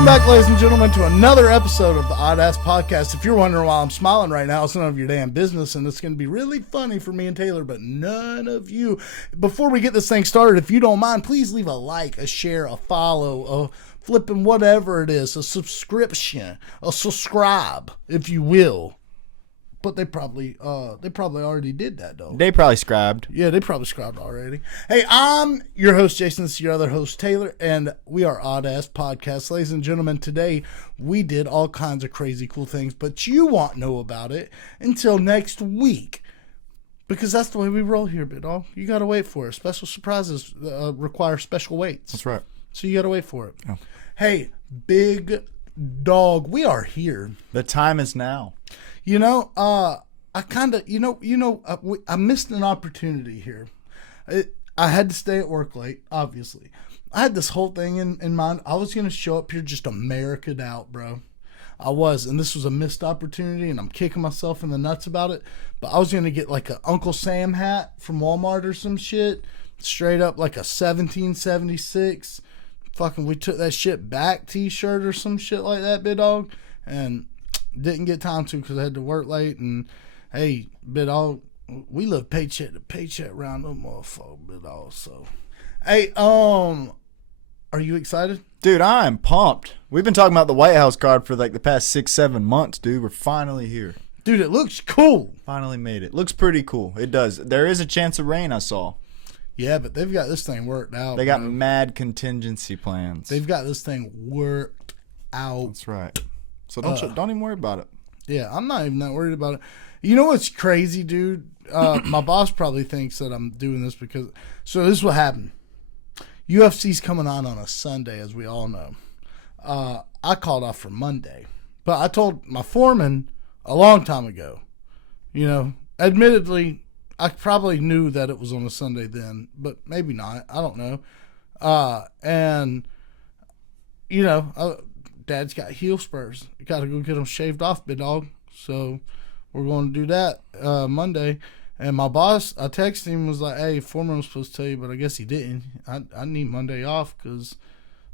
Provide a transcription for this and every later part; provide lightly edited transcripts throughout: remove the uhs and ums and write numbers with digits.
Welcome back, ladies and gentlemen, to another episode of the Oddass podcast. If you're wondering why I'm smiling right now, it's none of your damn business, and it's going to be really funny for me and Taylor, but none of you. Before we get this thing started, if you don't mind, please leave a like, a share, a follow, a flipping whatever it is, a subscription, a subscribe, if you will. But they probably already did that, though. They probably scribed. Yeah, they probably scribed already. Hey, I'm your host, Jason. This is your other host, Taylor, and we are Oddass Podcast. Ladies and gentlemen, today we did all kinds of crazy cool things, but you won't know about it until next week. Because that's the way we roll here, big dog. You got to wait for it. Special surprises require special waits. That's right. So you got to wait for it. Yeah. Hey, big dog, we are here. The time is now. You know, I kind of, I missed an opportunity here. I had to stay at work late, obviously. I had this whole thing in mind. I was going to show up here just America'd out, bro. I was, and this was a missed opportunity, and I'm kicking myself in the nuts about it. But I was going to get like a Uncle Sam hat from Walmart or some shit. Straight up like a 1776. Fucking, we took that shit back t-shirt or some shit like that, big dog. And didn't get time to because I had to work late. And hey, bit all, we live paycheck to paycheck around them motherfucker, bit all. So hey, are you excited? Dude, I am pumped. We've been talking about the White House card for like the past 6-7 months, dude. We're finally here. Dude, it looks cool. Finally made it. Looks pretty cool. It does. There is a chance of rain, I saw. Yeah, but they've got this thing worked out. They got mad contingency plans. They've got this thing worked out. That's right. So don't even worry about it. Yeah, I'm not even that worried about it. You know what's crazy, dude? My boss probably thinks that I'm doing this because... So this is what happened. UFC's coming on a Sunday, as we all know. I called off for Monday. But I told my foreman a long time ago. You know, admittedly, I probably knew that it was on a Sunday then. But maybe not. I don't know. And, you know... Dad's got heel spurs. You got to go get them shaved off, big dog. So we're going to do that Monday. And my boss, I texted him, was like, hey, foreman was supposed to tell you, but I guess he didn't. I need Monday off because,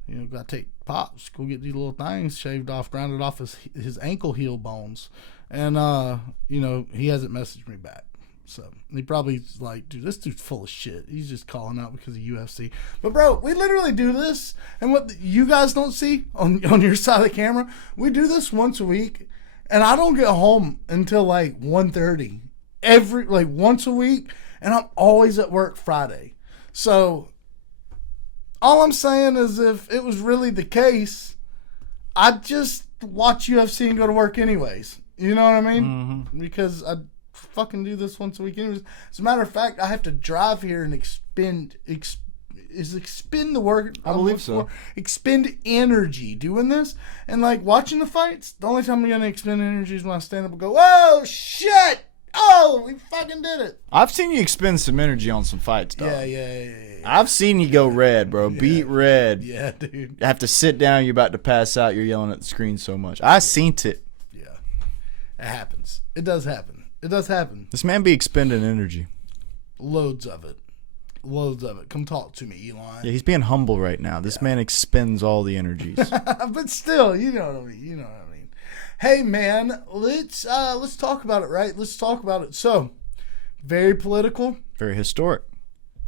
you know, got to take Pops, go get these little things shaved off, grounded off his ankle heel bones. And, you know, he hasn't messaged me back. So he probably like, dude, this dude's full of shit. He's just calling out because of UFC. But bro, we literally do this, and what you guys don't see on your side of the camera, we do this once a week, and I don't get home until like 1:30 once a week, and I'm always at work Friday. So all I'm saying is, if it was really the case, I'd just watch UFC and go to work anyways. You know what I mean? Mm-hmm. Because I fucking do this once a week anyways. As a matter of fact, I have to drive here and expend the word? I believe so. Expend energy doing this. And like watching the fights, the only time I'm gonna expend energy is when I stand up and go, whoa, shit! Oh, we fucking did it. I've seen you expend some energy on some fights, dog. Yeah. I've seen you go red, bro. Yeah. Beat red. Yeah, dude. You have to sit down, you're about to pass out, you're yelling at the screen so much. I seen it. Yeah. It happens. It does happen. It does happen. This man be expending energy. Loads of it. Come talk to me, Elon. Yeah, he's being humble right now. This man expends all the energies. But still, you know what I mean. Hey, man, let's talk about it, right? Let's talk about it. So, very political. Very historic.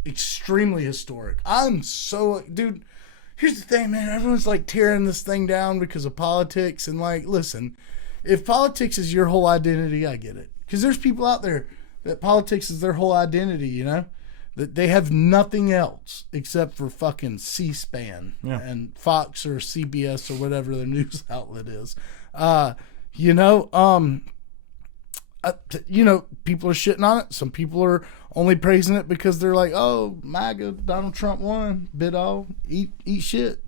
Extremely historic. Dude, here's the thing, man. Everyone's like tearing this thing down because of politics. And like, listen, if politics is your whole identity, I get it. Because there's people out there that politics is their whole identity, you know? That they have nothing else except for fucking C-SPAN and Fox or CBS or whatever the news outlet is. People are shitting on it. Some people are only praising it because they're like, oh, MAGA, Donald Trump won, bit all, eat shit.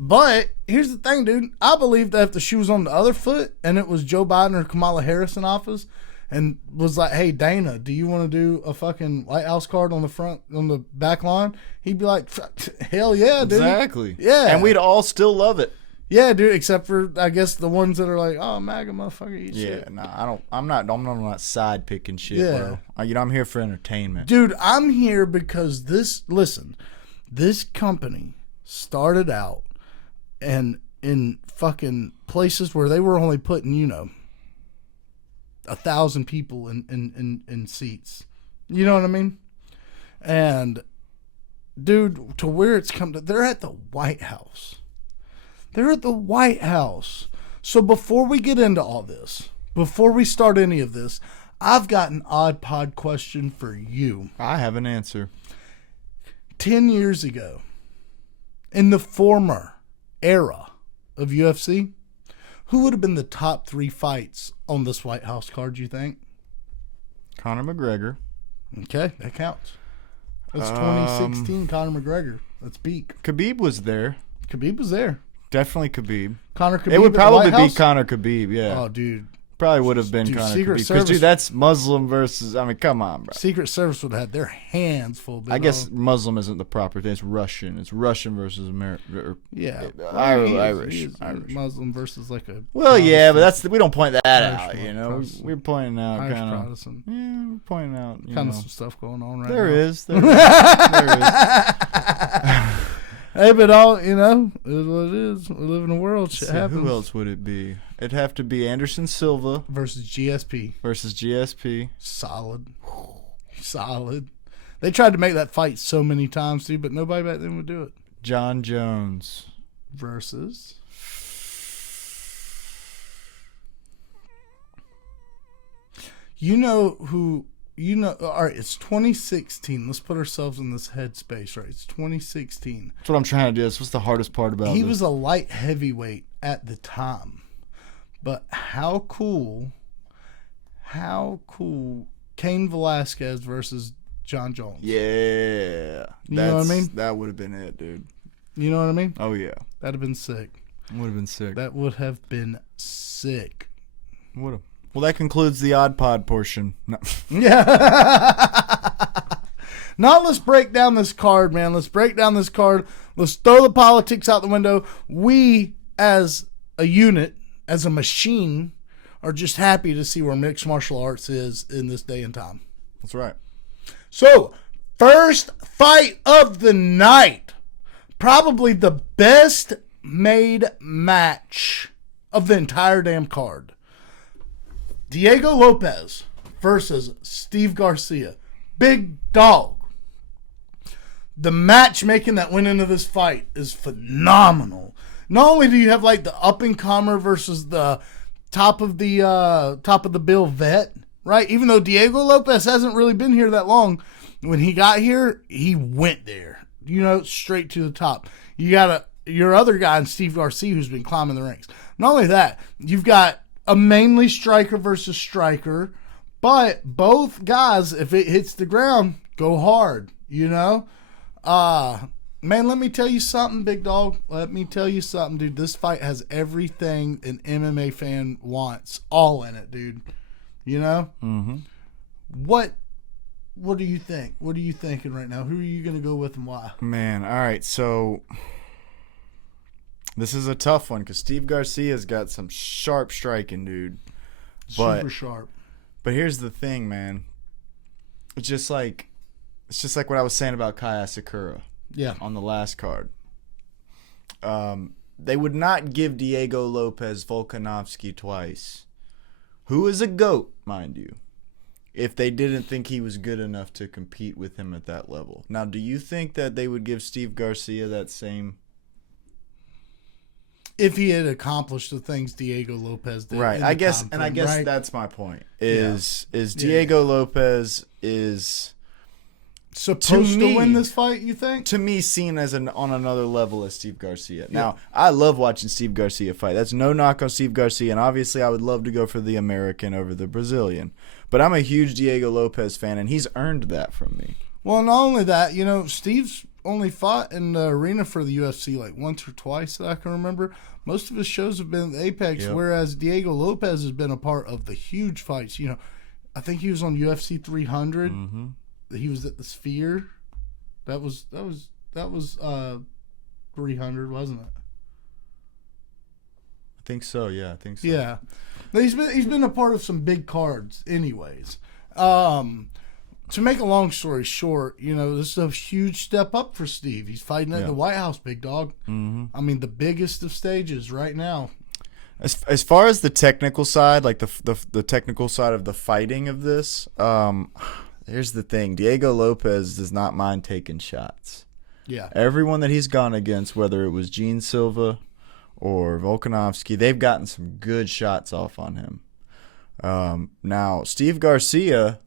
But here's the thing, dude. I believe that if the shoe was on the other foot and it was Joe Biden or Kamala Harris in office and was like, hey, Dana, do you want to do a fucking White House card on the back lawn? He'd be like, hell yeah, dude. Exactly. Yeah. And we'd all still love it. Yeah, dude, except for, I guess, the ones that are like, oh, MAGA motherfucker, eat shit. Yeah, no, I'm not side picking shit, bro. I'm here for entertainment. Dude, I'm here because this company started out and in fucking places where they were only putting, 1,000 people in seats. You know what I mean? And dude, to where it's come to, they're at the White House. They're at the White House. So before we get into all this, before we start any of this, I've got an odd pod question for you. I have an answer. 10 years ago, in the former era of UFC, who would have been the top 3 fights on this White House card, you think? Conor McGregor. Okay, that counts. That's 2016 Conor McGregor. That's peak. Khabib was there. Khabib was there. Definitely Khabib. Conor Khabib. It would probably be House? Conor Khabib, yeah. Oh, dude. Probably would have been Conor Khabib. Because, dude, that's Muslim versus, I mean, come on, bro. Secret Service would have had their hands full. I guess Muslim isn't the proper thing. It's Russian. It's Russian versus American. Yeah. Irish. Muslim versus like a... Well, yeah, but we don't point that out, Protestant. We're pointing out Irish kind of... Protestant. Yeah, we're pointing out, Kind of some stuff going on right now. There is. There is. Hey, but all, it is what it is. We live in a world. Shit happens. Who else would it be? It'd have to be Anderson Silva versus GSP. Solid. They tried to make that fight so many times, dude, but nobody back then would do it. John Jones versus... all right, it's 2016. Let's put ourselves in this headspace, right? It's 2016. That's what I'm trying to do. That's what's the hardest part about He this. was a light heavyweight at the time. But how cool, Cain Velasquez versus John Jones. Yeah. You know what I mean? That would have been it, dude. You know what I mean? Oh, yeah. That'd have been sick. Would have been sick. That would have been sick. Would have. Well, that concludes the odd pod portion. No. Yeah. Now let's break down this card, man. Let's break down this card. Let's throw the politics out the window. We, as a unit, as a machine, are just happy to see where mixed martial arts is in this day and time. That's right. So, first fight of the night. Probably the best made match of the entire damn card. Diego Lopez versus Steve Garcia. Big dog. The matchmaking that went into this fight is phenomenal. Not only do you have like the up and comer versus the top of the bill vet, right? Even though Diego Lopez hasn't really been here that long, when he got here, he went there. Straight to the top. You got your other guy in Steve Garcia who's been climbing the ranks. Not only that, you've got a mainly striker versus striker, but both guys, if it hits the ground, go hard, Man, let me tell you something, big dog. Let me tell you something, dude. This fight has everything an MMA fan wants, all in it, dude. Mm-hmm. What do you think? What are you thinking right now? Who are you going to go with and why? Man, all right, so... This is a tough one because Steve Garcia's got some sharp striking, dude. Super sharp. But here's the thing, man. It's just like what I was saying about Kai Asakura. Yeah. On the last card. They would not give Diego Lopez Volkanovski twice, who is a GOAT, mind you, if they didn't think he was good enough to compete with him at that level. Now, do you think that they would give Steve Garcia that same... If he had accomplished the things Diego Lopez did, right? I guess that's my point. Is Diego Lopez is supposed to win this fight? You think? To me, seen as on another level as Steve Garcia. Now, I love watching Steve Garcia fight. That's no knock on Steve Garcia, and obviously, I would love to go for the American over the Brazilian. But I'm a huge Diego Lopez fan, and he's earned that from me. Well, not only that, Steve's only fought in the arena for the UFC like once or twice that I can remember. Most of his shows have been at Apex, whereas Diego Lopez has been a part of the huge fights. I think he was on UFC 300. Mm-hmm. He was at the Sphere. That was 300, wasn't it? I think so. Yeah, I think so. Yeah, but he's been a part of some big cards, anyways. to make a long story short, this is a huge step up for Steve. He's fighting at the White House, big dog. Mm-hmm. I mean, the biggest of stages right now. As far as the technical side, like the technical side of the fighting of this, here's the thing. Diego Lopez does not mind taking shots. Yeah. Everyone that he's gone against, whether it was Gene Silva or Volkanovski, they've gotten some good shots off on him. Now, Steve Garcia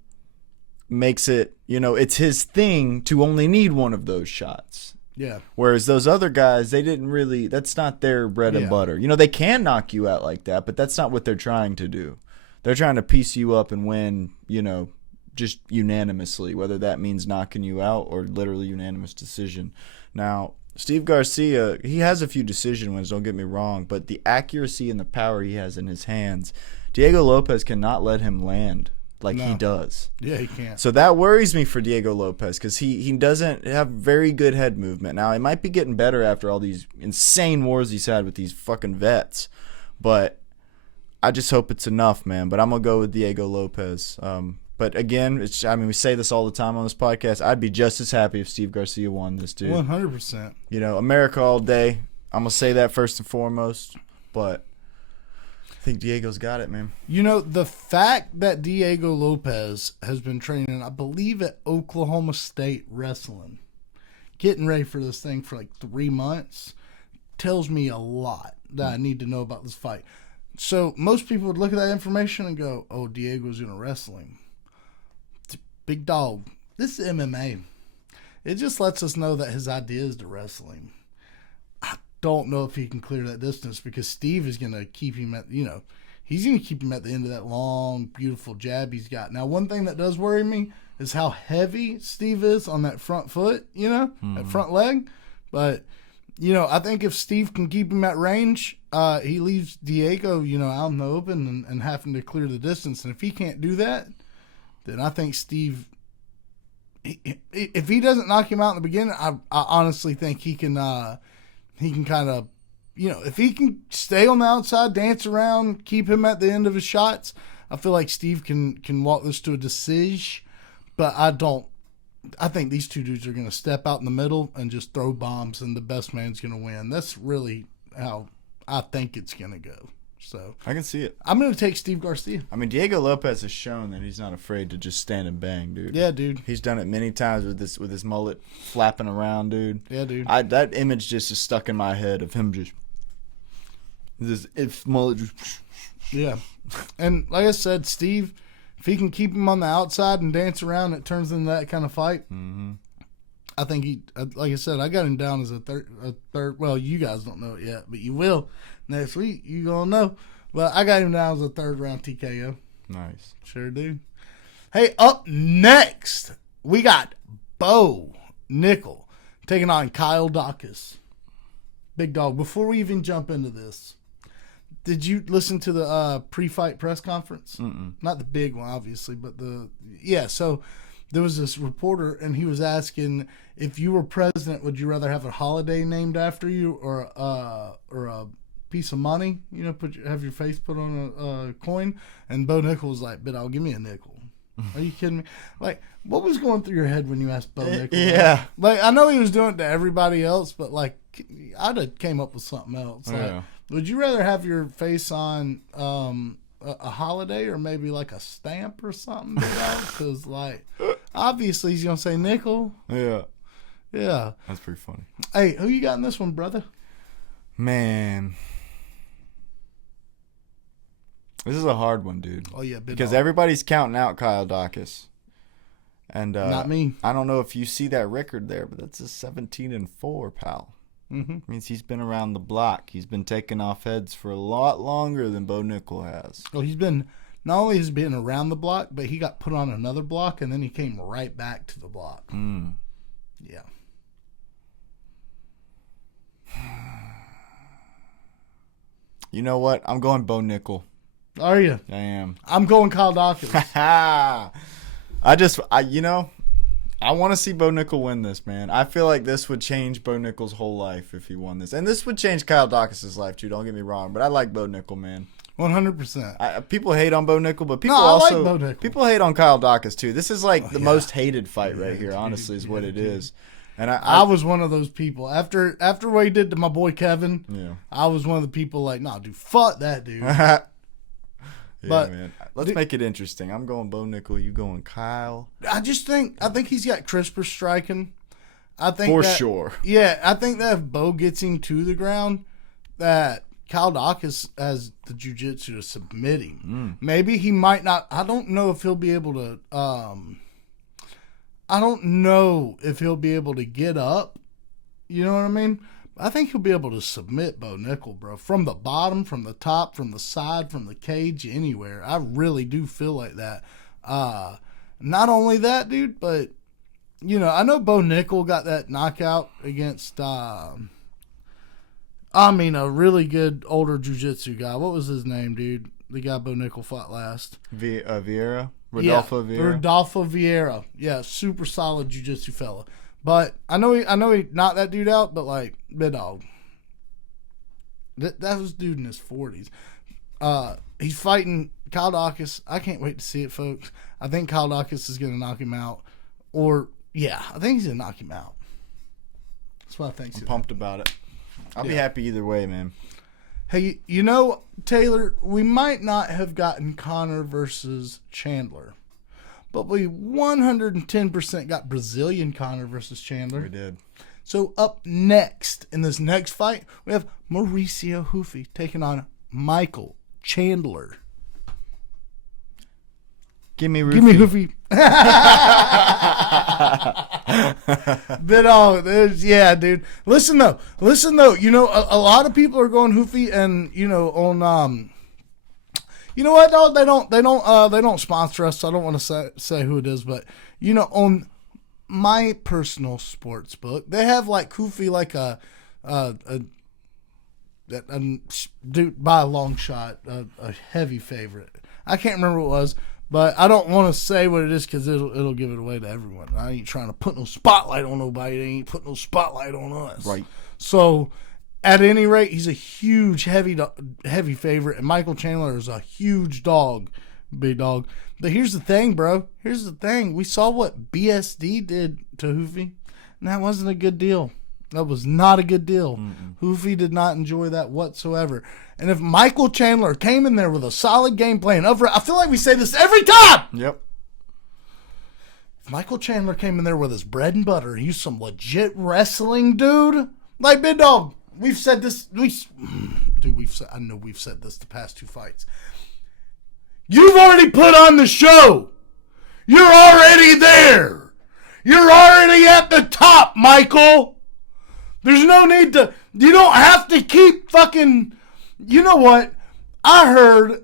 makes it, it's his thing to only need one of those shots. Yeah. Whereas those other guys, they didn't really, that's not their bread and butter. They can knock you out like that, but that's not what they're trying to do. They're trying to piece you up and win, just unanimously, whether that means knocking you out or literally unanimous decision. Now, Steve Garcia, he has a few decision wins, don't get me wrong, but the accuracy and the power he has in his hands, Diego Lopez cannot let him land like he does. Yeah, he can't. So that worries me for Diego Lopez because he doesn't have very good head movement. Now, it might be getting better after all these insane wars he's had with these fucking vets, but I just hope it's enough, man. But I'm going to go with Diego Lopez. But again, we say this all the time on this podcast. I'd be just as happy if Steve Garcia won this, dude. 100%. America all day. I'm going to say that first and foremost. But I think Diego's got it, man. The fact that Diego Lopez has been training, I believe, at Oklahoma State Wrestling, getting ready for this thing for like 3 months, tells me a lot that I need to know about this fight. So most people would look at that information and go, oh, Diego's going to wrestle him. Big dog, this is MMA. It just lets us know that his idea is to wrestle him. I don't know if he can clear that distance because Steve is going to keep him at, he's going to keep him at the end of that long, beautiful jab he's got. Now, one thing that does worry me is how heavy Steve is on that front foot, that front leg. But, I think if Steve can keep him at range, he leaves Diego, out in the open and having to clear the distance. And if he can't do that, then I think Steve, if he doesn't knock him out in the beginning, I honestly think he can kind of, if he can stay on the outside, dance around, keep him at the end of his shots, I feel like Steve can walk this to a decision. But I think these two dudes are going to step out in the middle and just throw bombs, and the best man's going to win. That's really how I think it's going to go. So I can see it. I'm going to take Steve Garcia. Diego Lopez has shown that he's not afraid to just stand and bang, dude. Yeah, dude. He's done it many times with his mullet flapping around, dude. Yeah, dude. That image just is stuck in my head of him just if mullet just. Yeah. And like I said, Steve, if he can keep him on the outside and dance around, it turns into that kind of fight. Mm-hmm. I think like I said, I got him down as a third. Well, you guys don't know it yet, but you will next week. You gonna know. But I got him down as a third round TKO. Nice. Sure do. Hey, up next, we got Bo Nickel taking on Kyle Dawkins. Big dog. Before we even jump into this, did you listen to the pre-fight press conference? Mm-mm. Not the big one, obviously, but so there was this reporter, and he was asking, if you were president, would you rather have a holiday named after you or a piece of money? Have your face put on a coin? And Bo Nickel was like, "But I'll give me a nickel." Are you kidding me? Like, what was going through your head when you asked Bo Nickel? Yeah. Like, I know he was doing it to everybody else, but like, I'd have came up with something else. Like, Yeah. would you rather have your face on a holiday or maybe like a stamp or something? Because like, obviously he's gonna say nickel. Yeah. Yeah. That's pretty funny. Hey, who you got in this one, brother? Man. This is a hard one, dude. Oh yeah, because everybody's counting out Kyle Dawkins. And not me. I don't know if you see that record there, but that's a 17-4, pal. Mm-hmm. Means he's been around the block. He's been taking off heads for a lot longer than Bo Nickel has. Well, he's been not only has he been around the block, but he got put on another block, and then he came right back to the block. Mm. Yeah. You know what? I'm going Bo Nickel. Are you? I am. I'm going Kyle Dawkins. I want to see Bo Nickel win this, man. I feel like this would change Bo Nickel's whole life if he won this. And this would change Kyle Dawkins' life, too. Don't get me wrong. But I like Bo Nickel, man. 100%. People hate on Bo Nickel, but people I like also Bo Nickel. people hate on Kyle Dawkins too. This is like the most hated fight right here. Honestly, is what it is. And I was one of those people. After what he did to my boy Kevin, yeah. I was one of the people like, nah, dude, fuck that dude. Yeah, but man. Let's make it interesting. I'm going Bo Nickel. You going Kyle? I think he's got crisper striking. I think For sure. Yeah, I think that if Bo gets him to the ground, that Kyle Dawkins has the jiu-jitsu to submit him. Maybe he might not. I don't know if he'll be able to. I don't know if he'll be able to get up. You know what I mean? I think he'll be able to submit Bo Nickel, bro. From the bottom, from the top, from the side, from the cage, anywhere. I really do feel like that. Not only that, dude, but, you know, I know Bo Nickel got that knockout against, a really good older jiu-jitsu guy. What was his name, dude? The guy Bo Nickel fought last. Vieira? Rodolfo Vieira? Rodolfo Vieira. Yeah, super solid jiu-jitsu fella. But I know he knocked that dude out, but like, big dog. That was dude in his 40s. He's fighting Kyle Dawkins. I can't wait to see it, folks. I think Kyle Dawkins is going to knock him out. I think he's going to knock him out. That's what I think. I'm pumped about it. I'll be happy either way, man. Hey, you know, Taylor, we might not have gotten Conor versus Chandler. But we 110% got Brazilian Conor versus Chandler. We did. So up next, in this next fight, we have Mauricio Hoofy taking on Michael Chandler. Give me Hoofy. Yeah, dude. Listen though. You know, a lot of people are going Hoofy, and you know on you know what? No, they don't sponsor us, so I don't want to say who it is, but you know, on my personal sports book, they have like Kofi like a dude by a long shot, a heavy favorite. I can't remember what it was, but I don't want to say what it is because it'll give it away to everyone. I ain't trying to put no spotlight on nobody. They ain't put no spotlight on us. Right. So, at any rate, he's a huge, heavy favorite, and Michael Chandler is a huge dog, big dog. But here's the thing, bro. Here's the thing. We saw what BSD did to Hoofy, and that wasn't a good deal. That was not a good deal. Hoofy did not enjoy that whatsoever. And if Michael Chandler came in there with a solid game plan, I feel like we say this every time. Yep. If Michael Chandler came in there with his bread and butter and used some legit wrestling, dude, like big dog. We've said this. I know we've said this the past two fights. You've already put on the show. You're already there. You're already at the top, Michael. There's no need to. You don't have to keep fucking. You know what? I heard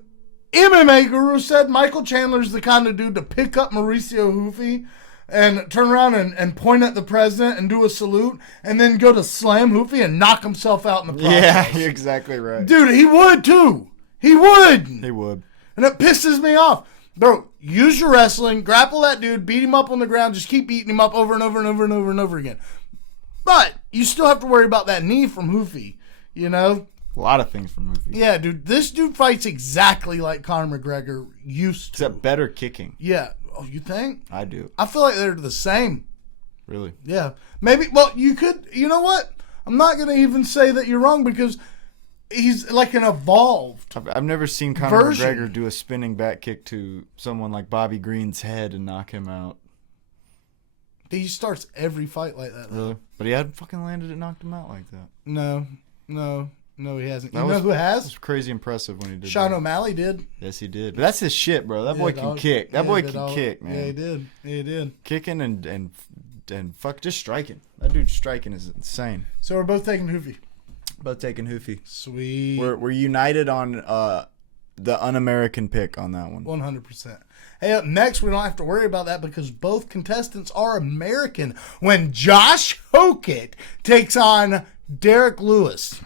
MMA Guru said Michael Chandler's the kind of dude to pick up Mauricio Hoofy and turn around and point at the president and do a salute and then go to slam Hoofy and knock himself out in the process. Yeah, you're exactly right. Dude, he would too. He would. He would. And it pisses me off. Bro, use your wrestling, grapple that dude, beat him up on the ground, just keep beating him up over and over and over and over and over again. But you still have to worry about that knee from Hoofy, you know? A lot of things from Hoofy. Yeah, dude. This dude fights exactly like Conor McGregor used to. Except better kicking. Yeah. Oh, you think? I do. I feel like they're the same. Really? Yeah. Maybe, well, you could, you know what? I'm not going to even say that you're wrong because he's like an evolved I've never seen Conor version. McGregor do a spinning back kick to someone like Bobby Green's head and knock him out. He starts every fight like that. Really? But he hadn't fucking landed and knocked him out like that. No, he hasn't. You know who has? It was crazy impressive when he did Sean that. O'Malley did. Yes, he did. But that's his shit, bro. That boy can kick. That boy can kick, man. Yeah, he did. He did. Kicking and fuck, just striking. That dude striking is insane. So we're both taking Hoofy. Both taking Hoofy. Sweet. We're united on the un-American pick on that one. 100%. Hey, up next, we don't have to worry about that because both contestants are American when Josh Hokett takes on Derek Lewis.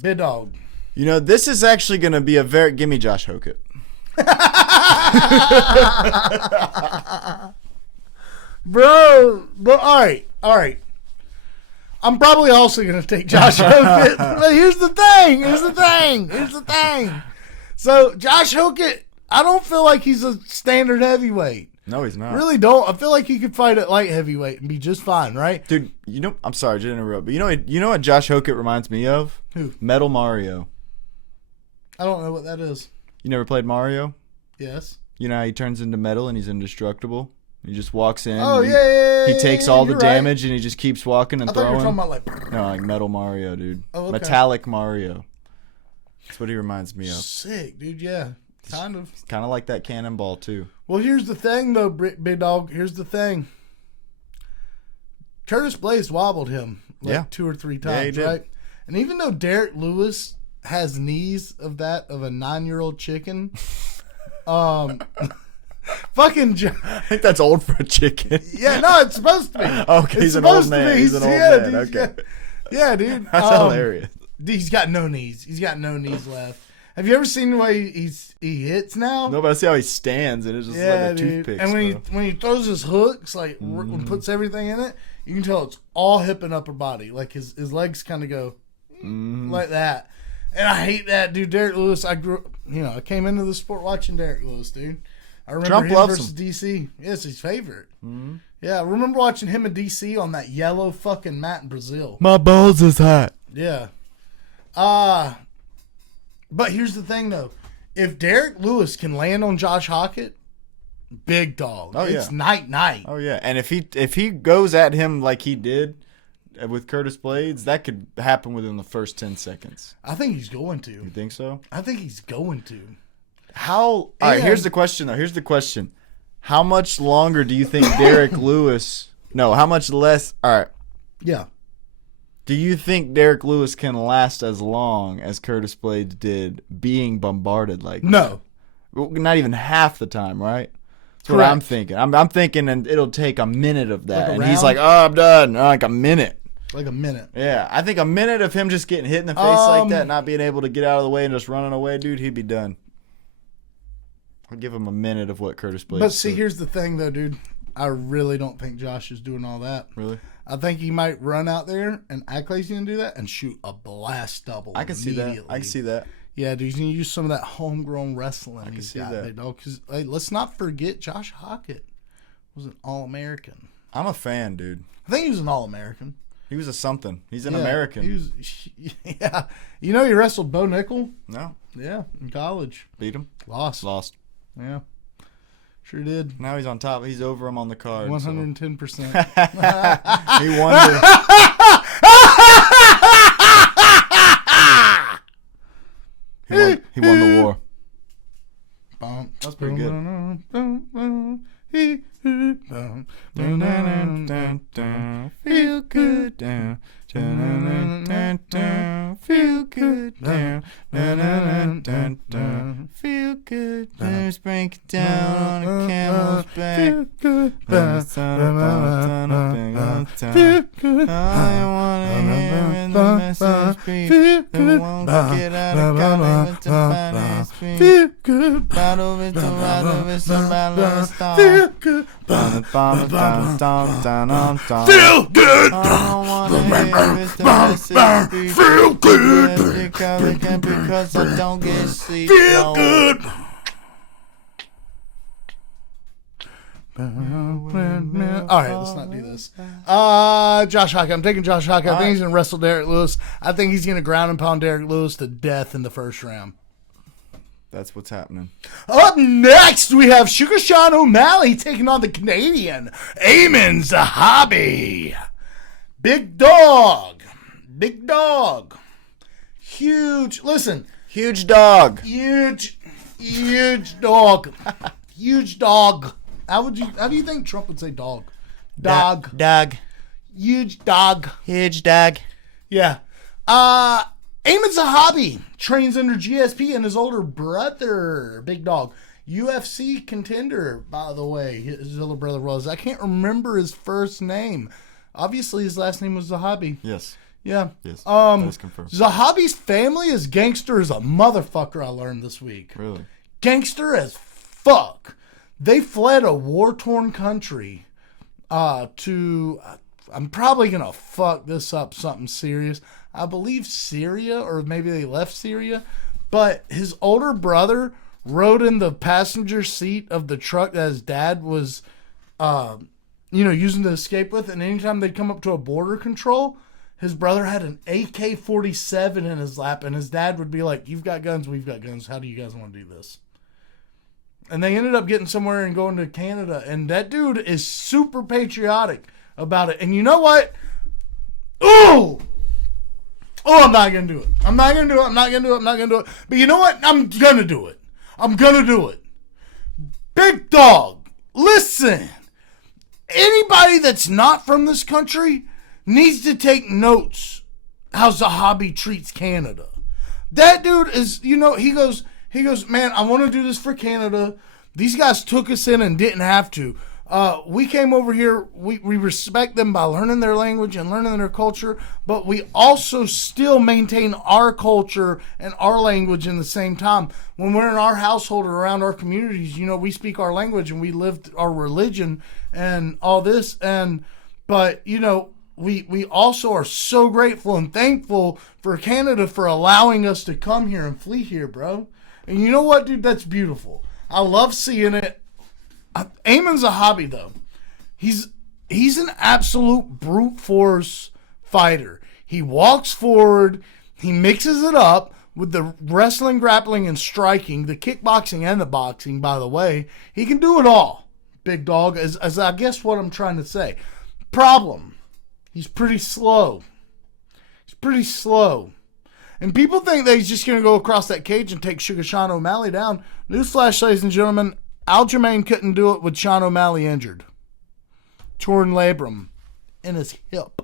Big dog. You know, this is actually going to be a very... Give me Josh Hokett. Bro, but all right. I'm probably also going to take Josh Hokett. But here's the thing. So, Josh Hokett, I don't feel like he's a standard heavyweight. No, he's not. Really don't. I feel like he could fight at light heavyweight and be just fine, right? Dude, I'm sorry to interrupt, but you know what Josh Hokett reminds me of? Who? Metal Mario. I don't know what that is. You never played Mario? Yes. You know how he turns into metal and he's indestructible? He just walks in. Oh, yeah. He takes all the damage and he just keeps walking and throwing. I thought you were talking about No, like Metal Mario, dude. Oh, okay. Metallic Mario. That's what he reminds me of. Sick, dude, yeah. Kind of. Kind of like that cannonball, too. Well, here's the thing, though, big dog. Here's the thing. Curtis Blades wobbled him like 2 or 3 times, right? And even though Derek Lewis has knees of a 9-year-old chicken, fucking I think that's old for a chicken. Yeah, no, it's supposed to be. Okay, he's an old man. He's an old man. Dude, okay. Yeah, dude. That's hilarious. He's got no knees. He's got no knees left. Have you ever seen the way he hits now? No, but I see how he stands and it's just like a toothpick. And when he throws his hooks, like puts everything in it, you can tell it's all hip and upper body. Like his legs kind of go like that. And I hate that, dude. Derek Lewis, I came into the sport watching Derek Lewis, dude. I remember Trump him loves versus DC. Yeah, it's his favorite. Mm-hmm. Yeah, I remember watching him and DC on that yellow fucking mat in Brazil. My balls is hot. Yeah. But here's the thing, though. If Derek Lewis can land on Josh Hokett, big dog. Oh, it's night. Oh, yeah. And if he goes at him like he did with Curtis Blades, that could happen within the first 10 seconds. I think he's going to. You think so? I think he's going to. All right, here's the question, though. Here's the question. How much longer do you think Derek Lewis... No, how much less... All right. Yeah. Do you think Derek Lewis can last as long as Curtis Blades did being bombarded like No. that? Not even half the time, right? That's Correct. what I'm thinking. I'm thinking and it'll take a minute of that. Like and he's like, oh, I'm done. Like a minute. Like a minute. Yeah. I think a minute of him just getting hit in the face like that, not being able to get out of the way and just running away, dude, he'd be done. I'll give him a minute of what Curtis Blades But see, did. here's the thing, though, dude. I really don't think Josh is doing all that. Really? I think he might run out there and act like he's going to do that and shoot a blast double. I can see that. I can see that. Yeah, dude, he's going to use some of that homegrown wrestling. I can see that. Big dog. Because let's not forget Josh Hokett was an All-American. I'm a fan, dude. I think he was an All-American. He was a something. He's an American. He was, yeah. You know he wrestled Bo Nickel? No. Yeah, in college. Beat him? Lost. Yeah. Sure did. Now he's on top. He's over him on the card. 110%. So. He won he won the war. That's pretty good. Feel good down. Feel good down. Feel good down. Sprinkle down on a camel's back. Feel good. I wanna hear the message be. Who won't get out of college with the finest speed. Feel good. Battle with the battle with the battle with the star. Feel good. Feel good. I don't wanna hear with the message be. Feel good. Because I don't get sleep. Feel good. All right, let's not do this. Josh Hokett. I'm taking Josh Hokett. I think he's going to wrestle Derek Lewis. I think he's going to ground and pound Derek Lewis to death in the first round. That's what's happening. Up next, we have Sugar Sean O'Malley taking on the Canadian Eamon Zahabi. Big dog. Huge. Listen. Huge dog. Huge dog. Huge dog. How do you think Trump would say dog? Dog. Huge dog. Huge dog. Yeah. Eamon Zahabi trains under GSP and his older brother, Big Dog. UFC contender, by the way, his older brother was. I can't remember his first name. Obviously, his last name was Zahabi. Yes. Yeah. Yes. That is confirmed. Zahabi's family is gangster as a motherfucker, I learned this week. Really? Gangster as fuck. They fled a war-torn country to, I I'm probably going to fuck this up something serious. I believe Syria, or maybe they left Syria. But his older brother rode in the passenger seat of the truck that his dad was, using to escape with. And anytime they'd come up to a border control, his brother had an AK-47 in his lap. And his dad would be like, you've got guns, we've got guns. How do you guys want to do this? And they ended up getting somewhere and going to Canada. And that dude is super patriotic about it. And you know what? Oh, I'm not going to do it. I'm not going to do it. But you know what? I'm going to do it. Big dog, listen. Anybody that's not from this country needs to take notes how Zahabi treats Canada. That dude is, he goes, man, I want to do this for Canada. These guys took us in and didn't have to. We came over here, we respect them by learning their language and learning their culture, but we also still maintain our culture and our language in the same time. When we're in our household or around our communities, we speak our language and we live our religion and all this. But we also are so grateful and thankful for Canada for allowing us to come here and flee here, bro. And you know what, dude? That's beautiful. I love seeing it. Aiemann Zahabi, though, he's an absolute brute force fighter. He walks forward. He mixes it up with the wrestling, grappling, and striking, the kickboxing and the boxing, by the way. He can do it all, big dog, as I guess what I'm trying to say. Problem, he's pretty slow. And people think that he's just going to go across that cage and take Sugar Sean O'Malley down. Newsflash, ladies and gentlemen, Aljamain couldn't do it with Sean O'Malley injured. Torn labrum in his hip.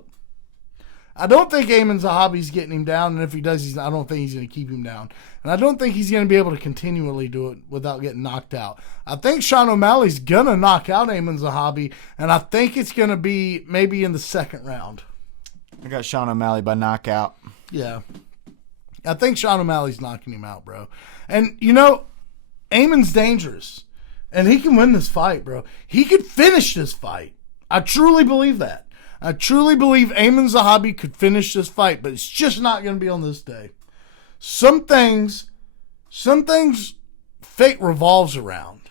I don't think Aiemann Zahabi's getting him down, and if he does, I don't think he's going to keep him down. And I don't think he's going to be able to continually do it without getting knocked out. I think Sean O'Malley's going to knock out Aiemann Zahabi, and I think it's going to be maybe in the second round. I got Sean O'Malley by knockout. Yeah. I think Sean O'Malley's knocking him out, bro. And, Aimann's dangerous. And he can win this fight, bro. He could finish this fight. I truly believe that. I truly believe Aiemann Zahabi could finish this fight, but it's just not going to be on this day. Some things fate revolves around.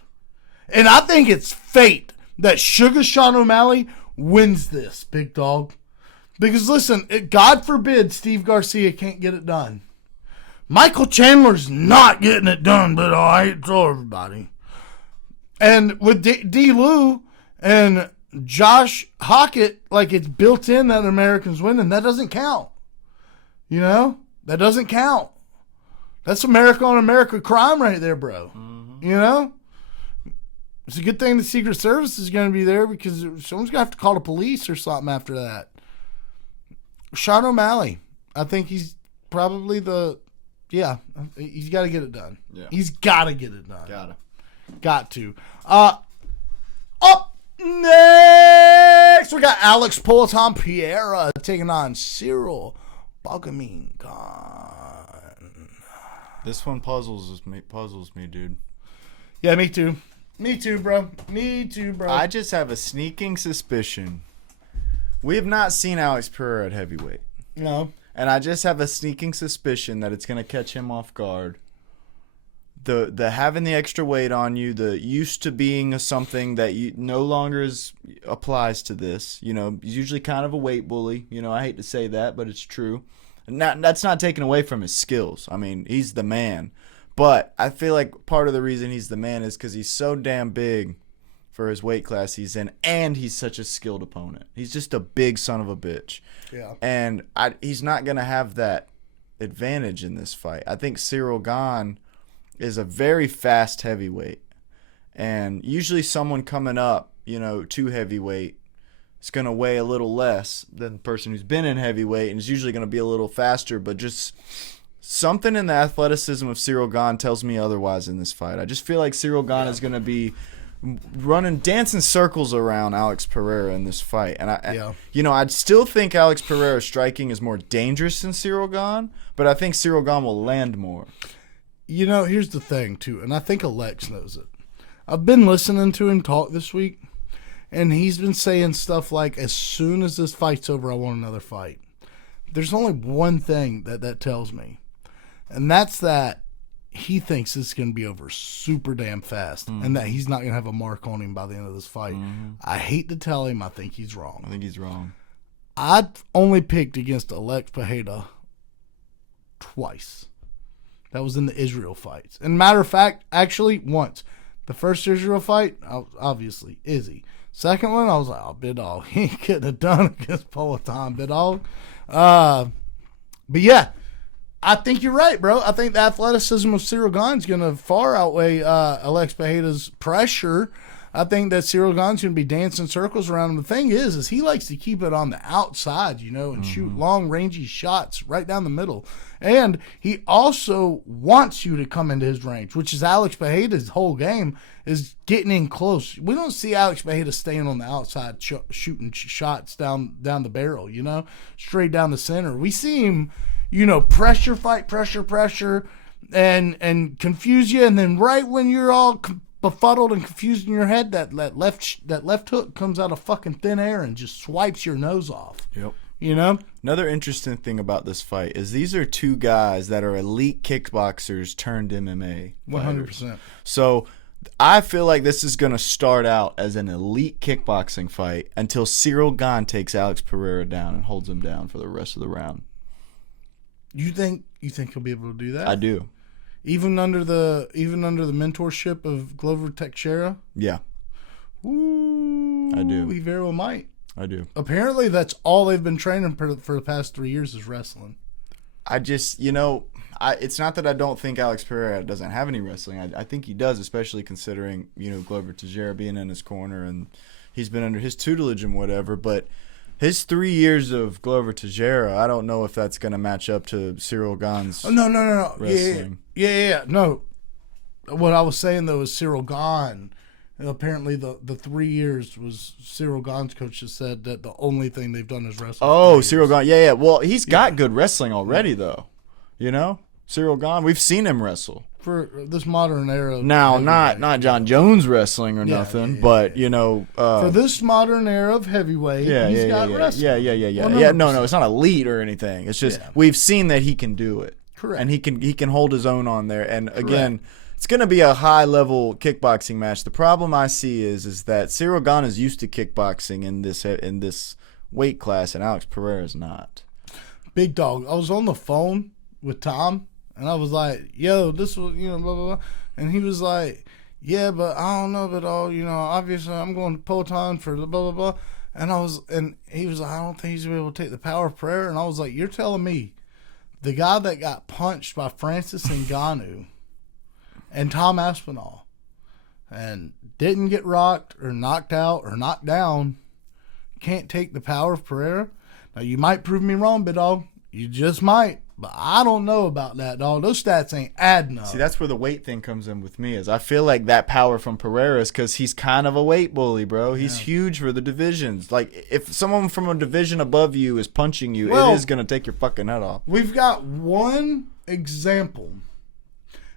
And I think it's fate that Sugar Sean O'Malley wins this, big dog. Because listen, God forbid Steve Garcia can't get it done. Michael Chandler's not getting it done, but I hate to tell everybody. And with D. Lou and Josh Hockett, like it's built in that Americans win, and that doesn't count. That doesn't count. That's America on America crime right there, bro. Mm-hmm. It's a good thing the Secret Service is going to be there because someone's going to have to call the police or something after that. Sean O'Malley, I think he's probably he's got to get it done. Yeah. He's got to get it done. Got to. Up next, we got Alex Poleton Piera taking on Cyril Bogomir Khan. This one puzzles me, dude. Yeah, me too, bro. I just have a sneaking suspicion. We have not seen Alex Pereira at heavyweight. No. And I just have a sneaking suspicion that it's going to catch him off guard. The having the extra weight on you, the used to being something that you no longer applies to this. He's usually kind of a weight bully. I hate to say that, but it's true. That's not taken away from his skills. I mean, he's the man. But I feel like part of the reason he's the man is because he's so damn big for his weight class he's in, and he's such a skilled opponent. He's just a big son of a bitch. Yeah. And he's not going to have that advantage in this fight. I think Cyril Gane is a very fast heavyweight. And usually someone coming up, to heavyweight is going to weigh a little less than the person who's been in heavyweight and is usually going to be a little faster, but just something in the athleticism of Cyril Gane tells me otherwise in this fight. I just feel like Cyril Gane is going to be dancing circles around Alex Pereira in this fight. And I'd still think Alex Pereira's striking is more dangerous than Cyril Gane, but I think Cyril Gane will land more. Here's the thing, too, and I think Alex knows it. I've been listening to him talk this week, And he's been saying stuff like, as soon as this fight's over, I want another fight. There's only one thing that tells me, and that's that he thinks this is going to be over super damn fast, and that he's not going to have a mark on him by the end of this fight. I hate to tell him, I think he's wrong. I think he's wrong. I'd only picked against Alex Pereira twice. That was in the Israel fights. And matter of fact, actually, once. The first Israel fight, obviously, Izzy. Second one, I was like, oh, big dog. He couldn't have done against Peloton, big dog. But yeah, I think you're right, bro. I think the athleticism of Cyril Gane is going to far outweigh Alex Pereira's pressure. I think that Cyril Gane's going to be dancing circles around him. The thing is he likes to keep it on the outside, and shoot long, rangy shots right down the middle. And he also wants you to come into his range, which is Alex Pereira's whole game, is getting in close. We don't see Alex Pereira staying on the outside shooting shots down the barrel, straight down the center. We see him, pressure fight, pressure, and confuse you. And then right when you're all befuddled and confused in your head, that left hook comes out of fucking thin air and just swipes your nose off. Yep. Another interesting thing about this fight is these are two guys that are elite kickboxers turned MMA. 100%. So I feel like this is going to start out as an elite kickboxing fight until Cyril Gane takes Alex Pereira down and holds him down for the rest of the round. You think he'll be able to do that? I do. Even under the mentorship of Glover Teixeira? Yeah. Ooh, I do. He very well might. I do. Apparently, that's all they've been training for the past 3 years is wrestling. I just, it's not that I don't think Alex Pereira doesn't have any wrestling. I think he does, especially considering, Glover Teixeira being in his corner and he's been under his tutelage and whatever. But his 3 years of Glover Teixeira, I don't know if that's going to match up to Cyril Gane's no. wrestling. Yeah. No. What I was saying, though, is Cyril Gane. Apparently, the 3 years was Cyril Gane's coach has said that the only thing they've done is wrestle. Oh, Cyril Gane. Yeah. Well, he's got good wrestling already, though. Cyril Gane, we've seen him wrestle. For this modern era. Now, not John Jones wrestling or nothing, but, for this modern era of heavyweight, he's got wrestling. Yeah. No, it's not elite or anything. It's just we've seen that he can do it. Correct. And he can hold his own on there. And, again, it's going to be a high-level kickboxing match. The problem I see is that Cyril Gane is used to kickboxing in this weight class, and Alex Pereira is not. Big dog. I was on the phone with Tom, and I was like, yo, this was, blah, blah, blah. And he was like, yeah, but I don't know, but obviously I'm going to Peloton for blah, blah, blah. And he was like, I don't think he's going to be able to take the power of prayer. And I was like, you're telling me the guy that got punched by Francis Ngannou and Tom Aspinall and didn't get rocked or knocked out or knocked down can't take the power of Pereira? Now, you might prove me wrong, big dog. You just might. But I don't know about that, dog. Those stats ain't adding up. See, that's where the weight thing comes in with me. Is I feel like that power from Pereira is because he's kind of a weight bully, bro. He's huge for the divisions. Like, if someone from a division above you is punching you, it is going to take your fucking head off. We've got one example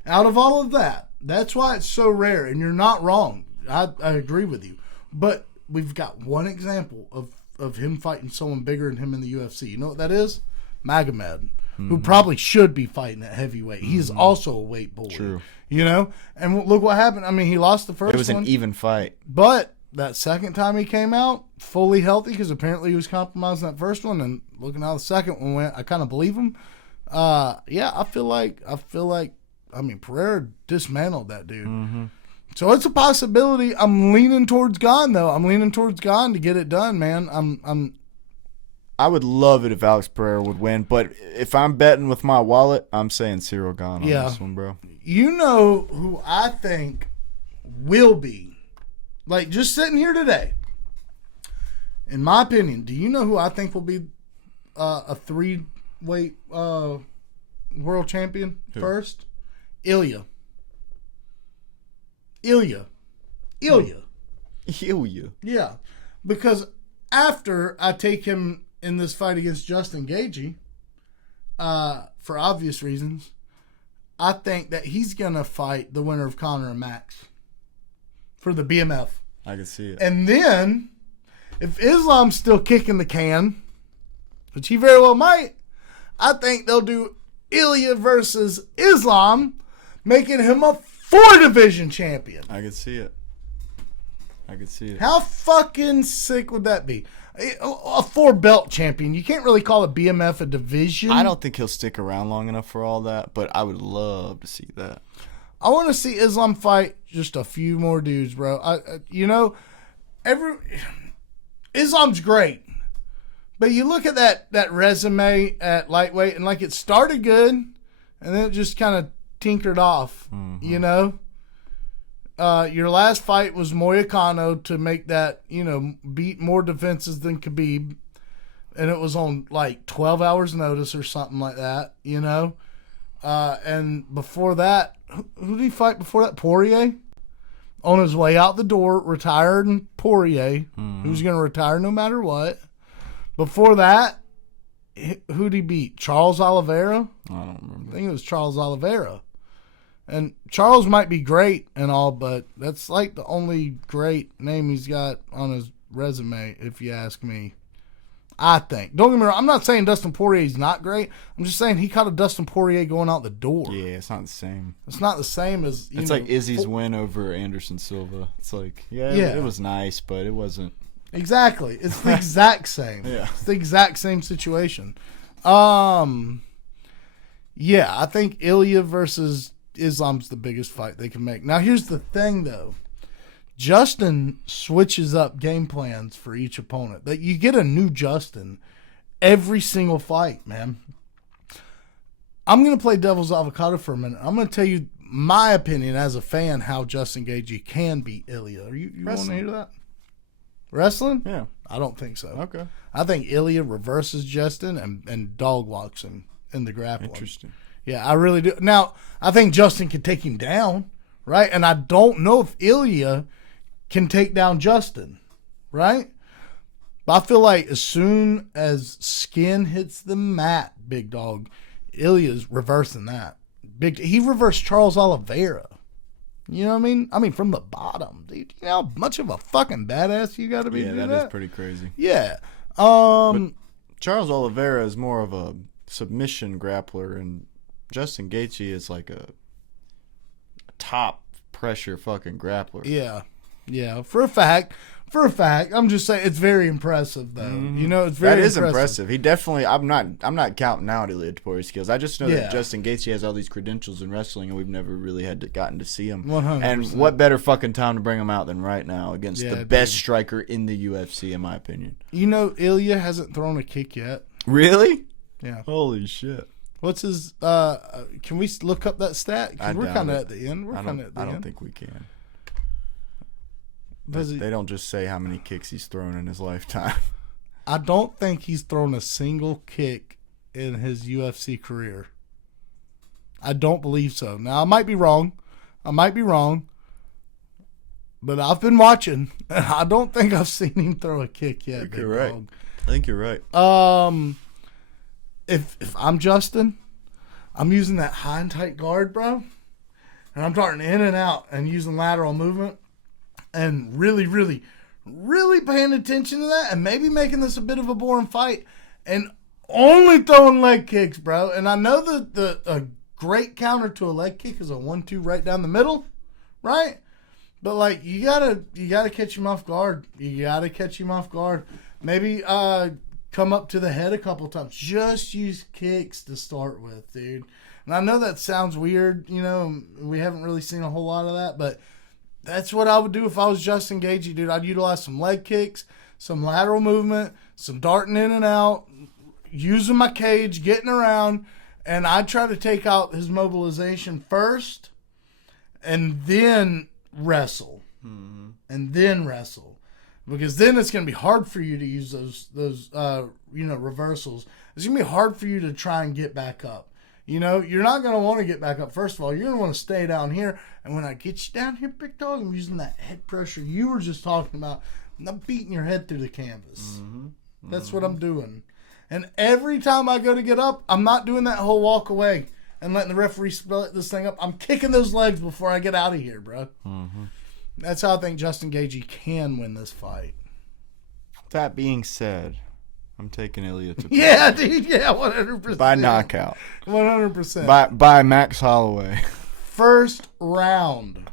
out of all of that. That's why it's so rare, and you're not wrong. I agree with you. But we've got one example of him fighting someone bigger than him in the UFC. You know what that is? Magomed, who probably should be fighting at heavyweight. He's also a weight bully. True. And look what happened. I mean, he lost the first one. It was an even fight. But that second time he came out, fully healthy, because apparently he was compromising that first one, and looking how the second one went, I kind of believe him. I feel like Pereira dismantled that dude. Mm-hmm. So it's a possibility. I'm leaning towards Gane, though. I'm leaning towards Gane to get it done, man. I would love it if Alex Pereira would win, but if I'm betting with my wallet, I'm saying Cyril Gane on this one, bro. You know who I think will be, like, just sitting here today, in my opinion, do you know who I think will be a 3-weight world champion first? Ilya. Yeah, because after I take him in this fight against Justin Gaethje, for obvious reasons, I think that he's going to fight the winner of Conor and Max for the BMF. I can see it. And then if Islam's still kicking the can, which he very well might, I think they'll do Ilya versus Islam, making him a 4-division champion. I could see it. How fucking sick would that be? A 4-belt champion. You can't really call a BMF a division. I don't think he'll stick around long enough for all that, but I would love to see that. I want to see Islam fight just a few more dudes, bro. Islam's great. But you look at that resume at lightweight, and like it started good, and then it just kind of tinkered off. Mm-hmm. You know, your last fight was Moyakano to make that, beat more defenses than Khabib, and it was on like 12 hours notice or something like that. And before that, who did he fight before that? Poirier. On his way out the door, retired in Poirier, who's going to retire no matter what. Before that, who'd he beat? Charles Oliveira? I don't remember. I think it was Charles Oliveira. And Charles might be great and all, but that's like the only great name he's got on his resume, if you ask me. I think. Don't get me wrong. I'm not saying Dustin Poirier's not great. I'm just saying he caught a Dustin Poirier going out the door. Yeah, it's not the same. It's not the same as... It's like Izzy's win over Anderson Silva. It's like, it was nice, but it wasn't... Exactly. It's the exact same. Yeah. It's the exact same situation. Yeah, I think Ilya versus Islam's the biggest fight they can make. Now, here's the thing, though. Justin switches up game plans for each opponent. That you get a new Justin every single fight, man. I'm going to play devil's avocado for a minute. I'm going to tell you my opinion as a fan how Justin Gaethje can beat Ilya. You want to hear that? Wrestling? Yeah. I don't think so. Okay. I think Ilya reverses Justin and dog walks him in the grappling. Interesting. Yeah, I really do. Now, I think Justin can take him down, right? And I don't know if Ilya can take down Justin, right? But I feel like as soon as skin hits the mat, big dog, Ilya's reversing that. He reversed Charles Oliveira. You know what I mean? I mean, from the bottom, dude. You know how much of a fucking badass you got to be to do that? Yeah, that is pretty crazy. Yeah. But Charles Oliveira is more of a submission grappler, and Justin Gaethje is like a top pressure fucking grappler. Yeah. Yeah. For a fact, I'm just saying it's very impressive, though. Mm-hmm. It's very that is impressive. He definitely. I'm not counting out Ilya Topuria skills. I just know that Justin Gaethje has all these credentials in wrestling, and we've never really gotten to see him. 100%. And what better fucking time to bring him out than right now against the best striker in the UFC, in my opinion. Ilya hasn't thrown a kick yet. Really? Yeah. Holy shit. What's his? Can we look up that stat? Because we're kind of at the end. I don't think we can. They don't just say how many kicks he's thrown in his lifetime. I don't think he's thrown a single kick in his UFC career. I don't believe so. Now, I might be wrong. But I've been watching, and I don't think I've seen him throw a kick yet. I think you're right. If I'm Justin, I'm using that high and tight guard, bro. And I'm darting in and out and using lateral movement. And really, really, really paying attention to that and maybe making this a bit of a boring fight and only throwing leg kicks, bro. And I know that a great counter to a leg kick is a 1-2 right down the middle, right? But, like, you gotta catch him off guard. Maybe come up to the head a couple times. Just use kicks to start with, dude. And I know that sounds weird, we haven't really seen a whole lot of that, but that's what I would do if I was Justin Gaethje, dude. I'd utilize some leg kicks, some lateral movement, some darting in and out, using my cage, getting around, and I'd try to take out his mobilization first and then wrestle. Mm-hmm. Because then it's going to be hard for you to use those reversals. It's going to be hard for you to try and get back up. You're not going to want to get back up. First of all, you're going to want to stay down here. And when I get you down here, big dog, I'm using that head pressure you were just talking about. I'm beating your head through the canvas. Mm-hmm. That's what I'm doing. And every time I go to get up, I'm not doing that whole walk away and letting the referee split this thing up. I'm kicking those legs before I get out of here, bro. Mm-hmm. That's how I think Justin Gaethje can win this fight. That being said, I'm taking Ilya to Yeah, dude. Yeah, 100%. by knockout. 100%. By Max Holloway. First round.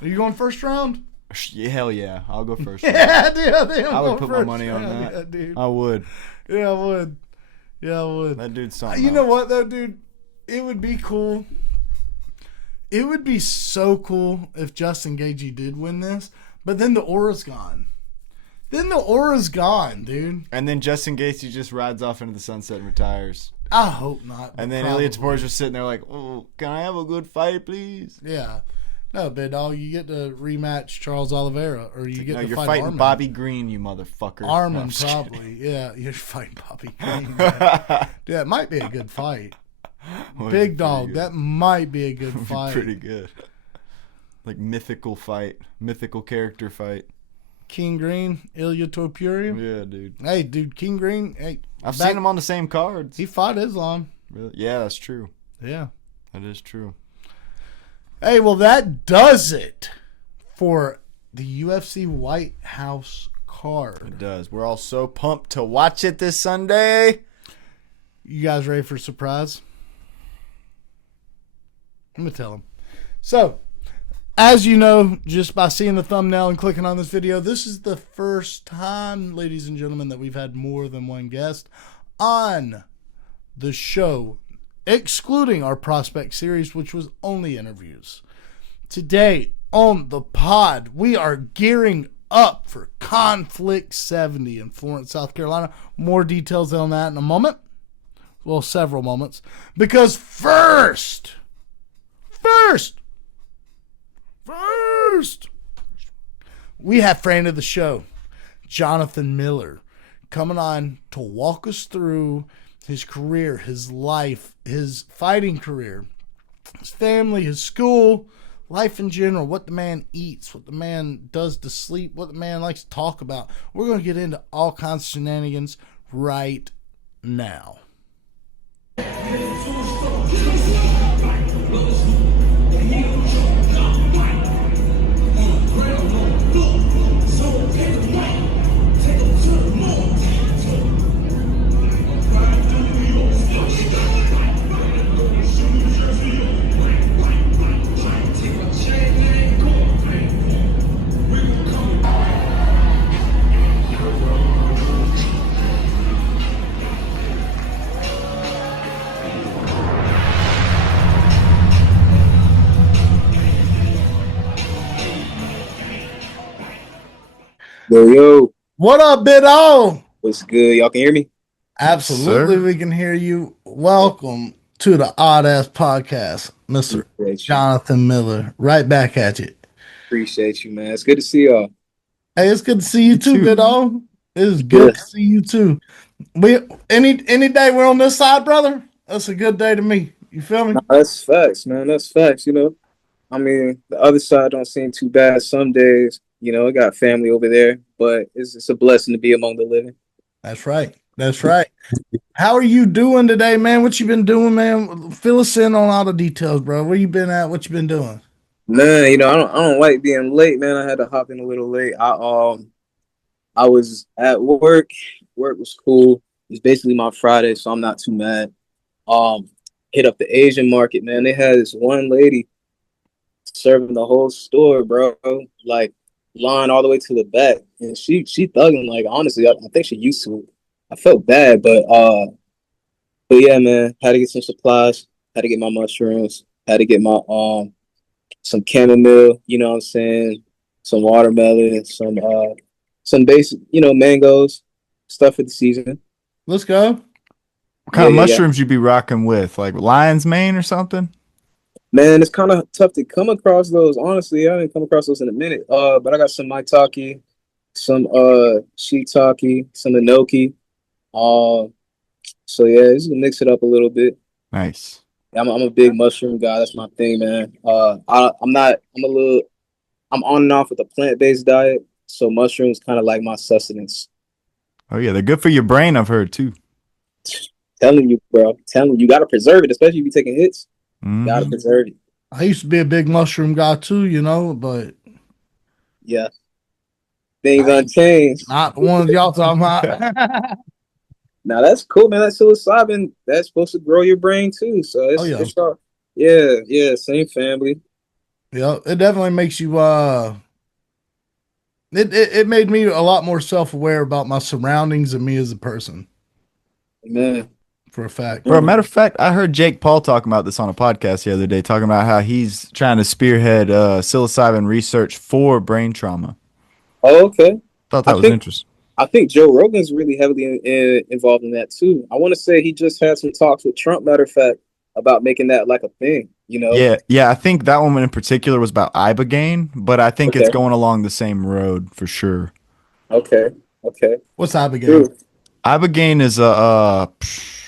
Are you going first round? Yeah, hell yeah. I'll go first. Yeah, dude. I think I would put my money on that. Yeah, dude. I would. Yeah, I would. Yeah, I would. That dude's something You know else. what, though, dude? It would be cool. It would be so cool if Justin Gaethje did win this, but then the aura's gone. Then the aura's gone, dude. And then Justin Gaethje just rides off into the sunset and retires. I hope not. And then Ilya Tapor's just sitting there like, oh, can I have a good fight, please? Yeah. No, big dog, you get to rematch Charles Oliveira, or you get to you're fight fighting Arman. Bobby Green, you motherfucker. Arman, No, probably. Yeah, you're fighting Bobby Green. Man. Dude, that might be a good fight. Big dog, that might be a good fight. Pretty good. Like mythical fight. Mythical character fight. King Green, Ilya Topuria. Yeah, dude. Hey, dude, King Green. Hey, I've seen him on the same cards. He fought Islam. Really? Yeah, that's true. Yeah. That is true. Hey, well, that does it for the UFC White House card. It does. We're all so pumped to watch it this Sunday. You guys ready for a surprise? I'm going to tell them. So, as you know, just by seeing the thumbnail and clicking on this video, this is the first time, ladies and gentlemen, that we've had more than one guest on the show, excluding our prospect series, which was only interviews. Today on the pod, we are gearing up for Conflict 70 in Florence, South Carolina. More details on that in a moment. Well, several moments. Because first, we have friend of the show, Jonathan Miller, coming on to walk us through his career, his life, his fighting career, his family, his school, life in general, what the man eats, what the man does to sleep, what the man likes to talk about. We're going to get into all kinds of shenanigans right now. Yo, What up, Biddo? what's good? Y'all can hear me? Absolutely, Sir. we can hear you. Welcome to the Oddass podcast, Mr. Appreciate you. Jonathan Miller. Right back at you. Appreciate you, man. It's good to see y'all. Hey, it's good to see you too, Biddo. It is good to see you too. We any day we're on this side, brother. That's a good day to me. You feel me? Nah, that's facts, man. That's facts. You know, I mean, the other side don't seem too bad some days. You know, I got family over there, but it's a blessing to be among the living. That's right. That's right. How are you doing today, man? What you been doing, man? Fill us in on all the details, bro. Where you been at? What you been doing? Man, you know, I don't like being late, man. I had to hop in a little late. I was at work. Work was cool. It's basically my Friday, so I'm not too mad. Hit up the Asian market, man. They had this one lady serving the whole store, bro. Like line all the way to the back, and she thugging. Like honestly, I think she used to it. I felt bad, but yeah, man. Had to get some supplies. Had to get my mushrooms. Had to get my some chamomile. You know what I'm saying? Some watermelon. Some basic, you know, mangoes. Stuff for the season. Let's go. What kind of Yeah. mushrooms you be rocking with? Like lion's mane or something? Man, it's kind of tough to come across those. Honestly, I didn't come across those in a minute. But I got some maitake, some shiitake, some enoki. So yeah, just mix it up a little bit. Nice. I'm a big mushroom guy. That's my thing, man. I'm on and off with a plant-based diet, so mushrooms kind of like my sustenance. Oh yeah, they're good for your brain, I've heard too. Telling you, bro. Telling you, you gotta preserve it, especially if you're taking hits. Mhm. Gotta preserve it. I used to be a big mushroom guy too, you know, but Yeah. Things unchanged. Not the ones y'all talking about. Now that's cool, man. That psilocybin, that's supposed to grow your brain too. So Oh yeah. it's all, yeah, same family. Yeah, it definitely makes you it made me a lot more self-aware about my surroundings and me as a person, Man. for a fact. Bro, matter of fact, I heard Jake Paul talking about this on a podcast the other day, talking about how he's trying to spearhead psilocybin research for brain trauma. Oh, okay. Thought I that was think interesting. I think Joe Rogan's really heavily involved in that too. I want to say he just had some talks with Trump, matter of fact, about making that like a thing, you know? Yeah, I think that one in particular was about ibogaine, but I think it's Okay. going along the same road for sure. Okay. Okay. What's ibogaine? True. Ibogaine is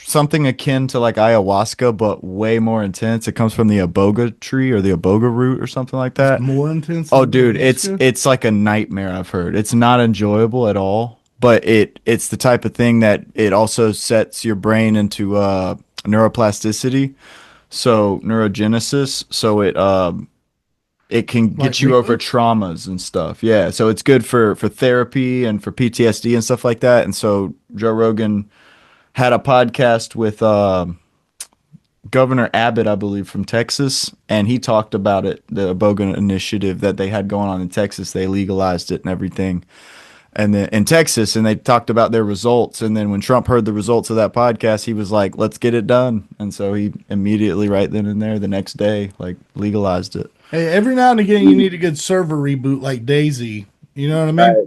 something akin to like ayahuasca, but way more intense. It comes from the iboga tree or the iboga root or something like that. More intense Oh, than dude, ayahuasca? it's like a nightmare. I've heard it's not enjoyable at all, but it's the type of thing that it also sets your brain into neuroplasticity, so neurogenesis. So it can Like get you over reboot? traumas and stuff. Yeah, so it's good for therapy and for PTSD and stuff like that. And so Joe Rogan had a podcast with Governor Abbott, I believe, from Texas, and he talked about it, the Bogan initiative that they had going on in Texas. They legalized it and everything, and then in Texas, and they talked about their results. And then when Trump heard the results of that podcast, he was like, "Let's get it done." And so he immediately, right then and there, the next day, like legalized it. Hey, every now and again you need a good server reboot like Daisy. You know what I mean?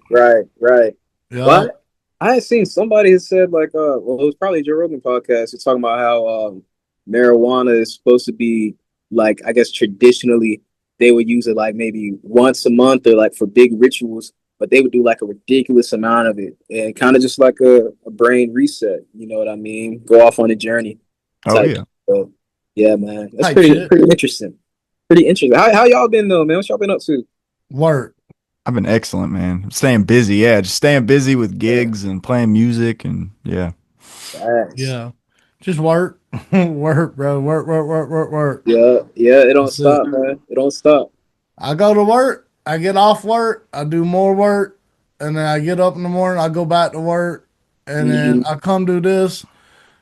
Right. Yeah. But I had seen somebody had said like, well, it was probably a Joe Rogan podcast. It's talking about how marijuana is supposed to be like, I guess traditionally they would use it like maybe once a month or like for big rituals, but they would do like a ridiculous amount of it and kind of just like a brain reset. You know what I mean? Go off on a journey Oh type. yeah. So, yeah, man, that's Type shit. pretty interesting. Pretty interesting. How y'all been though, man? What y'all been up to? Work. I've been excellent, man. Staying busy, yeah, just staying busy with Yeah, gigs and playing music, and yeah. facts. Yeah. Just work. Work, bro. Work. Yeah. It don't That's it. stop, man. It don't stop. I go to work, I get off work, I do more work, and then I get up in the morning, I go back to work, and then Hmm. I come do this.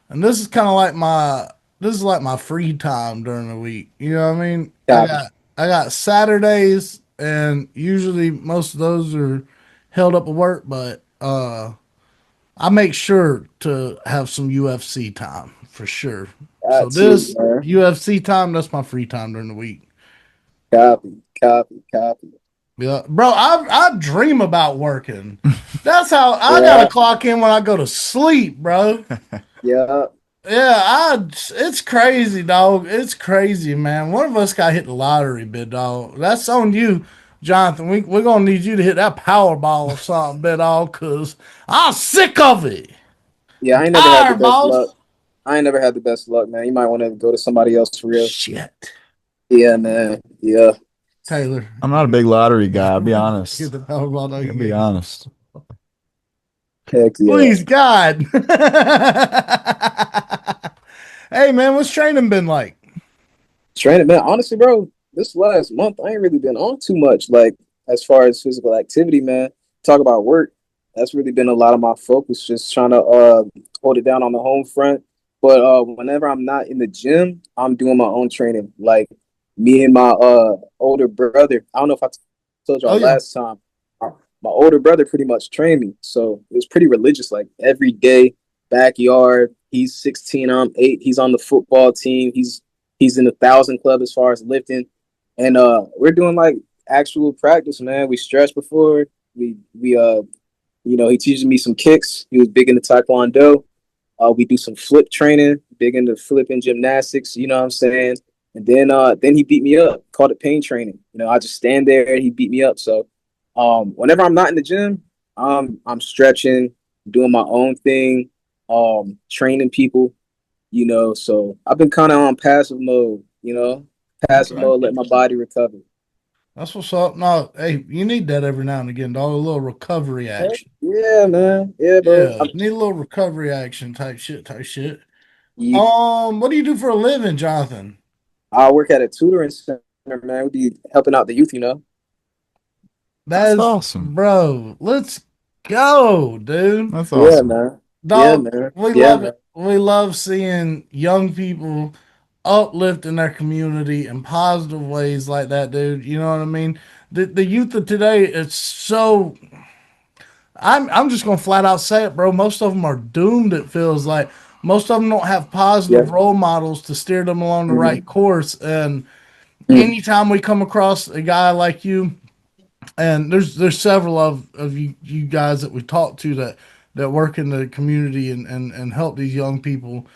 And this is kind of like my free time during the week. You know what I mean? Copy. I got Saturdays, and usually most of those are held up at work, but I make sure to have some UFC time for sure. So Got to, this man. UFC time, that's my free time during the week. Copy. Yeah, bro, I dream about working. That's how I gotta Yeah, clock in when I go to sleep, bro. yeah. Yeah, it's crazy, dog. It's crazy, man. One of us got hit the lottery bid, dog. That's on you, Jonathan. We're gonna need you to hit that Powerball or something, bid, dog, cause I'm sick of it. Yeah, I'm I ain't never had the tired, best luck. boss. I ain't never had the best luck, man. You might want to go to somebody else for real. Shit. Yeah, man. Yeah. Taylor, I'm not a big lottery guy, I'll be get honest. the Powerball, dog. I'll be honest. Heck yeah. Please, God. Hey, man, what's training been like? Training, man. Honestly, bro, this last month I ain't really been on too much. Like as far as physical activity, man. Talk about work. That's really been a lot of my focus, just trying to hold it down on the home front. But whenever I'm not in the gym, I'm doing my own training. Like me and my older brother. I don't know if told Oh y'all yeah. last time. My older brother pretty much trained me, so it was pretty religious. Like every day, backyard. He's 16, I'm 8. He's on the football team. He's in the 1,000 club as far as lifting, and we're doing like actual practice, man. We stretch before we he teaches me some kicks. He was big into taekwondo. We do some flip training, big into flipping gymnastics. You know what I'm saying? And then he beat me up. Called it pain training. I just stand there and he beat me up. So whenever I'm not in the gym, I'm stretching, doing my own thing, training people. So I've been kind of on passive mode. Passive Okay. mode, let my body recover. That's what's up. No, hey, you need that every now and again, dog. A little recovery Heck action. yeah, man. Yeah, bro. Yeah, need a little recovery action type shit. You, What do you do for a living, Jonathan? I work at a tutoring center, man. We be helping out the youth. That's awesome. bro. Let's go, dude. That's Yeah, awesome. man. Yeah, Dog, man. we Yeah, love man. it. We love seeing young people uplifting their community in positive ways like that, dude. You know what I mean? The youth of today, it's so. I'm just gonna flat out say it, bro. Most of them are doomed. It feels like most of them don't have Yeah. positive role models to steer them along the Mm-hmm. right course. And Mm-hmm. anytime we come across a guy like you, and there's several of you guys that we talked to that work in the community and help these young people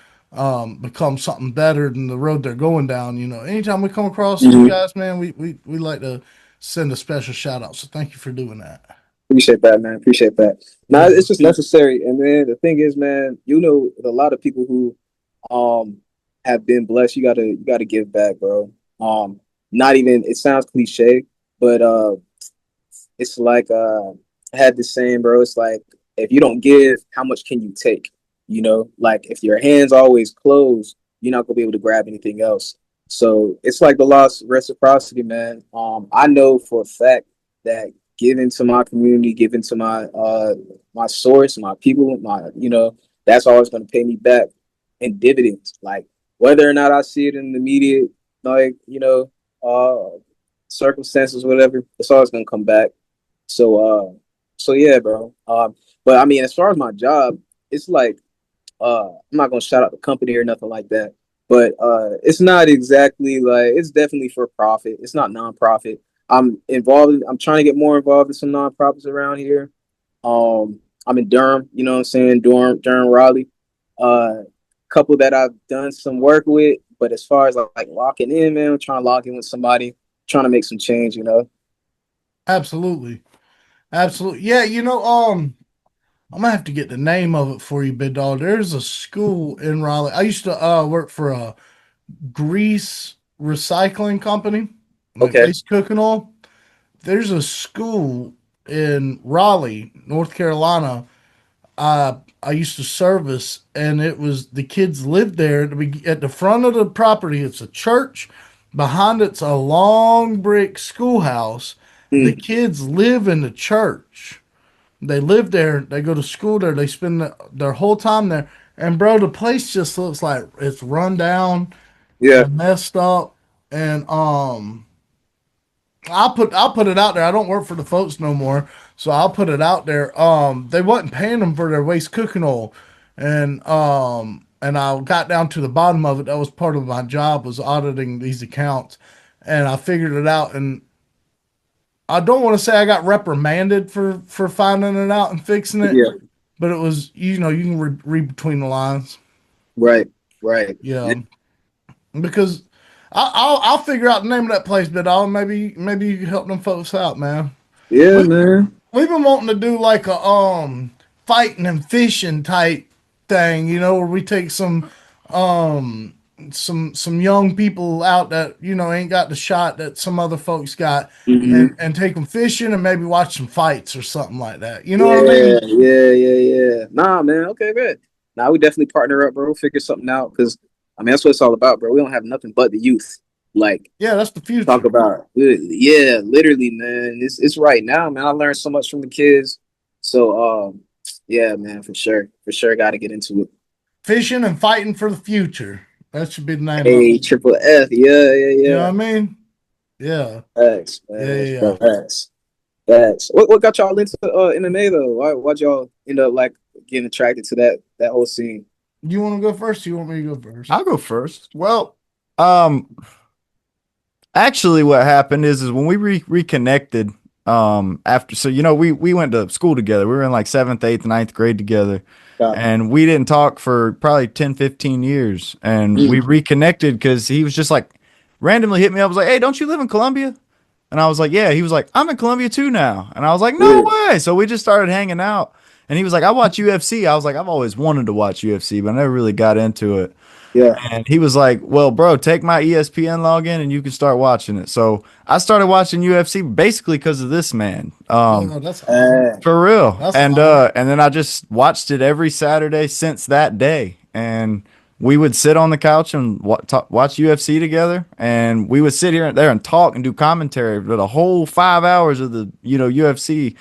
become something better than the road they're going down. You know, anytime we come across you Mm-hmm. guys, man, we like to send a special shout out. So thank you for doing that. Appreciate that, man. Appreciate that. Now Yeah, it's just necessary. And then the thing is, man, a lot of people who have been blessed, you gotta give back, bro. Not even it sounds cliche, but it's like I had this saying, bro. It's like if you don't give, how much can you take? Like if your hands always closed, you're not gonna be able to grab anything else. So it's like the lost reciprocity, man. I know for a fact that giving to my community, giving to my source, my people, that's always gonna pay me back in dividends. Like whether or not I see it in the media, like circumstances, whatever, it's always gonna come back. So yeah, bro. But I mean, as far as my job, it's like I'm not gonna shout out the company or nothing like that. But it's not exactly like it's definitely for profit. It's not nonprofit. I'm trying to get more involved in some nonprofits around here. I'm in Durham, you know what I'm saying? Durham, Raleigh. Couple that I've done some work with, but as far as like locking in, man, I'm trying to lock in with somebody, trying to make some change. absolutely, absolutely. Yeah, I'm gonna have to get the name of it for you, big dog. There's a school in Raleigh. I used to work for a grease recycling company, like Okay. waste cooking oil. There's a school in Raleigh, North Carolina. I used to service, and it was the kids lived there. At the front of the property, it's a church. Behind it's a long brick schoolhouse. The Mm, kids live in the church. They live there. They go to school there. They spend their whole time there. And bro, the place just looks like it's run down yeah. and messed up. And I'll put it out there. I don't work for the folks no more, so I'll put it out there. They wasn't paying them for their waste cooking oil, and I got down to the bottom of it. That was part of my job, was auditing these accounts, and I figured it out. And I don't want to say I got reprimanded for finding it out and fixing it, Yeah. but it was, you can read between the lines. Right. Right. Yeah, because I'll figure out the name of that place, but I'll maybe you can help them folks out, man. Yeah, We man. we've been wanting to do like a fighting and fishing type thing, where we take um some young people out that ain't got the shot that some other folks got, and Hmm. take them fishing and maybe watch some fights or something like that. You know what I Yeah, mean? yeah, yeah, yeah. Nah, man. Okay, good. Nah, we definitely partner up, bro. Figure something out because I mean that's what it's all about, bro. We don't have nothing but the youth. Like Yeah, that's the talk future. about, yeah, literally, man. It's right now, man. I learned so much from the kids. So, yeah, man, for sure, got to get into it. Fishing and fighting for the future. That should be the name of it. Hey, triple F. Yeah, yeah, You know yeah. what I mean? Yeah. Facts, Yeah, man. yeah, yeah. Facts. Facts. What got y'all into MMA though? Why'd y'all end up like getting attracted to that whole scene? You want to go first? Or you want me to go first? I'll go first. Well, um, actually, what happened is when we reconnected, after, so we went to school together. We were in like seventh, eighth, ninth grade together, Got and we didn't talk for probably 10, 15 years. And we mm, reconnected because he was just like randomly hit me up. Was like, "Hey, don't you live in Columbia?" And I was like, "Yeah." He was like, "I'm in Columbia too now." And I was like, "No yeah, way." So we just started hanging out. And he was like, "I watch UFC." I was like, "I've always wanted to watch UFC, but I never really got into it." yeah. And he was like, "Well, bro, take my ESPN login and you can start watching it." So I started watching UFC basically because of this man. Oh, that's awesome. For real. That's And awesome. then I just watched it every Saturday since that day. And we would sit on the couch and watch UFC together, and we would sit here and there and talk and do commentary for the whole 5 hours of the UFC.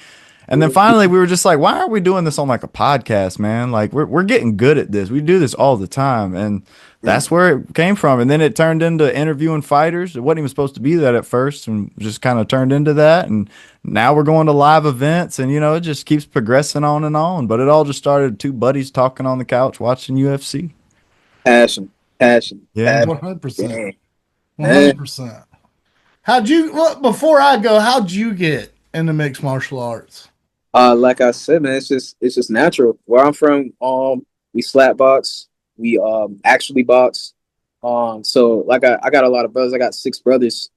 And then finally we were just like, why aren't we doing this on like a podcast, man? Like we're getting good at this. We do this all the time. And that's where it came from. And then it turned into interviewing fighters. It wasn't even supposed to be that at first, and just kind of turned into that. And now we're going to live events, and it just keeps progressing on and on. But it all just started two buddies talking on the couch watching UFC. Passion. Yeah. 100%. 100%. Before I go, how'd you get into mixed martial arts? Like I said, man, it's just natural. Where I'm from, we slap box, we actually box. So like I got a lot of brothers. I got 6 brothers.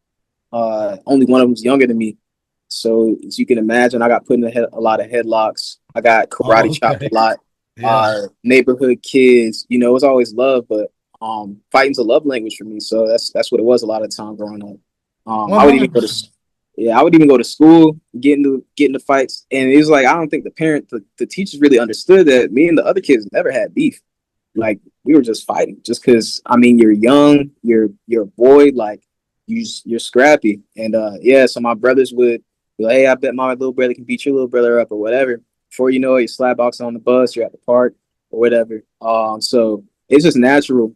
Only one of them's younger than me. So as you can imagine, I got put in a lot of headlocks. I got karate chopped a lot. Yeah. Neighborhood kids, it was always love, but fighting's a love language for me. So that's what it was a lot of time growing up. I would even go to school, get into fights, and it was like I don't think the teachers really understood that me and the other kids never had beef. Like we were just fighting, just because you're young, you're a boy, like you're scrappy, and so my brothers would be like, hey, I bet my little brother can beat your little brother up or whatever. Before you know it, you're slap boxing on the bus, you're at the park or whatever. So it's just natural.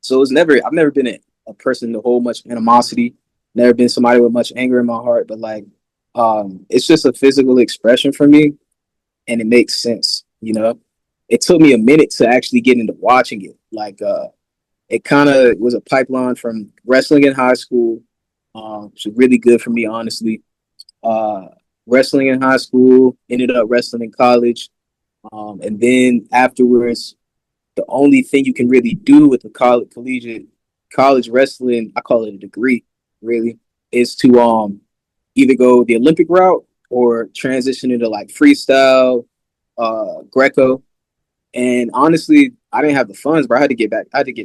So I've never been a person to hold much animosity. Never been somebody with much anger in my heart, but like, it's just a physical expression for me, and it makes sense. It took me a minute to actually get into watching it. Like, it kind of was a pipeline from wrestling in high school, which was really good for me, honestly. Wrestling in high school, ended up wrestling in college, and then afterwards, the only thing you can really do with the college wrestling, I call it a degree, really, is to either go the Olympic route or transition into like freestyle, Greco. And honestly, I didn't have the funds, but I had to get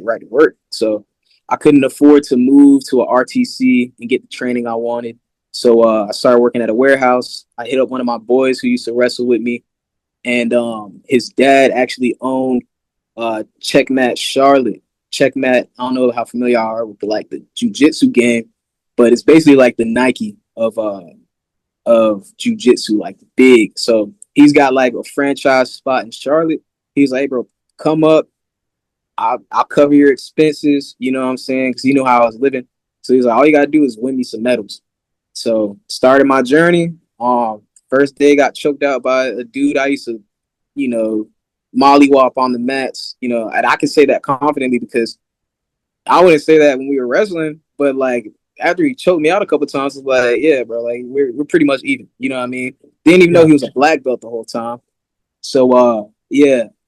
right to work. So I couldn't afford to move to a RTC and get the training I wanted. So I started working at a warehouse. I hit up one of my boys who used to wrestle with me, and his dad actually owned Checkmat Charlotte. Checkmat, I don't know how familiar you are with the jiu-jitsu game, but it's basically like the Nike of jiu-jitsu, like big. So he's got like a franchise spot in Charlotte. He's like, hey, bro, come up. I'll cover your expenses. You know what I'm saying? Because you know how I was living. So he's like, all you got to do is win me some medals. So started my journey. First day got choked out by a dude I used to, mollywop on the mats. And I can say that confidently because I wouldn't say that when we were wrestling, but like after he choked me out a couple of times, I was like, yeah, bro, like we're pretty much even. You know what I mean? Didn't even know he was a black belt the whole time. So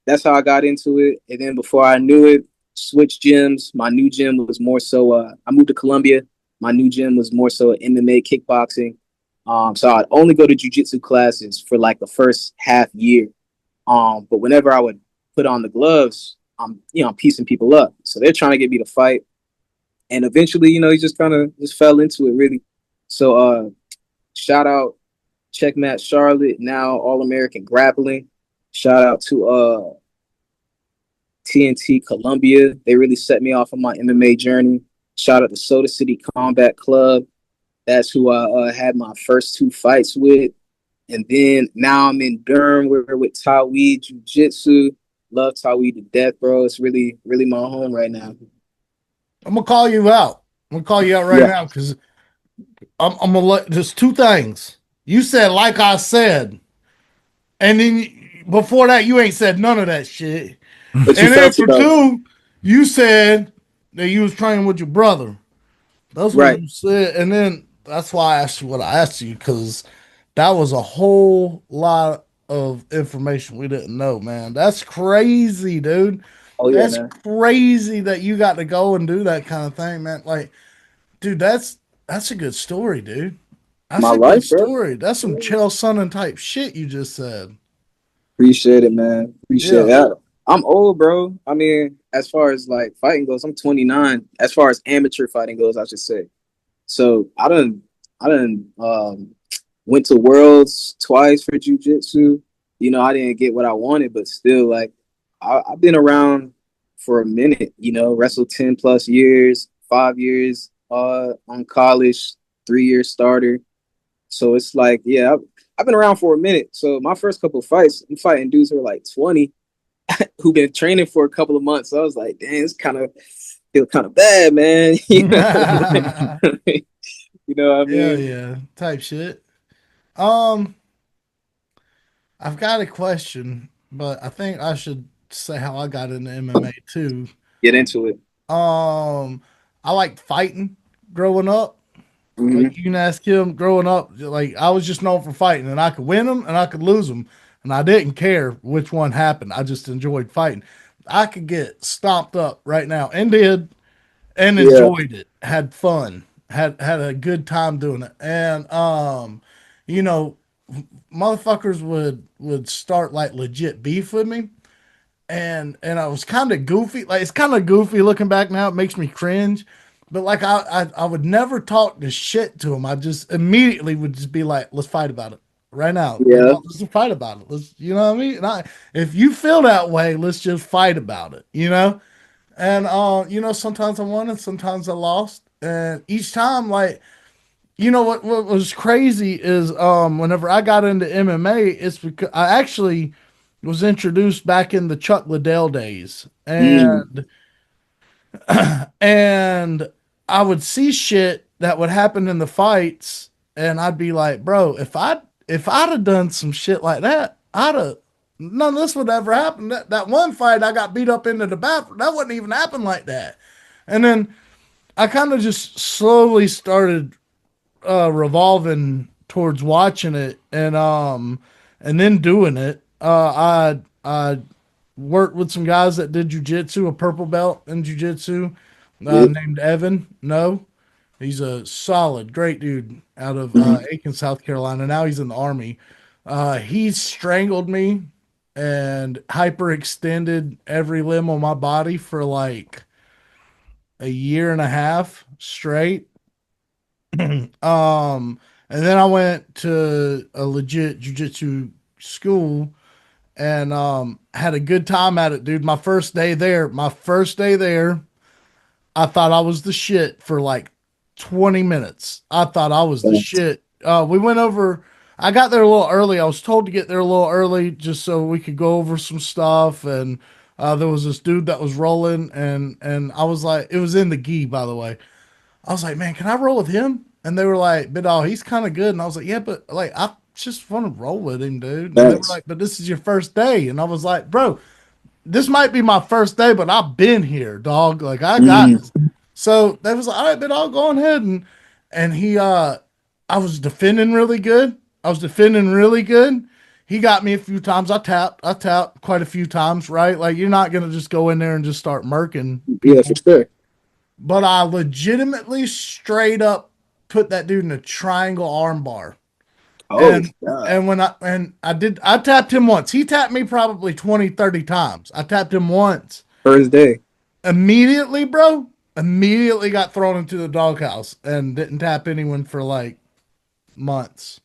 that's how I got into it. And then before I knew it, switched gyms. My new gym was more so I moved to Columbia. My new gym was more so MMA, kickboxing. So I'd only go to jiu-jitsu classes for like the first half year. But whenever I would put on the gloves, I'm piecing people up. So they're trying to get me to fight. And eventually, he just kind of just fell into it, really. So shout out Checkmat Charlotte, now All-American Grappling. Shout out to TNT Columbia. They really set me off on my MMA journey. Shout out to Soda City Combat Club. That's who I had my first 2 fights with. And then now I'm in Durham. We're with Tawi Jiu-Jitsu. Love Tawi to death, bro. It's really, really my home right now. I'm going to call you out. I'm going to call you out right now because I'm going to let just 2 things. You said, like I said, and then before that, you ain't said none of that shit. And then for 2, you said that you was training with your brother. That's what you said. And then that's why I asked you what I asked you, because that was a whole lot of information we didn't know, man. That's crazy, dude. Oh, yeah, that's crazy that you got to go and do that kind of thing, man. Like, dude, that's a good story, dude. That's a good story. Bro. That's some Chael Sonnen type shit you just said. Appreciate it, man. Appreciate it. I'm old, bro. I mean, as far as like fighting goes, I'm 29. As far as amateur fighting goes, I should say. So I done went to Worlds twice for jiu-jitsu. I didn't get what I wanted, but still, like, I've been around for a minute, you know, wrestled 10 plus years, 5 years on college, 3 year starter. So it's like, yeah, I've been around for a minute. So my first couple of fights, I'm fighting dudes who are like 20 who've been training for a couple of months. So I was like, dang, it's kind of feel kind of bad, man. You know, you know what I Yeah, mean? yeah, type shit. Um, I've got a question, but I think I should say how I got into MMA too. Get into it. I liked fighting growing up. Like Mm-hmm. you can ask him growing up, like I was just known for fighting, and I could win them and I could lose them, and I didn't care which one happened. I just enjoyed fighting. I could get stomped up right now, and did, and Yeah. enjoyed it. Had fun, had a good time doing it, and you know, motherfuckers would start like legit beef with me, and I was kind of goofy. Like it's kind of goofy looking back now. It makes me cringe. But like I would never talk the shit to him. I just immediately would just be like, "Let's fight about it right now. Yeah. Let's fight about it. Let's, you know what I mean? And if you feel that way, let's just fight about it. You know." And you know, sometimes I won and sometimes I lost. And each time, like, you know what was crazy is whenever I got into MMA, it's because I actually was introduced back in the Chuck Liddell days. Mm. And I would see shit that would happen in the fights, and I'd be like, bro, if I'd have done some shit like that, I'd have none of this would ever happen. That one fight I got beat up into the bathroom, that wouldn't even happen like that. And then I kind of just slowly started revolving towards watching it, and then doing it. I worked with some guys that did jujitsu, a purple belt in jujitsu, Yep. named Evan. No, he's a solid, great dude out of Mhm. Aiken, South Carolina. Now he's in the army. He strangled me and hyperextended every limb on my body for like a year and a half straight. And then I went to a legit jujitsu school and had a good time at it, dude. My first day there, I thought I was the shit for like 20 minutes. I thought I was the shit. We went over. I got there a little early. I was told to get there a little early just so we could go over some stuff. And there was this dude that was rolling, and I was like, it was in the gi, by the way. I was like, man, can I roll with him? And they were like, but oh, he's kind of good. And I was like, yeah, but like, I just want to roll with him, dude. And they were Thanks. like, but this is your first day. And I was like, bro, this might be my first day, but I've been here, dog. Like I got Mm. this. So they was like, all right, but I'll go on ahead and he I was defending really good. He got me a few times. I tapped quite a few times, right? Like you're not gonna just go in there and just start murking Yeah, for people. sure. But I legitimately straight up put that dude in a triangle armbar. Oh, And God. and when I tapped him once. He tapped me probably 20, 30 times. I tapped him once. First day. Immediately, bro, immediately got thrown into the doghouse and didn't tap anyone for like months.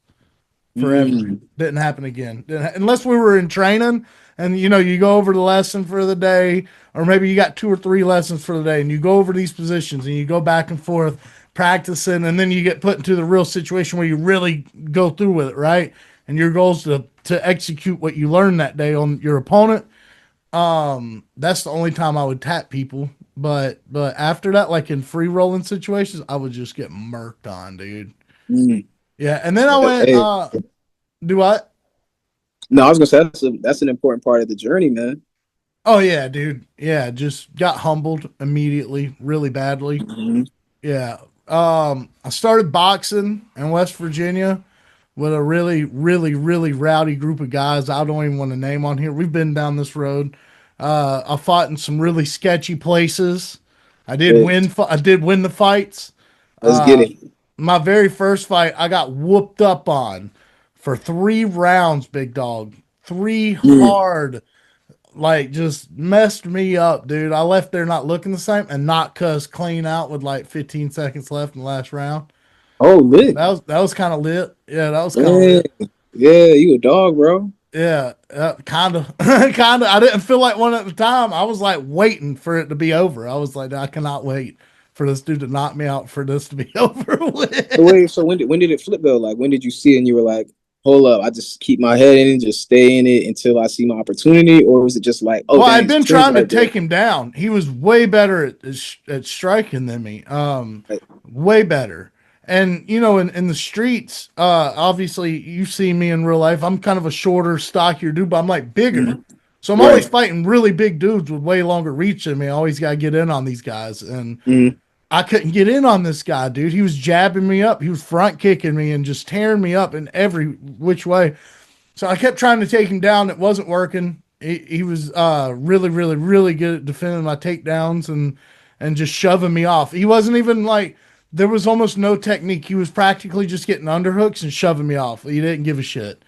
Forever. Mm. Didn't happen again. Unless we were in training and you know, you go over the lesson for the day, or maybe you got two or three lessons for the day and you go over these positions and you go back and forth practicing, and then you get put into the real situation where you really go through with it, right? And your goal is to execute what you learned that day on your opponent. That's the only time I would tap people. But after that, like in free rolling situations, I would just get murked on, dude. Mm. Yeah, and then I went Hey, do what? no, I was gonna say that's an important part of the journey, man. Oh yeah, dude. Yeah, just got humbled immediately, really badly. Mhm. Yeah. I started boxing in West Virginia with a really, really, really rowdy group of guys I don't even want to name on here. We've been down this road. I fought in some really sketchy places. Hey, I did win the fights. let's get it. My very first fight, I got whooped up on for 3 rounds, big dog. Three Mm. hard, like just messed me up, dude. I left there not looking the same and not cussed clean out with like 15 seconds left in the last round. Oh, lit. That was kind of lit. Yeah, that was kind of Yeah, lit. yeah, you a dog, bro. Yeah, kind of, kind of. I didn't feel like one at the time. I was like waiting for it to be over. I was like, I cannot wait for this dude to knock me out, for this to be over So with. wait, so when did it flip though? Like when did you see it and you were like, hold up, I just keep my head in and just stay in it until I see my opportunity, or was it just like, oh Well, dang, I'd it's been twins trying to right there? take him down. He was way better at striking than me. Like, Way better. And you know, in the streets, obviously you see me in real life. I'm kind of a shorter, stockier dude, but I'm like bigger. mhm. So I'm always Right. fighting really big dudes with way longer reach than me. I always got to get in on these guys. And Mhm. I couldn't get in on this guy, dude. He was jabbing me up. He was front kicking me and just tearing me up in every which way. So I kept trying to take him down. It wasn't working. He was really, really, really good at defending my takedowns and just shoving me off. He wasn't even like, there was almost no technique. He was practically just getting underhooks and shoving me off. He didn't give a shit.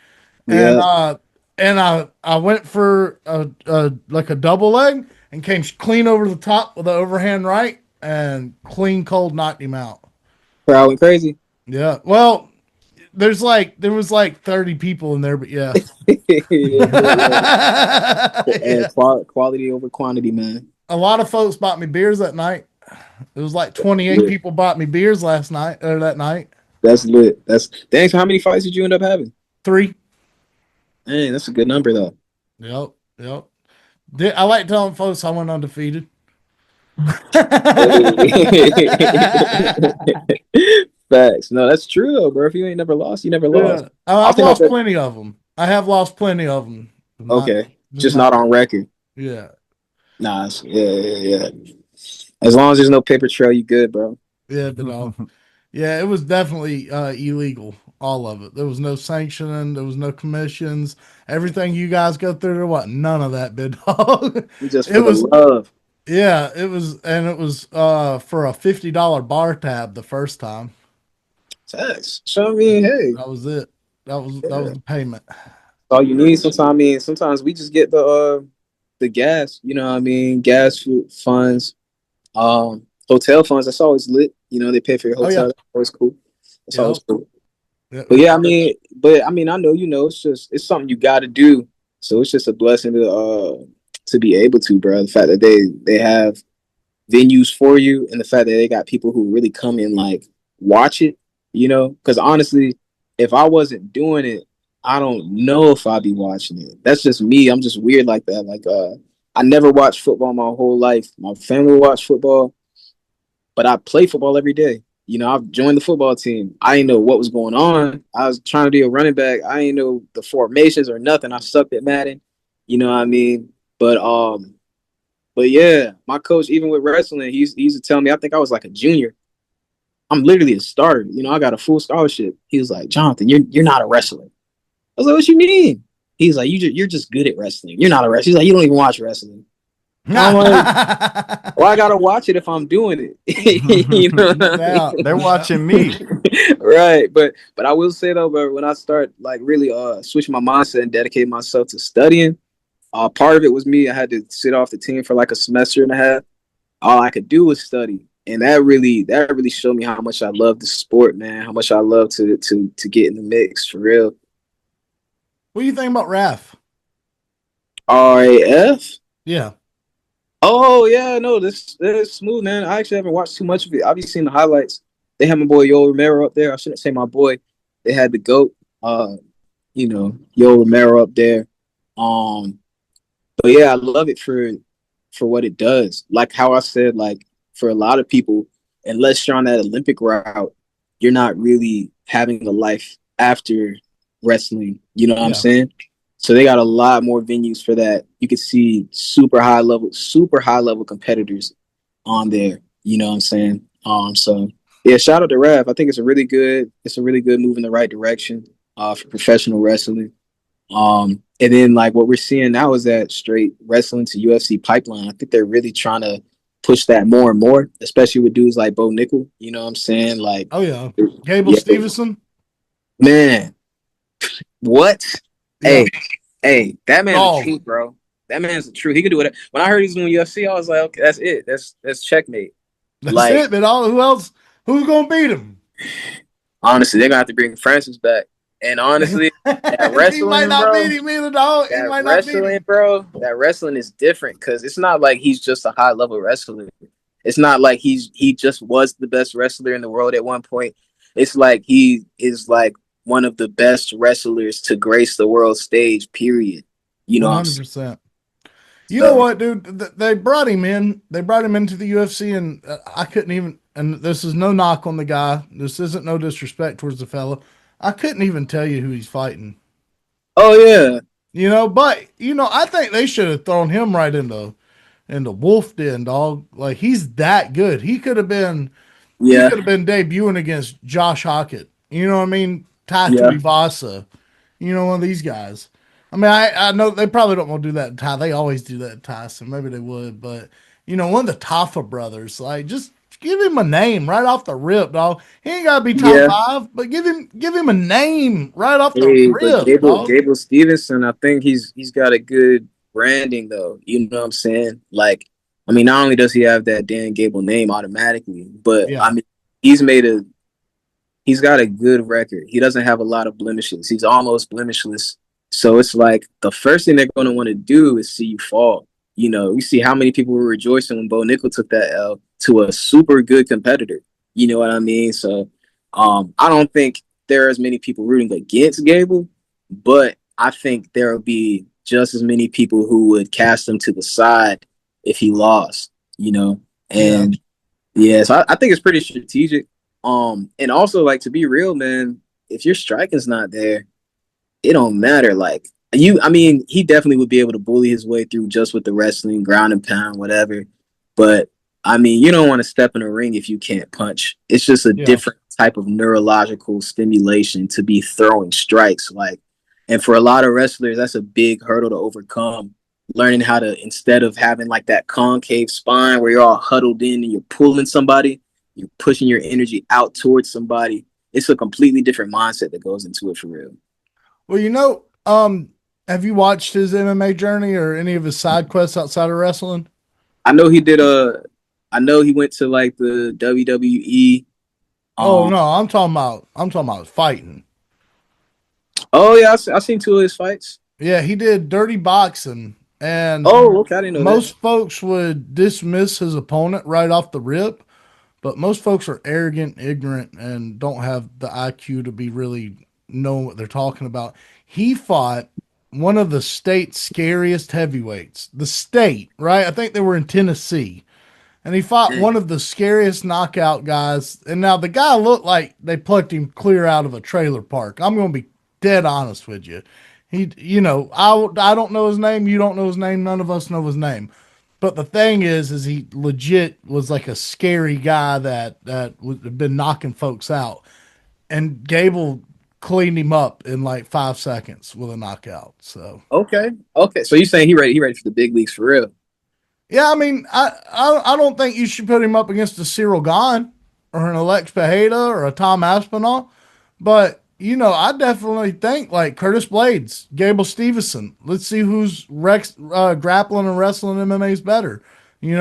And Yeah. I went for a like a double leg and came clean over the top with the overhand right and clean cold knocked him out. Crowd went crazy. Yeah. Well, there was like 30 people in there, but yeah. Yeah, yeah. Yeah. Quality over quantity, man. A lot of folks bought me beers that night. It was like 28 Lit. people bought me beers last night or that night. That's lit. That's dang. So how many fights did you end up having? 3. Dang, that's a good number though. Yep. Yep. I like telling folks I went undefeated. Facts. No, that's true though, bro. If you ain't never lost, you never lost. Yeah. I I've think lost that. plenty of them. I have lost plenty of them. Not, Okay, just just not. not on record. Yeah. Nah, yeah, yeah, yeah. As long as there's no paper trail, you good, bro. Yeah. But no. Yeah. It was definitely illegal. All of it. There was no sanctioning. There was no commissions. Everything you guys go through, there wasn't none of that, big dog. Just It for the was, love. yeah, it was, and it was for a $50 bar tab the first time. Facts. So I mean, hey, That was it. That was yeah. the payment. All you need. Sometimes I mean, sometimes we just get the gas. You know, what I mean, gas food funds, hotel funds. That's always lit. You know, they pay for your Oh hotel. yeah. That's always cool. That's Yep. always cool. Yeah, But yeah, I mean, I know, you know, it's something you got to do. So it's just a blessing to be able to, bro. The fact that they have venues for you, and the fact that they got people who really come and like watch it, you know. Because honestly, if I wasn't doing it, I don't know if I'd be watching it. That's just me. I'm just weird like that. Like, I never watched football my whole life. My family watched football, but I play football every day. You know, I've joined the football team. I didn't know what was going on. I was trying to be a running back. I didn't know the formations or nothing. I sucked at Madden. You know what I mean? But but yeah, my coach, even with wrestling, he used to tell me, I think I was like a junior. I'm literally a starter. You know, I got a full scholarship. He was like, Jonathan, you're not a wrestler. I was like, what you mean? He's like, you're just good at wrestling. You're not a wrestler. He's like, you don't even watch wrestling. I'm like, well, I gotta watch it if I'm doing it. You know no what I mean? doubt. They're No doubt. watching me. Right. But I will say though, bro, when I start like really switching my mindset and dedicate myself to studying, part of it was me. I had to sit off the team for like a semester and a half. All I could do was study. And that really showed me how much I love the sport, man. How much I love to get in the mix for real. What do you think about RAF? RAF? Yeah. Oh yeah, no, this is smooth, man. I actually haven't watched too much of it. I've just seen the highlights. They had my boy Yo Romero up there. I shouldn't say my boy. They had the GOAT, you know, Yo Romero up there. Um, but yeah, I love it for what it does. Like how I said, like for a lot of people, unless you're on that Olympic route, you're not really having a life after wrestling. You know what I'm Yeah. saying? So they got a lot more venues for that. You can see super high level competitors on there. You know what I'm saying? So yeah, shout out to Rev. I think it's a really good move in the right direction for professional wrestling. And then like what we're seeing now is that straight wrestling to UFC pipeline. I think they're really trying to push that more and more, especially with dudes like Bo Nickel. You know what I'm saying? Like, Oh yeah. Gable yeah, Stevenson. man, what? Yeah. Hey, that man's a Oh, truth, bro. That man's a truth. He could do it. When I heard he's doing UFC, I was like, okay, that's it. That's checkmate. that's Like, it. But all who else? Who's gonna beat him? honestly, they're gonna have to bring Francis back. And honestly, that He might wrestling, not bro, beat him either, dog. He might not beat him. that wrestling is different because it's not like he's just a high level wrestler. It's not like he just was the best wrestler in the world at one point. It's like he is like one of the best wrestlers to grace the world stage. Period. You know what I'm saying? 100%. You know So what, dude? They brought him in. They brought him into the UFC, and I couldn't even. And this is no knock on the guy. This isn't no disrespect towards the fella. I couldn't even tell you who he's fighting. oh yeah, But I think they should have thrown him right into Wolf Den, dog. Like he's that good. He yeah, could have been debuting against Josh Hockett. You know what I mean? Tai yeah, Tuivasa. One of these guys. I mean, I know they probably don't want to do that in Ty. They always do that in Ty, so maybe they would. But one of the Tafa brothers, like just give him a name right off the rip, dog. He ain't gotta be top yeah. five, but give him a name right off the Hey, but rip, dog. Gable Stevenson, I think he's got a good branding though. You know what I'm saying? Like, I mean, not only does he have that Dan Gable name automatically, but I Yeah, mean, he's made a he's got a good record. He doesn't have a lot of blemishes. He's almost blemishless. So it's like the first thing they're going to want to do is see you fall. You see how many people were rejoicing when Bo Nickel took that L to a super good competitor. You know what I mean? So I don't think there are as many people rooting against Gable, but I think there will be just as many people who would cast him to the side if he lost, you know? yeah, And yeah, so I think it's pretty strategic. And also like to be real, man, if your striking's not there, it don't matter. Like I mean, he definitely would be able to bully his way through just with the wrestling, ground and pound, whatever. But I mean, you don't want to step in a ring if you can't punch. It's just a yeah. different type of neurological stimulation to be throwing strikes. Like, and for a lot of wrestlers, that's a big hurdle to overcome. Learning how to, instead of having like that concave spine where you're all huddled in and you're pulling somebody, you're pushing your energy out towards somebody. It's a completely different mindset that goes into it for real. Well, have you watched his MMA journey or any of his side quests outside of wrestling? I know he did a. I know he went to like the WWE. Oh Um. no, I'm talking about fighting. Oh yeah, I seen two of his fights. Yeah, he did dirty boxing, and Oh, okay, I didn't know that. most folks would dismiss his opponent right off the rip, but most folks are arrogant, ignorant, and don't have the IQ to be really know what they're talking about. He fought one of the state's scariest heavyweights. The state, right? I think they were in Tennessee. And he fought Mm. one of the scariest knockout guys. And now the guy looked like they plucked him clear out of a trailer park. I'm going to be dead honest with you. I don't know his name. You don't know his name. None of us know his name. But the thing is he legit was like a scary guy that had been knocking folks out. And Gable cleaned him up in like 5 seconds with a knockout. So Okay, okay. So you saying he ready? He ready for the big leagues for real? yeah, I mean, I don't think you should put him up against a Cyril Gahn or an Alex Pajeda or a Tom Aspinall, but I definitely think like Curtis Blades, Gable Stevenson. Let's see who's grappling and wrestling MMA is better.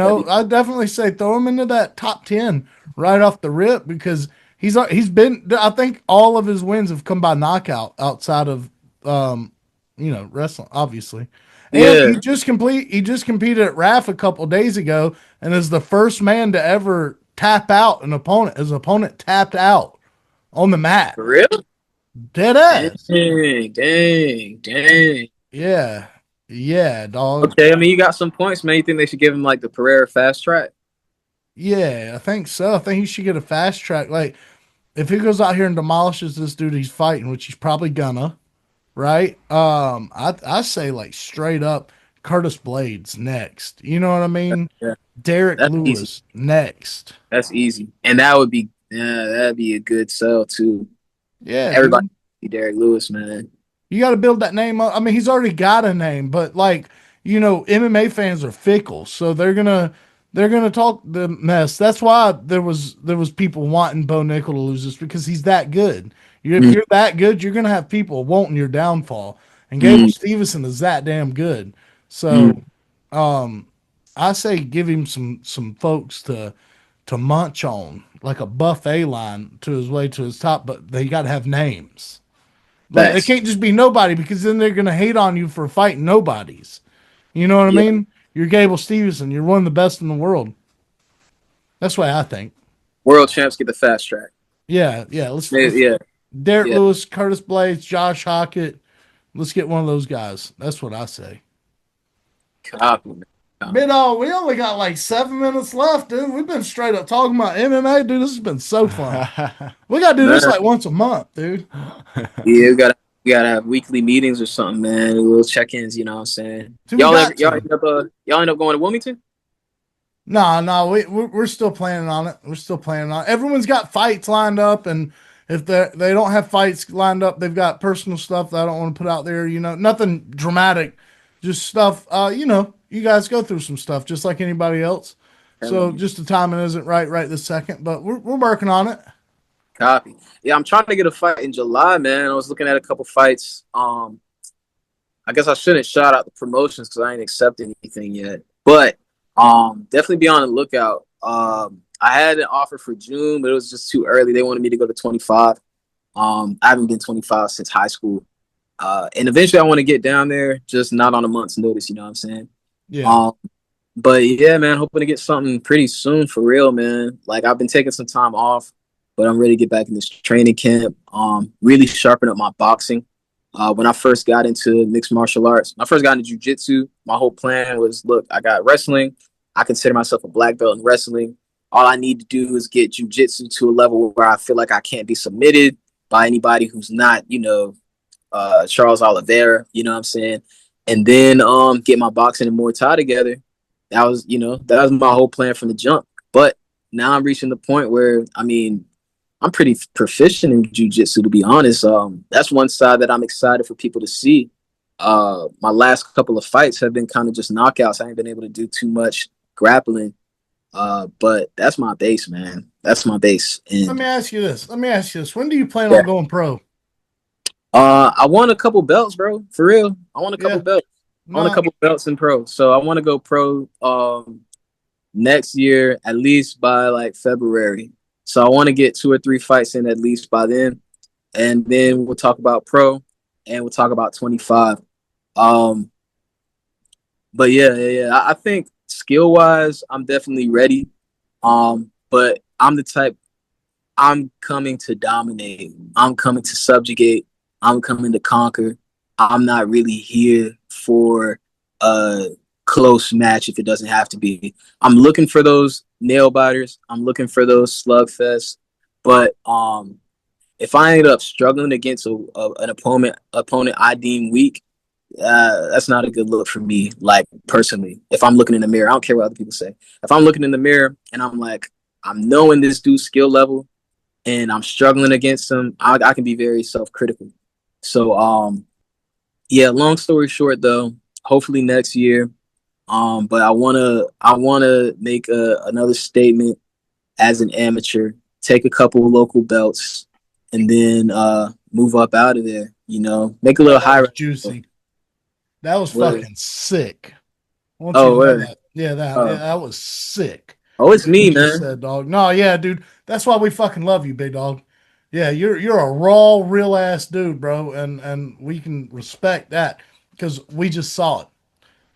That'd be I definitely say throw him into that top 10 right off the rip because he's been. I think all of his wins have come by knockout outside of wrestling, obviously. And yeah, he just competed at RAF a couple days ago and is the first man to ever tap out an opponent. His opponent tapped out on the mat. for real. Dead Dang, ass. dang, dang. Yeah. Yeah, dog. Okay, I mean you got some points, man. You think they should give him like the Pereira fast track? Yeah, I think so. I think he should get a fast track. Like, if he goes out here and demolishes this dude he's fighting, which he's probably gonna, right? I say like straight up Curtis Blades next. You know what I mean? Yeah, Derek that's easy. Lewis next. That's easy, and that would be that'd be a good sell too. Yeah, Everybody dude. see Derek Lewis, man. You got to build that name up. I mean, he's already got a name, but like, MMA fans are fickle, so they're gonna talk the mess. That's why there was people wanting Bo Nickel to lose this because he's that good. If Mm, you're that good, you're gonna have people wanting your downfall. And Gable mm, Stevenson is that damn good. So, mm. um, I say give him some folks to munch on like a buffet line to his way to his top, but they got to have names. Like, it Facts. can't just be nobody, because then they're gonna hate on you for fighting nobodies. You know what I Yeah. mean? You're Gable Stevenson. You're one of the best in the world. That's what I think. World champs get the fast track. Yeah, yeah. Yeah, Let's yeah, Derek yeah. Lewis, Curtis Blades, Josh Hockett. Let's get one of those guys. That's what I say. Copy, man. Man, we only got like 7 minutes left, dude. We've been straight up talking about MMA, dude. This has been so fun. We gotta do this Man. like once a month, dude. Yeah, we gotta have weekly meetings or something, man. Little check-ins, you know what I'm saying? Dude, we got to. Y'all end up going to Wilmington? No, we're still planning on it. We're still planning on it. Everyone's got fights lined up, and if they don't have fights lined up, they've got personal stuff that I don't want to put out there. You know, nothing dramatic, just stuff. You guys go through some stuff just like anybody else. So just the timing isn't right this second, but we're working on it. Copy. Yeah, I'm trying to get a fight in July, man. I was looking at a couple fights. I guess I shouldn't shout out the promotions because I ain't accepted anything yet. But definitely be on the lookout. I had an offer for June, but it was just too early. They wanted me to go to 25. I haven't been 25 since high school. And eventually I want to get down there, just not on a month's notice, you know what I'm saying? Yeah. But yeah, man, hoping to get something pretty soon for real, man. Like, I've been taking some time off, but I'm ready to get back in this training camp. Really sharpen up my boxing. When I first got into mixed martial arts, when I first got into jiu-jitsu, my whole plan was, look, I got wrestling. I consider myself a black belt in wrestling. All I need to do is get jiu-jitsu to a level where I feel like I can't be submitted by anybody who's not, Charles Oliveira, you know what I'm saying? And then get my boxing and Muay Thai together. That was my whole plan from the jump. But now I'm reaching the point where, I'm pretty proficient in jiu-jitsu, to be honest. That's one side that I'm excited for people to see. My last couple of fights have been kind of just knockouts. I ain't been able to do too much grappling. But that's my base, man. That's my base. And Let me ask you this. When do you plan on going pro? I won a couple belts, bro. For real. I won a couple belts. I won a couple belts in pro. So I want to go pro next year, at least by like February. So I want to get 2 or 3 fights in at least by then. And then we'll talk about pro and we'll talk about 25. But yeah. I think skill wise, I'm definitely ready. But I'm the type, I'm coming to dominate. I'm coming to subjugate. I'm coming to conquer. I'm not really here for a close match if it doesn't have to be. I'm looking for those nail biters. I'm looking for those slugfests. But if I end up struggling against an opponent I deem weak, that's not a good look for me. Like, personally, if I'm looking in the mirror, I don't care what other people say. If I'm looking in the mirror and I'm like, I'm knowing this dude's skill level and I'm struggling against him, I can be very self-critical. So, yeah, long story short, though, hopefully next year. But I wanna make another statement as an amateur, take a couple of local belts, and then move up out of there. Make a little higher. Juicy. That was fucking sick. That was sick. Oh, it's me, man. Said, dog. No, yeah, dude. That's why we fucking love you, big dog. Yeah, you're a raw, real ass dude, bro, and we can respect that because we just saw it.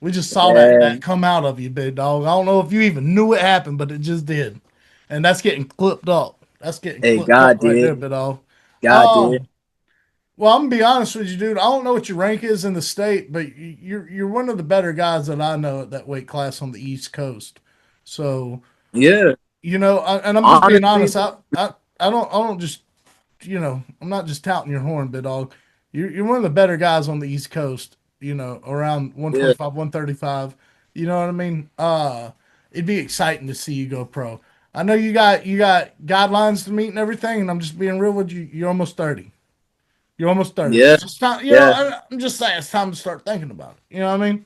We just saw that come out of you, big dog. I don't know if you even knew it happened, but it just did, and that's getting clipped up. That's getting clipped up right there, big dog. God did. Well, I'm gonna be honest with you, dude. I don't know what your rank is in the state, but you're one of the better guys that I know at that weight class on the East Coast. So yeah, and I'm just being honest. I don't just I'm not just touting your horn, big dog. You're one of the better guys on the East Coast. Around 125, 135. You know what I mean? It'd be exciting to see you go pro. I know you got guidelines to meet and everything, and I'm just being real with you. You're almost 30. You're almost 30. Yeah. It's time, I'm just saying it's time to start thinking about it. You know what I mean?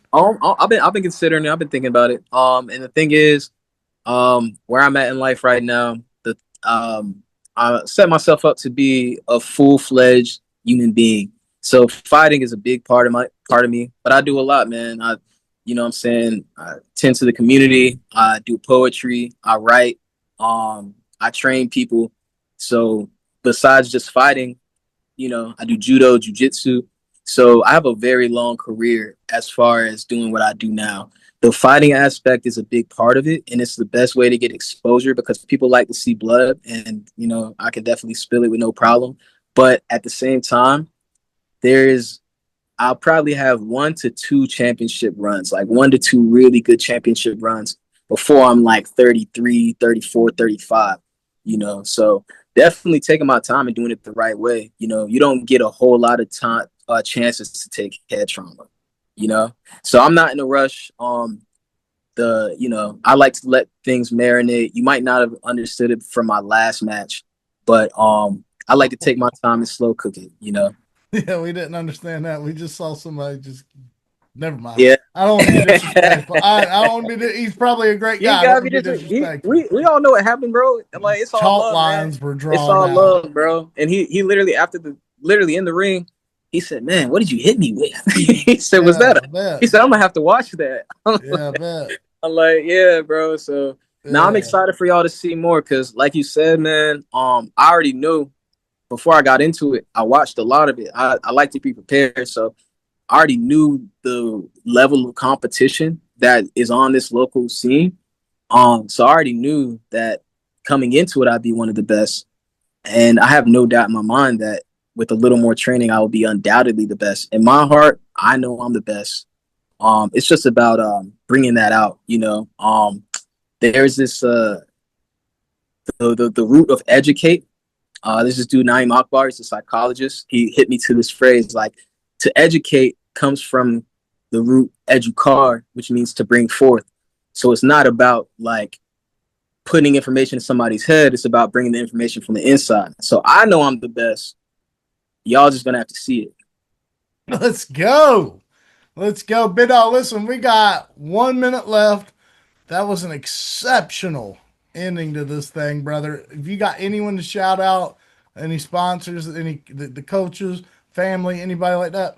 I've been considering it. I've been thinking about it. And the thing is, where I'm at in life right now, I set myself up to be a full-fledged human being. So fighting is a big part of me, but I do a lot, man. I tend to the community. I do poetry. I write. I train people. So besides just fighting, I do judo, jujitsu. So I have a very long career as far as doing what I do now. The fighting aspect is a big part of it, and it's the best way to get exposure because people like to see blood, and I can definitely spill it with no problem. But at the same time, I'll probably have 1 to 2 championship runs, like 1 to 2 really good championship runs before I'm like 33, 34, 35, So definitely taking my time and doing it the right way. You don't get a whole lot of time chances to take head trauma, So I'm not in a rush. I like to let things marinate. You might not have understood it from my last match, but I like to take my time and slow cook it. Yeah, we didn't understand that. We just saw somebody just. Never mind. Yeah. I don't want to be disrespectful. I don't want to be. He's probably a great guy. I don't want to be disrespectful. We all know what happened, bro. Like it's all Chalk love, lines man. were drawn. It's all out. love, bro. And he literally literally in the ring, he said, "Man, what did you hit me with?" He said, "Was that?" He said, "I'm gonna have to watch that." Yeah, I bet. I'm like, yeah, bro. So now I'm excited for y'all to see more because, like you said, man, I already knew before I got into it. I watched a lot of it. I like to be prepared, so I already knew the level of competition that is on this local scene. So I already knew that coming into it, I'd be one of the best. And I have no doubt in my mind that with a little more training, I will be undoubtedly the best. In my heart, I know I'm the best. It's just about bringing that out, There's this the root of educate. There's this dude, Naeem Akbar, he's a psychologist. He hit me to this phrase like, to educate comes from the root educar, which means to bring forth. So it's not about like putting information in somebody's head. It's about bringing the information from the inside. So I know I'm the best. Y'all just gonna have to see it. Let's go. Big dog, listen, we got 1 minute left. That was an exceptional ending to this thing, brother. If you got anyone to shout out, any sponsors, the coaches, family, anybody like that?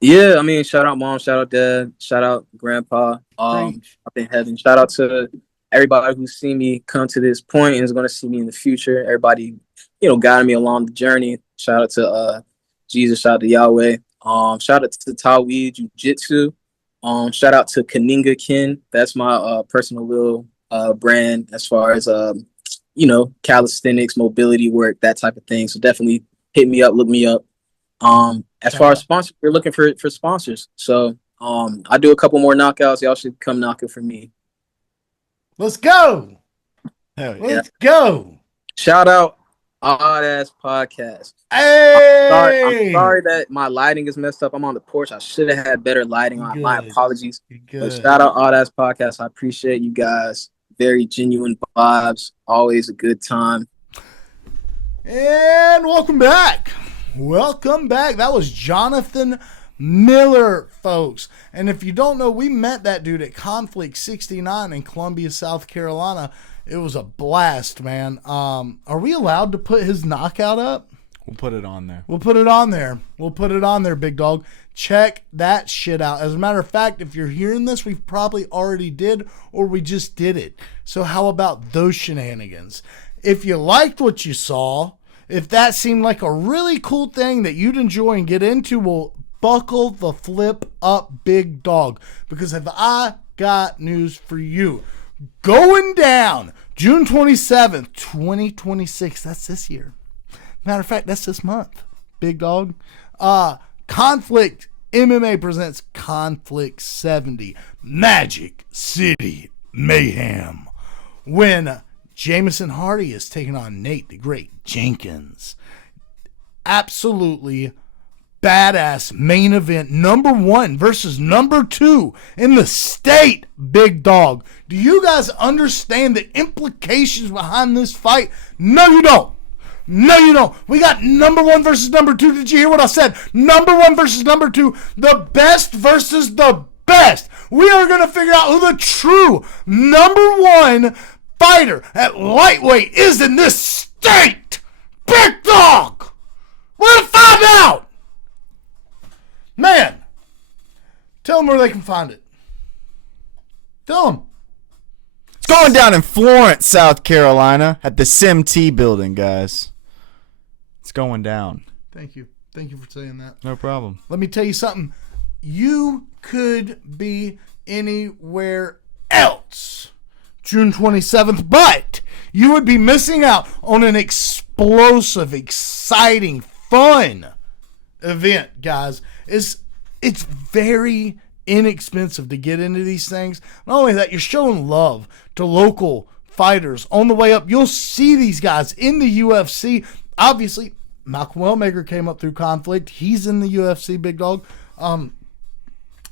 Yeah, I mean, shout out mom, shout out dad, shout out grandpa, up in heaven. Shout out to everybody who's seen me come to this point and is going to see me in the future. Everybody, guiding me along the journey. Shout out to Jesus, shout out to Yahweh. Shout out to Tawi Jiu-Jitsu. Shout out to Kaninga Kin. That's my personal little brand as far as calisthenics, mobility work, that type of thing. So definitely hit me up, look me up. As far as sponsors, we're looking for sponsors. So I do a couple more knockouts. Y'all should come knocking for me. Let's go. Let's go. Shout out Oddass podcast. Hey, I'm sorry that my lighting is messed up. I'm on the porch. I should have had better lighting on. My apologies. But shout out Oddass podcast. I appreciate you guys. Very genuine vibes. Always a good time. And welcome back. That was Jonathan Miller, folks. And if you don't know, we met that dude at Conflict 69 in Columbia, South Carolina. It was a blast, man. Are we allowed to put his knockout up? We'll put it on there. We'll put it on there, big dog. Check that shit out. As a matter of fact, if you're hearing this, we probably already did, or we just did it. So how about those shenanigans? If you liked what you saw, if that seemed like a really cool thing that you'd enjoy and get into, well, buckle the flip up, big dog. Because have I got news for you. Going down June 27th, 2026. That's this year. Matter of fact, that's this month, big dog. Conflict MMA presents Conflict 70, Magic City Mayhem. When Jameson Hardy is taking on Nate the Great Jenkins. Absolutely badass main event. Number 1 versus number 2 in the state, big dog. Do you guys understand the implications behind this fight? No, you don't. We got number 1 versus number 2. Did you hear what I said? Number 1 versus number 2. The best versus the best. We are going to figure out who the true number 1 fighter at lightweight is in this state. Big dog. We're going to find out. Man, tell them where they can find it. Tell them. It's going down in Florence, South Carolina at the SimT building, guys. It's going down. Thank you. Thank you for saying that. No problem. Let me tell you something. You could be anywhere else June 27th, but you would be missing out on an explosive, exciting, fun event, guys. It's very inexpensive to get into these things. Not only that, you're showing love to local fighters on the way up. You'll see these guys in the UFC. Obviously, Malcolm Wellmaker came up through Conflict. He's in the UFC, big dog.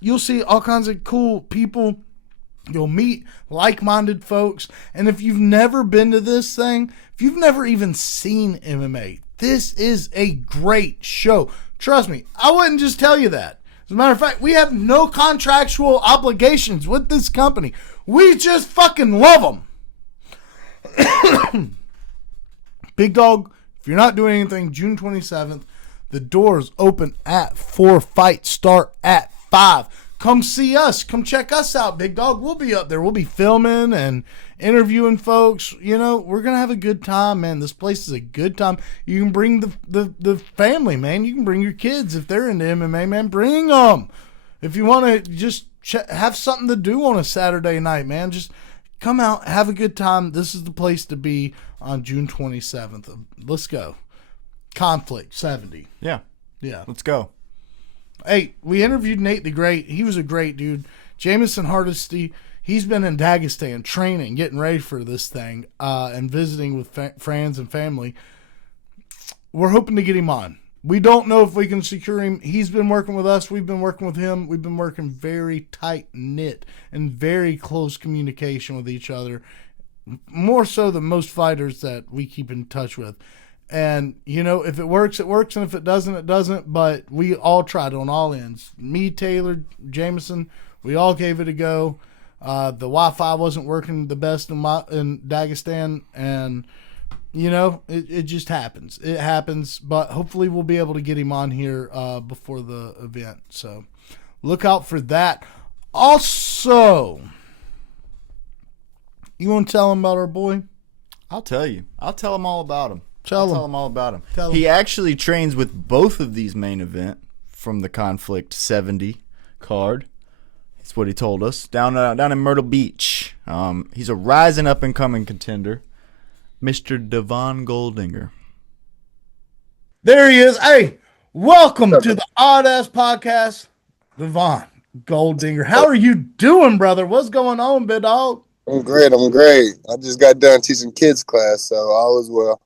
You'll see all kinds of cool people. You'll meet like-minded folks. And if you've never been to this thing, if you've never even seen MMA, this is a great show. Trust me, I wouldn't just tell you that. As a matter of fact, we have no contractual obligations with this company. We just fucking love them. Big dog, if you're not doing anything, June 27th, the doors open at 4, fights start at 5. Come see us. Come check us out, big dog. We'll be up there. We'll be filming and interviewing folks. You know, we're going to have a good time, man. This place is a good time. You can bring the family, man. You can bring your kids if they're into MMA, man. Bring them. If you want to just have something to do on a Saturday night, man, just come out, have a good time. This is the place to be on June 27th. Let's go. Conflict 70. Yeah. Let's go. Hey, we interviewed Nate the Great. He was a great dude. Jameson Hardesty, he's been in Dagestan training, getting ready for this thing, and visiting with friends and family. We're hoping to get him on. We don't know if we can secure him. He's been working with us. We've been working with him. We've been working very tight-knit and very close communication with each other, more so than most fighters that we keep in touch with. And, you know, if it works, it works. And if it doesn't, it doesn't. But we all tried on all ends. Me, Taylor, Jameson, we all gave it a go. The Wi-Fi wasn't working the best in Dagestan. And, you know, it just happens. It happens. But hopefully we'll be able to get him on here before the event. So look out for that. Also, you want to tell him about our boy? I'll tell you. I'll tell him all about him. Tell him all about him. He actually trains with both of these main event from the Conflict 70 card. That's what he told us. Down in Myrtle Beach. He's a rising up and coming contender, Mr. Devone Goldinger. There he is. Hey, welcome to the Oddass podcast, Devone Goldinger. How are you doing, brother? What's going on, big dog? I'm great. I just got done teaching kids class, so all is well.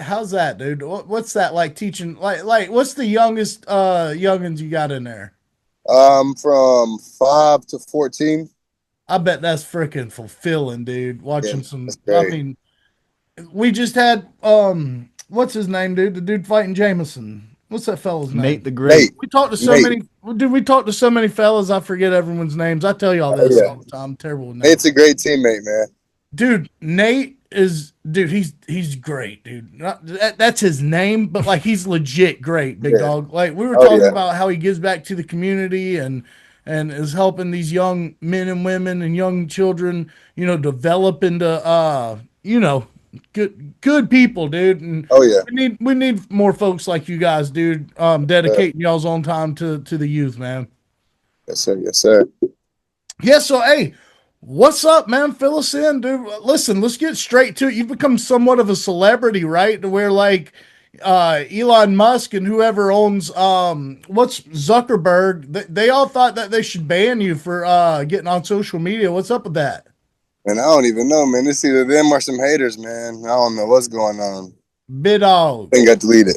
How's that, dude? What's that like teaching? Like, what's the youngest youngins you got in there? From 5 to 14. I bet that's freaking fulfilling, dude. Watching some. I mean, we just had what's his name, dude? The dude fighting Jameson. What's that fella's name? Nate the Great. We talked to so many. Dude, we talked to so many fellas. I forget everyone's names. I tell you all this all the time. I'm terrible with names. Nate's a great teammate, man. Dude, Nate is, dude, he's great, dude. That's his name, but like he's legit great, big dog. Like we were talking about how he gives back to the community and is helping these young men and women and young children, you know, develop into you know, good people, dude. And we need more folks like you guys, dude, dedicating y'all's own time to the youth, man. Yes, sir. Yes, sir. Yeah, so hey, what's up, man? Fill us in, dude. Listen, let's get straight to it. You've become somewhat of a celebrity, right? To where like Elon Musk and whoever owns what's Zuckerberg, they all thought that they should ban you for getting on social media. What's up with that? And I don't even know, man. It's either them or some haters, man. I don't know what's going on. Big dog. They got deleted.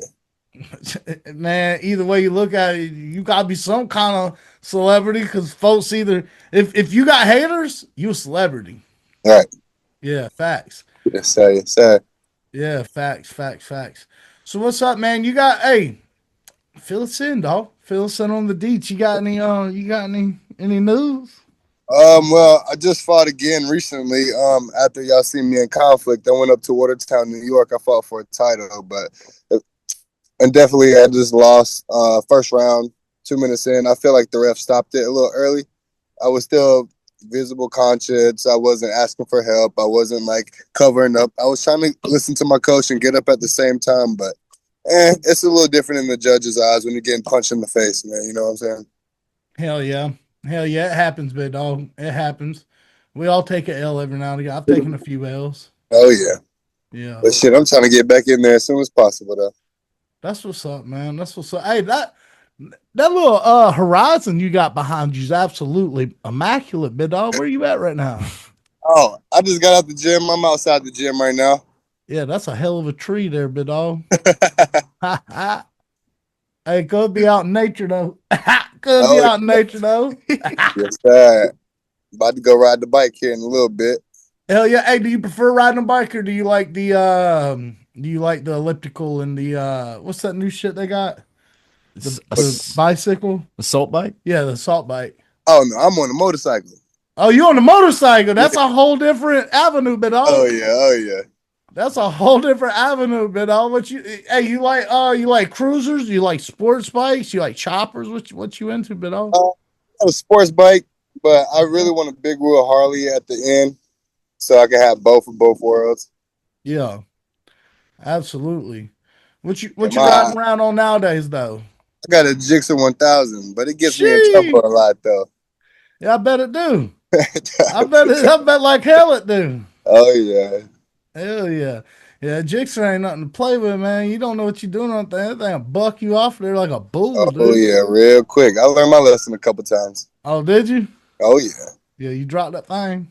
Man, either way you look at it, you gotta be some kind of celebrity because folks either if you got haters, you a celebrity. Right. Yeah, facts. Yes, sir. Yes, sir. Yeah, facts. So what's up, man? You got fill us in, dog. Fill us in on the deets. You got any news? Well, I just fought again recently. After y'all seen me in Conflict, I went up to Watertown, New York. I fought for a title, but and definitely I just lost first round, 2 minutes in. I feel like the ref stopped it a little early. I was still visible conscious. I wasn't asking for help. I wasn't like covering up. I was trying to listen to my coach and get up at the same time, but It's a little different in the judge's eyes when you're getting punched in the face, man. You know what I'm saying? Hell yeah. Hell yeah. It happens, big dog. It happens. We all take an L every now and again. I've taken a few L's. Oh yeah. Yeah. But shit, I'm trying to get back in there as soon as possible, though. That's what's up, man. That's what's up. Hey, that little horizon you got behind you is absolutely immaculate, big dog. Where you at right now? Oh, I just got out the gym. I'm outside the gym right now. Yeah, that's a hell of a tree there, big dog. Hey, could be out in nature though. Could be out in nature though. Yes, sir. About to go ride the bike here in a little bit. Hell yeah. Hey, do you prefer riding a bike or do you like the elliptical and the what's that new shit they got? The bicycle? Assault bike? Yeah, the assault bike. Oh no, I'm on a motorcycle. Oh, you on the motorcycle? That's a whole different avenue, bit dog. Oh yeah. That's a whole different avenue, bit dog. What you like cruisers? You like sports bikes? You like choppers? What you into, bit dog? A sports bike, but I really want a big wheel Harley at the end, so I can have both of both worlds. Yeah, absolutely. What you riding around on nowadays, though? I got a Gixxer 1000, but it gets me in trouble a lot, though. Yeah, I bet it do. I bet like hell it do. Oh yeah. Hell yeah. Yeah, Gixxer ain't nothing to play with, man. You don't know what you're doing on that thing. Buck you off there like a bull, dude. Oh yeah, real quick. I learned my lesson a couple times. Oh, did you? Oh yeah. Yeah, you dropped that thing.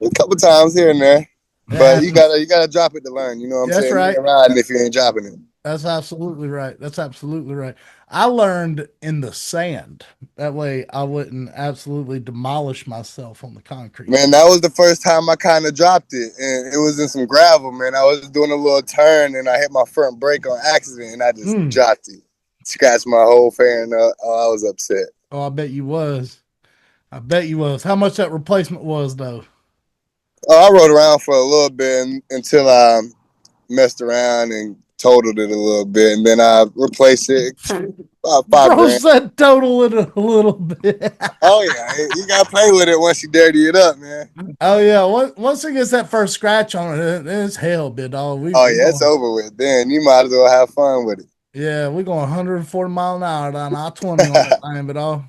A couple times here and there. Yeah. But you gotta drop it to learn. You know what I'm saying? That's right. You ain't riding if you ain't dropping it. That's absolutely right. That's absolutely right. I learned in the sand. That way I wouldn't absolutely demolish myself on the concrete. Man, that was the first time I kind of dropped it. And it was in some gravel, man. I was doing a little turn and I hit my front brake on accident and I just dropped it. Scratched my whole fairing up. Oh, I was upset. Oh, I bet you was. I bet you was. How much that replacement was, though? Oh, I rode around for a little bit until I messed around and totaled it a little bit, and then I replaced it. About $5,000. Said total it a little bit. Oh yeah, you gotta play with it once you dirty it up, man. Oh yeah, once it gets that first scratch on it, it's hell, bit dog. It's over with. Then you might as well have fun with it. Yeah, we're going 140 mile an hour down I-20 on that thing, bit dog.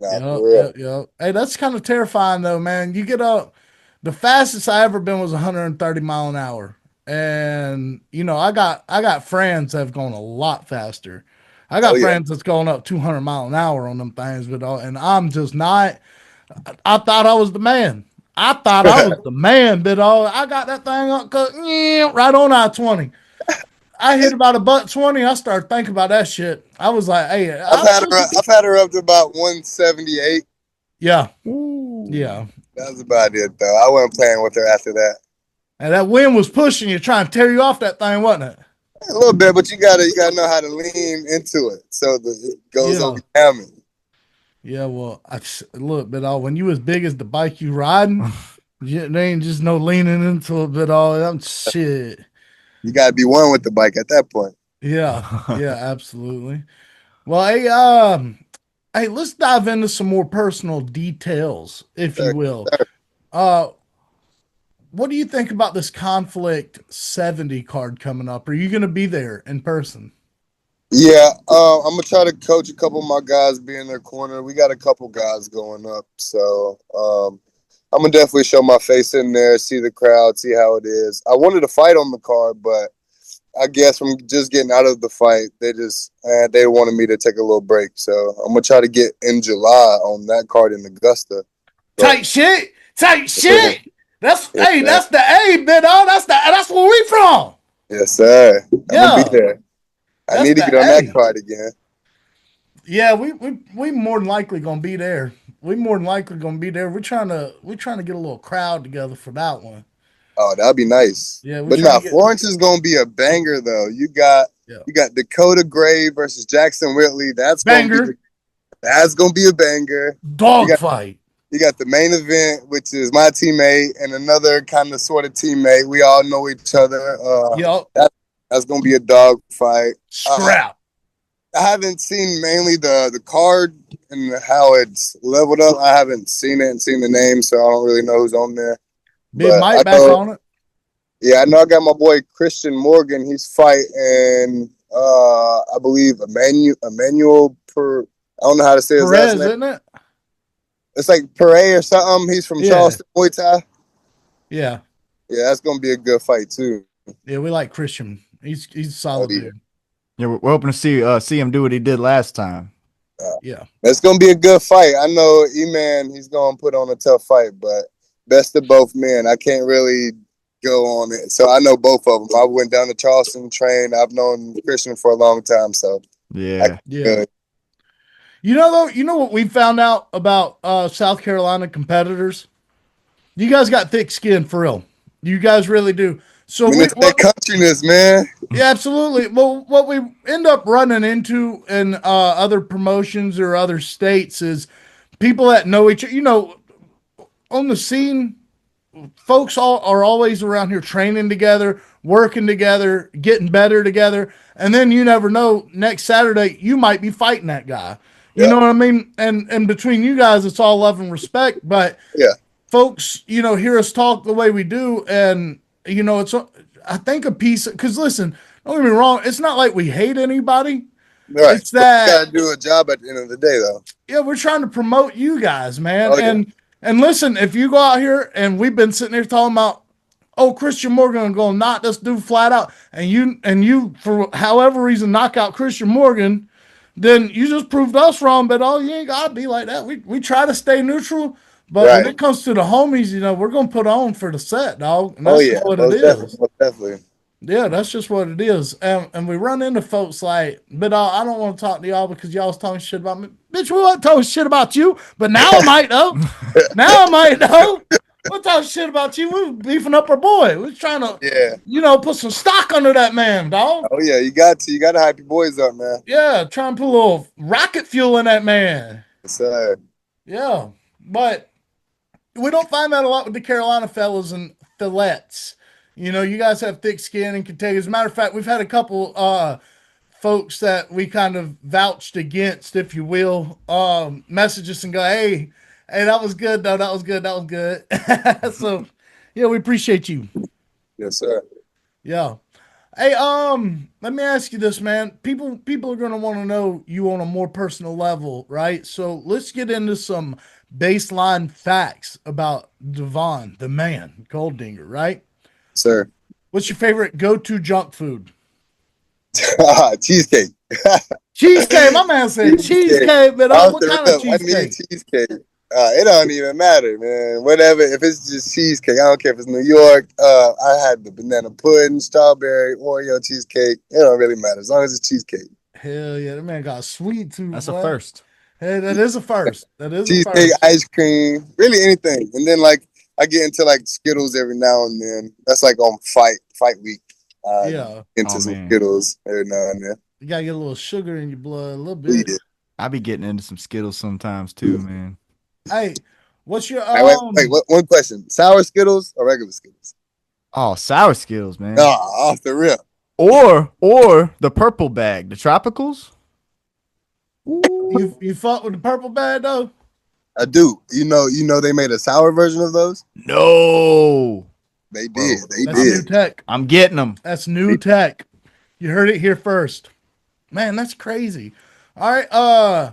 Yep. Hey, that's kind of terrifying though, man. You get up. The fastest I ever been was 130 mile an hour. And you know, I got friends that have gone a lot faster. I got friends that's going up 200 mile an hour on them things, and I'm just not. I thought I was the man. I thought I was the man, but I got that thing up right on I-20. I hit about $120. I started thinking about that shit. I was like, hey, I've had her up to about 178. Yeah. Ooh. Yeah. That was about it though. I wasn't playing with her after that. And that wind was pushing you, trying to tear you off that thing, wasn't it? A little bit, but you gotta know how to lean into it so that it goes over your helmet. Yeah, well, look, but when you was big as the bike you riding, there ain't just no leaning into it, but I'm shit. You gotta be one with the bike at that point. Yeah, absolutely. Well, hey, let's dive into some more personal details, if you will. What do you think about this Conflict 70 card coming up? Are you going to be there in person? Yeah, I'm going to try to coach a couple of my guys, be in their corner. We got a couple guys going up, so I'm going to definitely show my face in there, see the crowd, see how it is. I wanted to fight on the card, but I guess from just getting out of the fight, they wanted me to take a little break. So I'm going to try to get in July on that card in Augusta. Tight shit! That's the A, bit on. That's where we from. Yes, sir. I'm gonna be there. I need to get on that card again. Yeah, we more than likely gonna be there. We're trying to get a little crowd together for that one. Oh, that'd be nice. Yeah, but Florence is gonna be a banger though. You got Dakota Gray versus Jackson Whitley. That's gonna be a banger. Dog fight. You got the main event, which is my teammate and another kind of sort of teammate. We all know each other. That's going to be a dog fight. Scrap. I haven't seen mainly the card and how it's leveled up. I haven't seen it and seen the name, so I don't really know who's on there. Big Mike back on it? Yeah, I know I got my boy Christian Morgan. He's fighting I believe Emmanuel per. I don't know how to say his Perez, last name. isn't it? It's like Pere or something. He's from Yeah. Charleston, Muay Thai. Yeah. Yeah, that's gonna be a good fight too. Yeah, we like Christian. He's a solid yeah. dude. Yeah, we're hoping to see him do what he did last time. Yeah. That's gonna be a good fight. I know E-Man, he's gonna put on a tough fight, but best of both men. I can't really go on it. So I know both of them. I went down to Charleston, trained. I've known Christian for a long time, so Yeah. Yeah. You know though, you know what we found out about South Carolina competitors? You guys got thick skin for real. You guys really do. So I mean, it's that countryness, man. yeah, absolutely. Well, what we end up running into in other promotions or other states is people that know each other. You know, on the scene, folks all are always around here training together, working together, getting better together, and then you never know. Next Saturday, you might be fighting that guy. You know what I mean? And between you guys, it's all love and respect. But Yeah, folks, you know, hear us talk the way we do, and you know, it's I think a piece because listen, don't get me wrong, it's not like we hate anybody. right. It's that you gotta do a job at the end of the day, though. yeah, we're trying to promote you guys, man. Oh, yeah. And listen, if you go out here and we've been sitting here talking about, oh, Christian Morgan gonna knock this dude flat out, and you for however reason knock out Christian Morgan, then you just proved us wrong. But oh, you ain't gotta be like that. We try to stay neutral, but when Right. it comes to the homies, you know, we're gonna put on for the set, dog. And Oh that's yeah, just what most it definitely, is. most definitely. Yeah, that's just what it is. And we run into folks like, but I don't want to talk to y'all because y'all was talking shit about me. Bitch, we wasn't talking shit about you, but now I might know. Now I might know. We're talking shit about you. We were beefing up our boy. We was trying to, Yeah. you know, put some stock under that man, dog. Oh yeah, you got to hype your boys up, man. Yeah, trying to put a little rocket fuel in that man. Yes, Yeah, but we don't find that a lot with the Carolina fellas and fillets. You know, you guys have thick skin and can take. As a matter of fact, we've had a couple folks that we kind of vouched against, if you will, message us and go, hey, that was good, though. That was good. That was good. So, yeah, we appreciate you. yes, sir. Yeah. Hey, let me ask you this, man. People are gonna want to know you on a more personal level, right? So let's get into some baseline facts about Devone, the man, Goldinger, right? Sir. What's your favorite go-to junk food? Cheesecake. Cheesecake. My man said cheesecake, but Off what the kind of rip, I need cheesecake? cheesecake. It don't even matter, man. Whatever. If it's just cheesecake, I don't care if it's New York. I had the banana pudding, strawberry, Oreo cheesecake. It don't really matter as long as it's cheesecake. Hell yeah, that man got a sweet tooth. That's boy. a first. Hey, that is a first. That is a Cheesecake, first. ice cream, really anything. And then like I get into like Skittles every now and then. That's like on fight week. Yeah, Into Oh, some man. Skittles every now and then. you gotta get a little sugar in your blood, a little bit. Yeah. I be getting into some Skittles sometimes too, man. Hey, what's your Hey, wait, one question. Sour Skittles or regular Skittles? Oh, sour Skittles, man. Nah, off the rip. Or the purple bag, the tropicals. You fought with the purple bag though? I do. You know they made a sour version of those? No, They did. They That's new did. tech. I'm getting them. That's new tech. You heard it here first. Man, that's crazy. All right,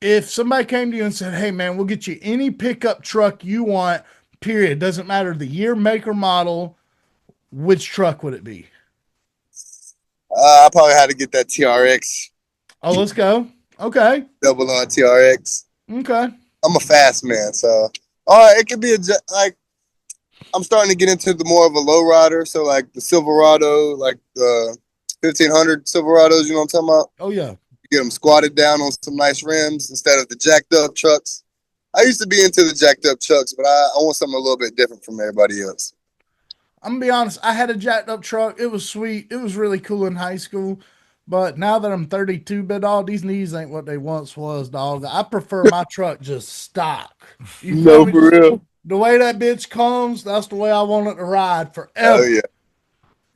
if somebody came to you and said, "Hey man, we'll get you any pickup truck you want, period. Doesn't matter the year, make, or model, which truck would it be?" I probably had to get that TRX, Oh, let's go. Okay. double on TRX. Okay. I'm a fast man, so it could be like I'm starting to get into the more of a low rider, so like the Silverado, like the 1500 Silverados, you know what I'm talking about? Oh yeah. Get them squatted down on some nice rims instead of the jacked up trucks. I used to be into the jacked up trucks, but I want something a little bit different from everybody else. I'm gonna be honest. I had a jacked up truck. It was sweet. It was really cool in high school. But now that I'm 32, bit dog, these knees ain't what they once was, dog. I prefer my truck just stock. You feel No, me? for real. The way that bitch comes, that's the way I want it to ride forever. Oh yeah.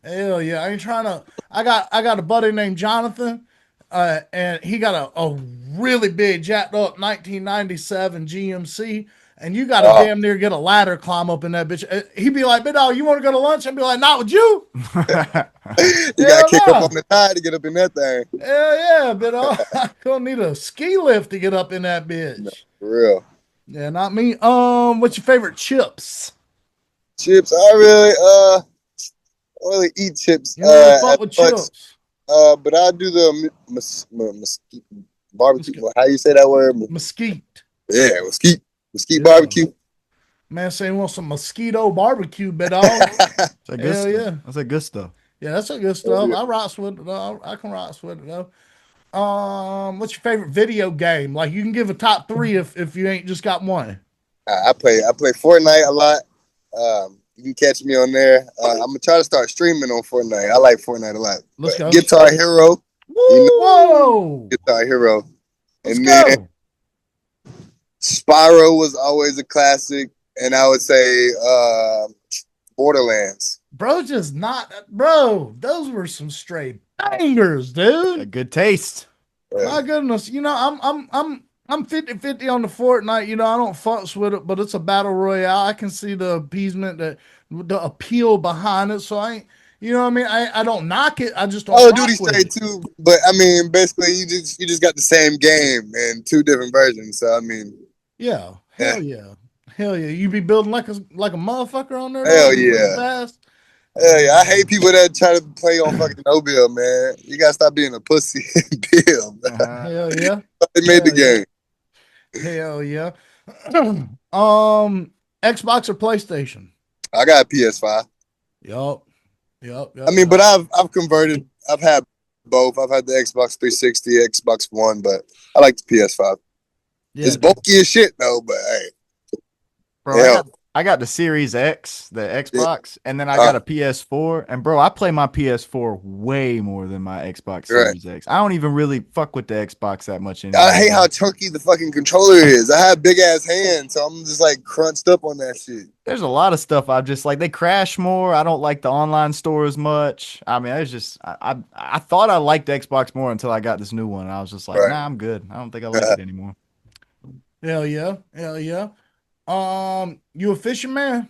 Hell yeah. I ain't trying to. I got a buddy named Jonathan, and he got a really big jacked up 1997 GMC, and you got to damn near get a ladder climb up in that bitch. He'd be like, "Big dog, you want to go to lunch?" I'd be like, "Not with you." You got to kick up on the tire to get up in that thing. Hell yeah, big dog. I don't need a ski lift to get up in that bitch. No, for real. Yeah, not me. What's your favorite chips? Chips, I don't really eat chips. You don't fuck with chips. But I do the mesquite barbecue. How you say that word? Mesquite. Yeah, mesquite barbecue. Man, say you want some mosquito barbecue, bit dog. That's a good Hell stuff. yeah. That's a good stuff. Yeah, that's a good stuff. Yeah. I rocks with it though. I can rocks with it though. What's your favorite video game? Like you can give a top 3 if you ain't just got one. I play Fortnite a lot. You can catch me on there. I'm gonna try to start streaming on Fortnite. I like Fortnite a lot. Let's go. Guitar Hero. Whoa! Guitar Hero. Let's And go. then Spyro was always a classic. And I would say Borderlands. Bro, just not bro. Those were some straight bangers, dude. A good taste. My goodness, you know, I'm 50-50 on the Fortnite. You know, I don't fucks with it, but it's a battle royale. I can see the appeasement, the appeal behind it. So I ain't, you know what I mean? I don't knock it. I just don't. Call of Duty straight too, but I mean, basically, you just got the same game in 2 different versions. So I mean, yeah, hell yeah, hell yeah. You be building like a motherfucker on there. Hell though? yeah. Fast. Hell yeah, I hate people that try to play on fucking no build, man. You gotta stop being a pussy and build. Hell yeah. They made the game. Hell yeah. Xbox or PlayStation? I got a PS5. Yup. I mean, but I've converted. I've had both. I've had the Xbox 360, Xbox One, but I like the PS5. Yeah, It's bulky as shit though, but hey. Bro, Yeah. I got the Series X, the Xbox, and then I got a PS4. And bro, I play my PS4 way more than my Xbox Series X. I don't even really fuck with the Xbox that much anymore. I hate how chunky the fucking controller is. I have big ass hands, so I'm just like crunched up on that shit. There's a lot of stuff I just like. They crash more. I don't like the online store as much. I mean, it's just I thought I liked the Xbox more until I got this new one. And I was just like, nah, I'm good. I don't think I like it anymore. Hell yeah. You a fishing man?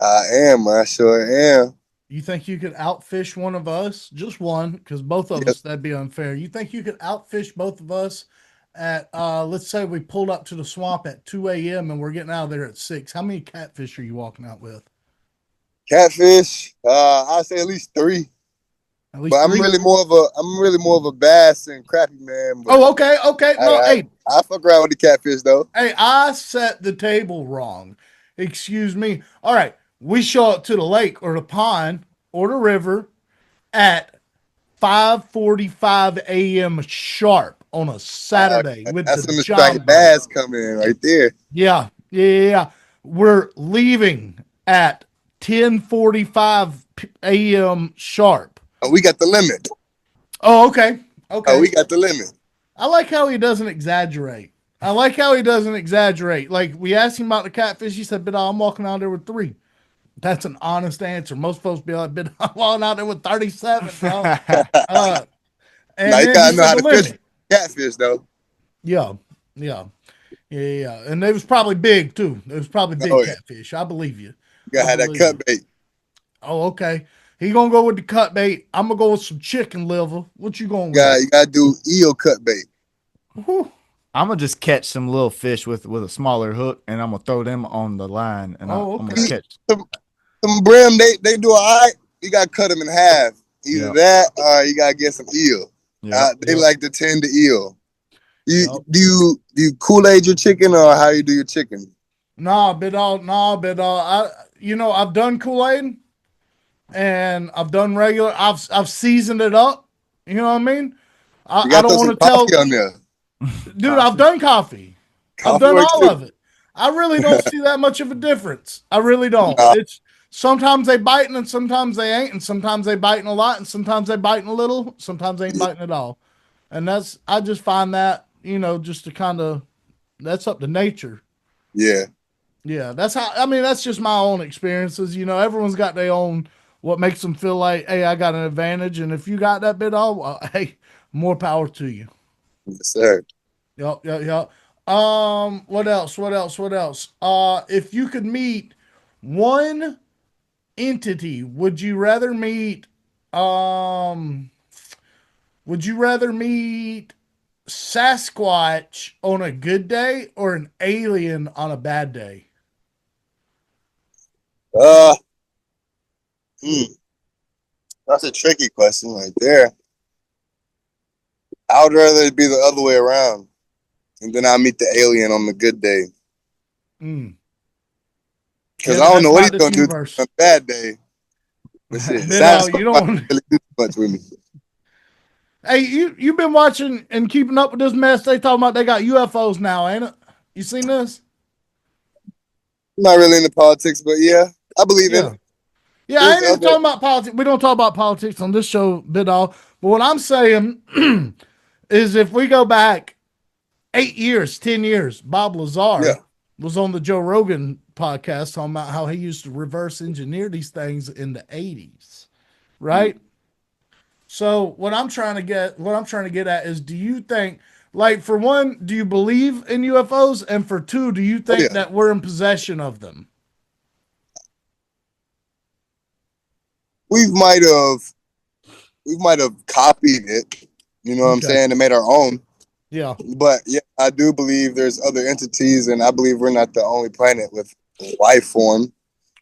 I am. I sure am. You think you could outfish one of us? Just one, because both of us, that'd be unfair. You think you could outfish both of us at, let's say we pulled up to the swamp at 2 a.m. and we're getting out of there at 6. How many catfish are you walking out with? Catfish. I'd say at least 3. At least But I'm 3? really more of a bass and crappie man. But Oh, okay. No, hey. I fuck around with the catfish though. Hey, I set the table wrong. Excuse me. All right. We show up to the lake or the pond or the river at 5:45 a.m. sharp on a Saturday with that's when the the striped bass come in right there. Yeah. We're leaving at 10:45 a.m. sharp. Oh, we got the limit. Oh, okay. Oh, we got the limit. I like how he doesn't exaggerate. Like, we asked him about the catfish. He said, "But I'm walking out there with 3." That's an honest answer. Most folks be like, "But I'm walking out there with 37, bro." And now you gotta know how to limit. fish catfish, though. Yeah. And they was probably big, too. It was probably big catfish. I believe you. You gotta have that cut bait. Oh, okay. He gonna go with the cut bait. I'm gonna go with some chicken liver. What you going with? You gotta do eel cut bait. Whew. I'm gonna just catch some little fish with a smaller hook, and I'm gonna throw them on the line, and I'm gonna catch some brim. They do all right. You gotta cut them in half. Either that, or you gotta get some eel. They like to tend to eel. Do you Kool-Aid your chicken, or how you do your chicken? Nah, bit all. I've done Kool-Aid, and I've done regular. I've seasoned it up. You know what I mean? I don't want to tell on there. Dude, I've done coffee. I've done all of it. I really don't see that much of a difference. I really don't. It's sometimes they biting and sometimes they ain't, and sometimes they biting a lot and sometimes they biting a little, sometimes they ain't biting at all. And I just find that, just to kind of, that's up to nature. Yeah. Yeah, that's just my own experiences. Everyone's got their own, what makes them feel like, hey, I got an advantage. And if you got that bit all, hey, more power to you. Yes, sir. Yup. What else? What else? What else? If you could meet one entity, um would you rather meet Sasquatch on a good day or an alien on a bad day? Uh, hmm, that's a tricky question right there. I would rather it be the other way around, and then I meet the alien on the good day. Mm. Because Yeah, I don't that's know what about he's this gonna do on universe. a bad day. But shit, Then you Sasquatch don't might want. really do too much with me. Hey, you've been watching and keeping up with this mess. They talking about they got UFOs now, ain't it? You seen this? I'm not really into politics, but yeah, I believe in Yeah. it. Yeah, I There's ain't even other, talking about politics. We don't talk about politics on this show, bit all. But what I'm saying is if we go back 8 years, 10 years, Bob yeah, Lazar was on the Joe Rogan podcast talking about how he used to reverse engineer these things in the 80s. Right? So what I'm trying to get at is, do you think, like, for one, do you believe in UFOs? And for two, do you oh think yeah. that we're in possession of them? We might have, we might have copied it. You know what I'm Okay. saying? And made our own. Yeah. But yeah, I do believe there's other entities, and I believe we're not the only planet with life form.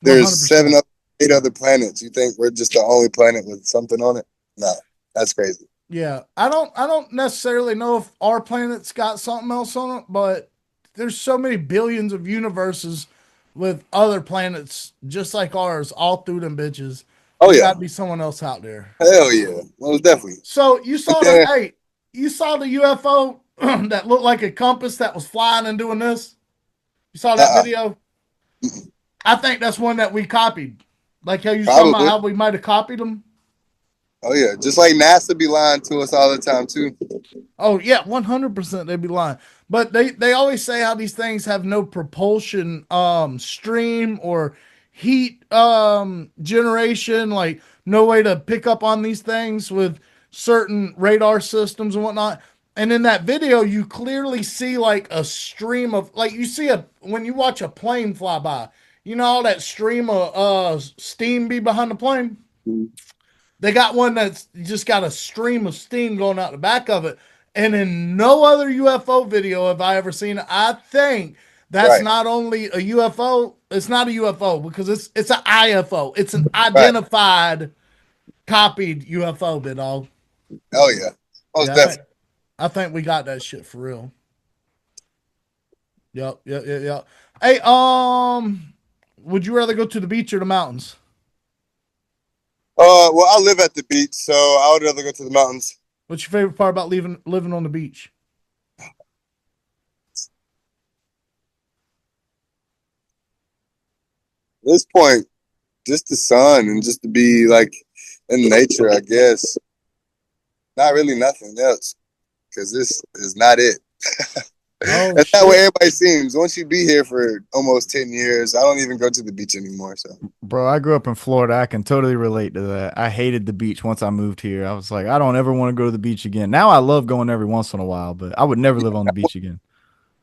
There's 100%. 8 other planets. You think we're just the only planet with something on it? No, that's crazy. Yeah. I don't necessarily know if our planet's got something else on it, but there's so many billions of universes with other planets just like ours all through them bitches. Oh There's yeah, got to be someone else out there. hell yeah, most definitely. So And then, you saw the UFO that looked like a compass that was flying and doing this? You saw that uh, video? I think that's one that we copied. Like how you was talking about probably. how we might have copied them. Oh yeah, just like NASA be lying to us all the time too. Oh yeah, 100% they'd be lying. But they always say how these things have no propulsion stream or heat generation, like no way to pick up on these things with certain radar systems and whatnot. And in that video, you clearly see like a stream of, like, you see a when you watch a plane fly by, you know all that stream of steam be behind the plane. They got one that's just got a stream of steam going out the back of it. And in no other UFO video have I ever seen it. I think that's Right, not only a UFO, it's not a UFO because it's an IFO. It's an right. identified copied UFO, bit dog. Oh yeah, most Yeah, definitely. I think we got that shit for real. Yep, yep, yep, yep. Hey, would you rather go to the beach or the mountains? Well, I live at the beach, so I would rather go to the mountains. What's your favorite part about living on the beach? At this point, just the sun and just to be like in nature, I guess. Not really nothing else, because this is not it. Oh That's not what shit. everybody seems. Once you be here for almost 10 years, I don't even go to the beach anymore. So Bro, I grew up in Florida. I can totally relate to that. I hated the beach once I moved here. I was like, I don't ever want to go to the beach again. Now I love going every once in a while, but I would never live on the beach again.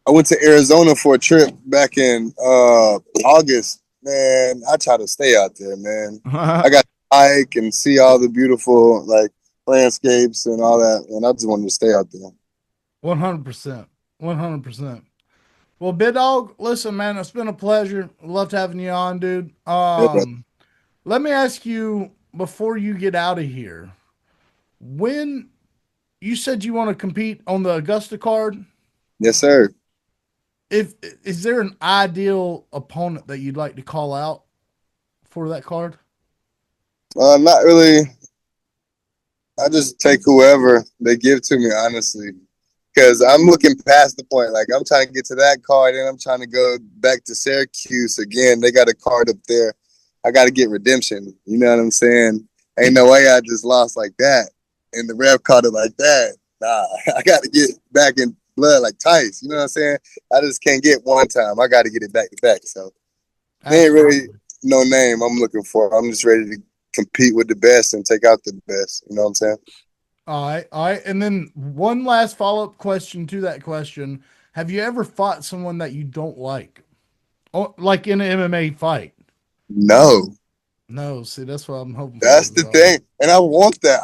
I went to Arizona for a trip back in August. Man, I try to stay out there, man. I got to hike and see all the beautiful like landscapes and all that, and I just wanted to stay out there. 100%. 100%. Well, Big Dog, listen, man, it's been a pleasure. Loved having you on, dude. Yeah, brother. Let me ask you before you get out of here, when you said you want to compete on the Augusta card, Yes, sir. if is there an ideal opponent that you'd like to call out for that card? Not really. I just take whoever they give to me, honestly, because I'm looking past the point. Like I'm trying to get to that card, and I'm trying to go back to Syracuse again. They got a card up there. I got to get redemption. You know what I'm saying? Ain't no way I just lost like that, and the ref caught it like that. Nah, I got to get back in blood like Tice. You know what I'm saying? I just can't get one time. I got to get it back to back. So there ain't really Absolutely. no name I'm looking for. I'm just ready to compete with the best and take out the best. You know what I'm saying? All right, all right. And then one last follow-up question to that question. Have you ever fought someone that you don't like? Oh, like in an MMA fight? No. No, see, that's what I'm hoping for. That's the thing. And I want that.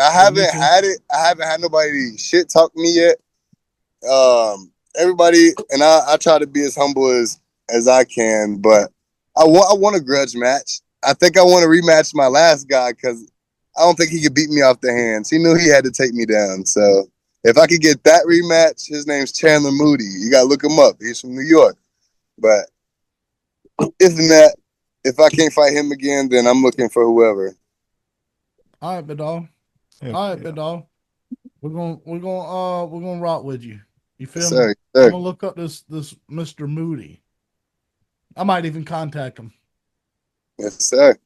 I haven't too. had it. I haven't had nobody shit talk me yet. Everybody, and I try to be as humble as I can, but I want a grudge match. I think I want to rematch my last guy because I don't think he could beat me off the hands. He knew he had to take me down. So if I could get that rematch, his name's Chandler Moody. You got to look him up. He's from New York. But isn't that, if I can't fight him again, then I'm looking for whoever. All right, big dog. Yeah, All right, big dog. We're gonna rock with you. You feel Yes, me? sir. I'm gonna look up this Mr. Moody. I might even contact him. Yes, sir.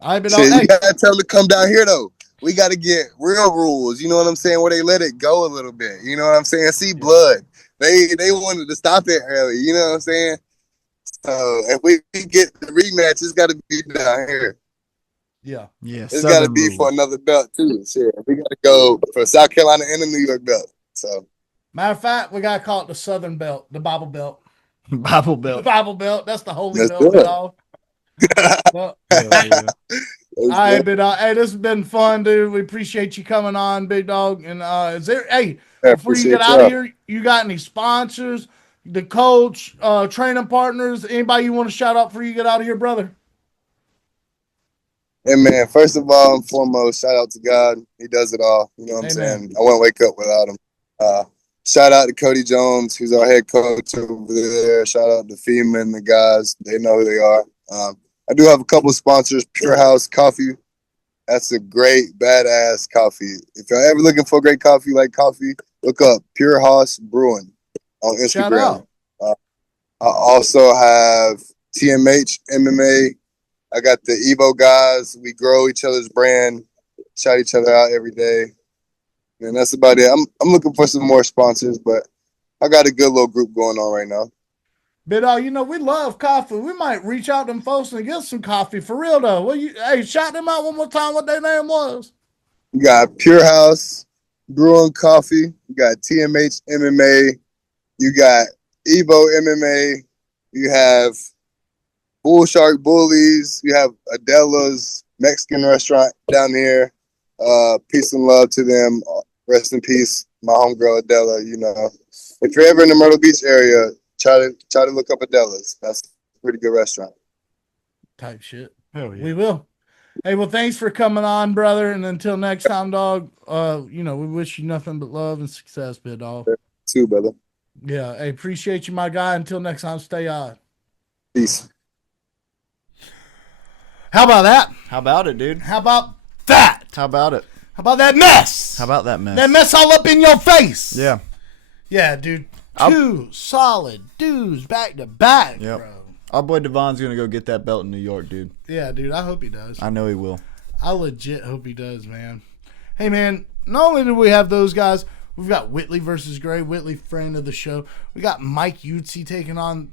All right, big dog. Shit, Hey, you gotta tell him to come down here though. We gotta get real rules. You know what I'm saying? Where they let it go a little bit. You know what I'm saying? See blood. They wanted to stop it early. You know what I'm saying? So if we get the rematch, it's got to be down here. yeah. It's got to be for another belt too. Sure, we got to go for South Carolina and the New York belt. So, Matter of fact, we gotta call it the Southern Belt, the Bible Belt. Bible The belt. Bible Belt. That's the holy Let's belt, do big it. dog. Well, Yeah. all right, big dog. Hey, this has been fun, dude. We appreciate you coming on, big dog. And is there? Hey, before you get out of here, you got any sponsors? The coach, training partners, anybody you want to shout out before you get out of here, brother? Hey man, first of all and foremost, shout out to God. He does it all. You know what I'm saying? I wouldn't wake up without him. Shout out to Cody Jones, who's our head coach over there. Shout out to FEMA and the guys. They know who they are. I do have a couple of sponsors. Pure House Coffee. That's a great, badass coffee. If you're ever looking for great coffee, like coffee, look up Pure House Brewing on Instagram. Shout out. I also have TMH MMA. I got the Evo guys. We grow each other's brand, shout each other out every day. And that's about it. I'm looking for some more sponsors, but I got a good little group going on right now. But we love coffee. We might reach out to them folks and get some coffee for real though. Hey, shout them out one more time what their name was. You got Pure House Brewing Coffee. You got TMH MMA. You got Evo MMA. You have Bull Shark Bullies. You have Adela's Mexican restaurant down here. Peace and love to them. Rest in peace, my homegirl Adela. You know, if you're ever in the Myrtle Beach area, try to look up Adela's. That's a pretty good restaurant. Type shit. Hell yeah. We will. Hey, well, thanks for coming on, brother. And until next time, dog. We wish you nothing but love and success, big dog. Too, brother. Yeah, I appreciate you, my guy. Until next time, stay on. Peace. How about that? How about it, dude? How about that? How about it? How about that mess? How about that mess? That mess all up in your face. Yeah. Yeah, dude. Two solid dudes back to back, Yep. bro. Our boy Devon's going to go get that belt in New York, dude. Yeah, dude. I hope he does. I know he will. I legit hope he does, man. Hey, man, not only do we have those guys, we've got Whitley versus Gray. Whitley, friend of the show. We got Mike Utsi taking on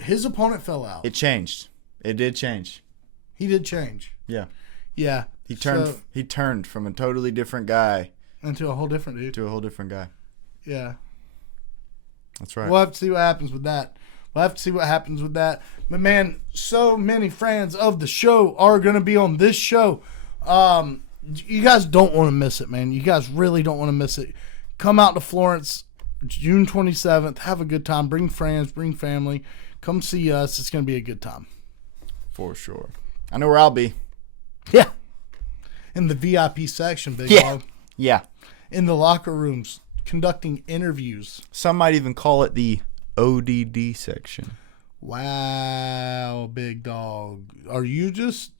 his opponent fell out. It changed. It did change. He did change. Yeah. Yeah. He turned from a totally different guy into a whole different dude. to a whole different guy. Yeah. That's right. We'll have to see what happens with that. But, man, so many fans of the show are going to be on this show. You guys don't want to miss it, man. You guys really don't want to miss it. Come out to Florence, June 27th. Have a good time. Bring friends. Bring family. Come see us. It's going to be a good time. For sure. I know where I'll be. Yeah. In the VIP section, big dog. Yeah. In the locker rooms, conducting interviews. Some might even call it the ODD section. Wow, big dog. Are you just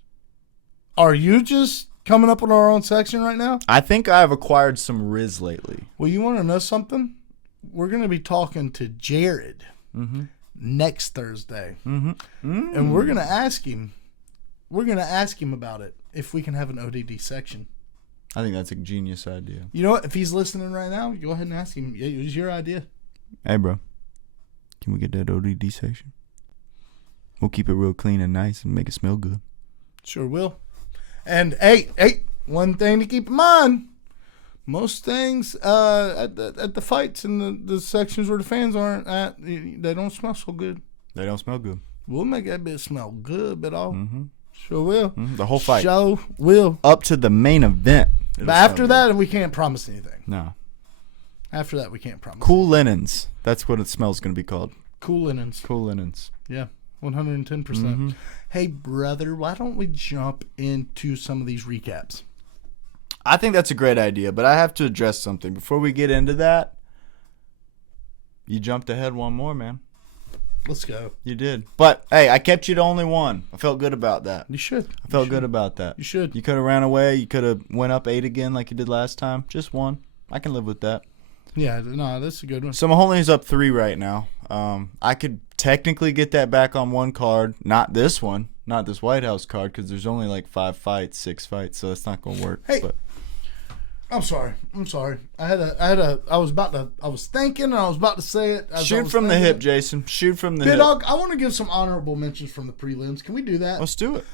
coming up on our own section right now? I think I've acquired some Riz lately. Well, you want to know something? We're going to be talking to Jared next Thursday. And we're going to ask him. We're going to ask him about it, if we can have an ODD section. I think that's a genius idea. You know what? If he's listening right now, go ahead and ask him. It was your idea. Hey, bro. Can we get that ODD section? We'll keep it real clean and nice and make it smell good. Sure will. And, hey, one thing to keep in mind. most things at the fights and the sections where the fans aren't at, they don't smell so good. They don't smell good. We'll make that bitch smell good, but all. Mm-hmm. Sure will. Mm-hmm. The whole fight. Sure will. Up to the main event. But after that, we can't promise anything. No. After that, we can't promise. Cool linens. That's what it smells going to be called. Cool linens. Cool linens. Yeah, 110%. Mm-hmm. Hey, brother, why don't we jump into some of these recaps? I think that's a great idea, but I have to address something. Before we get into that, you jumped ahead one more, man. Let's go. You did. But, hey, I kept you to only one. I felt good about that. You should. I felt good about that. You should. You could have ran away. You could have went up 8 again like you did last time. Just one. I can live with that. Yeah, no, that's a good one. So Mahoney's up 3 right now. I could technically get that back on one card. Not this one. Not this White House card because there's only like 5 fights, 6 fights. So that's not going to work. Hey. But I'm sorry. I was thinking and I was about to say it. Shoot from the hip, Jason. Shoot from the hip. Dog, I want to give some honorable mentions from the prelims. Can we do that? Let's do it.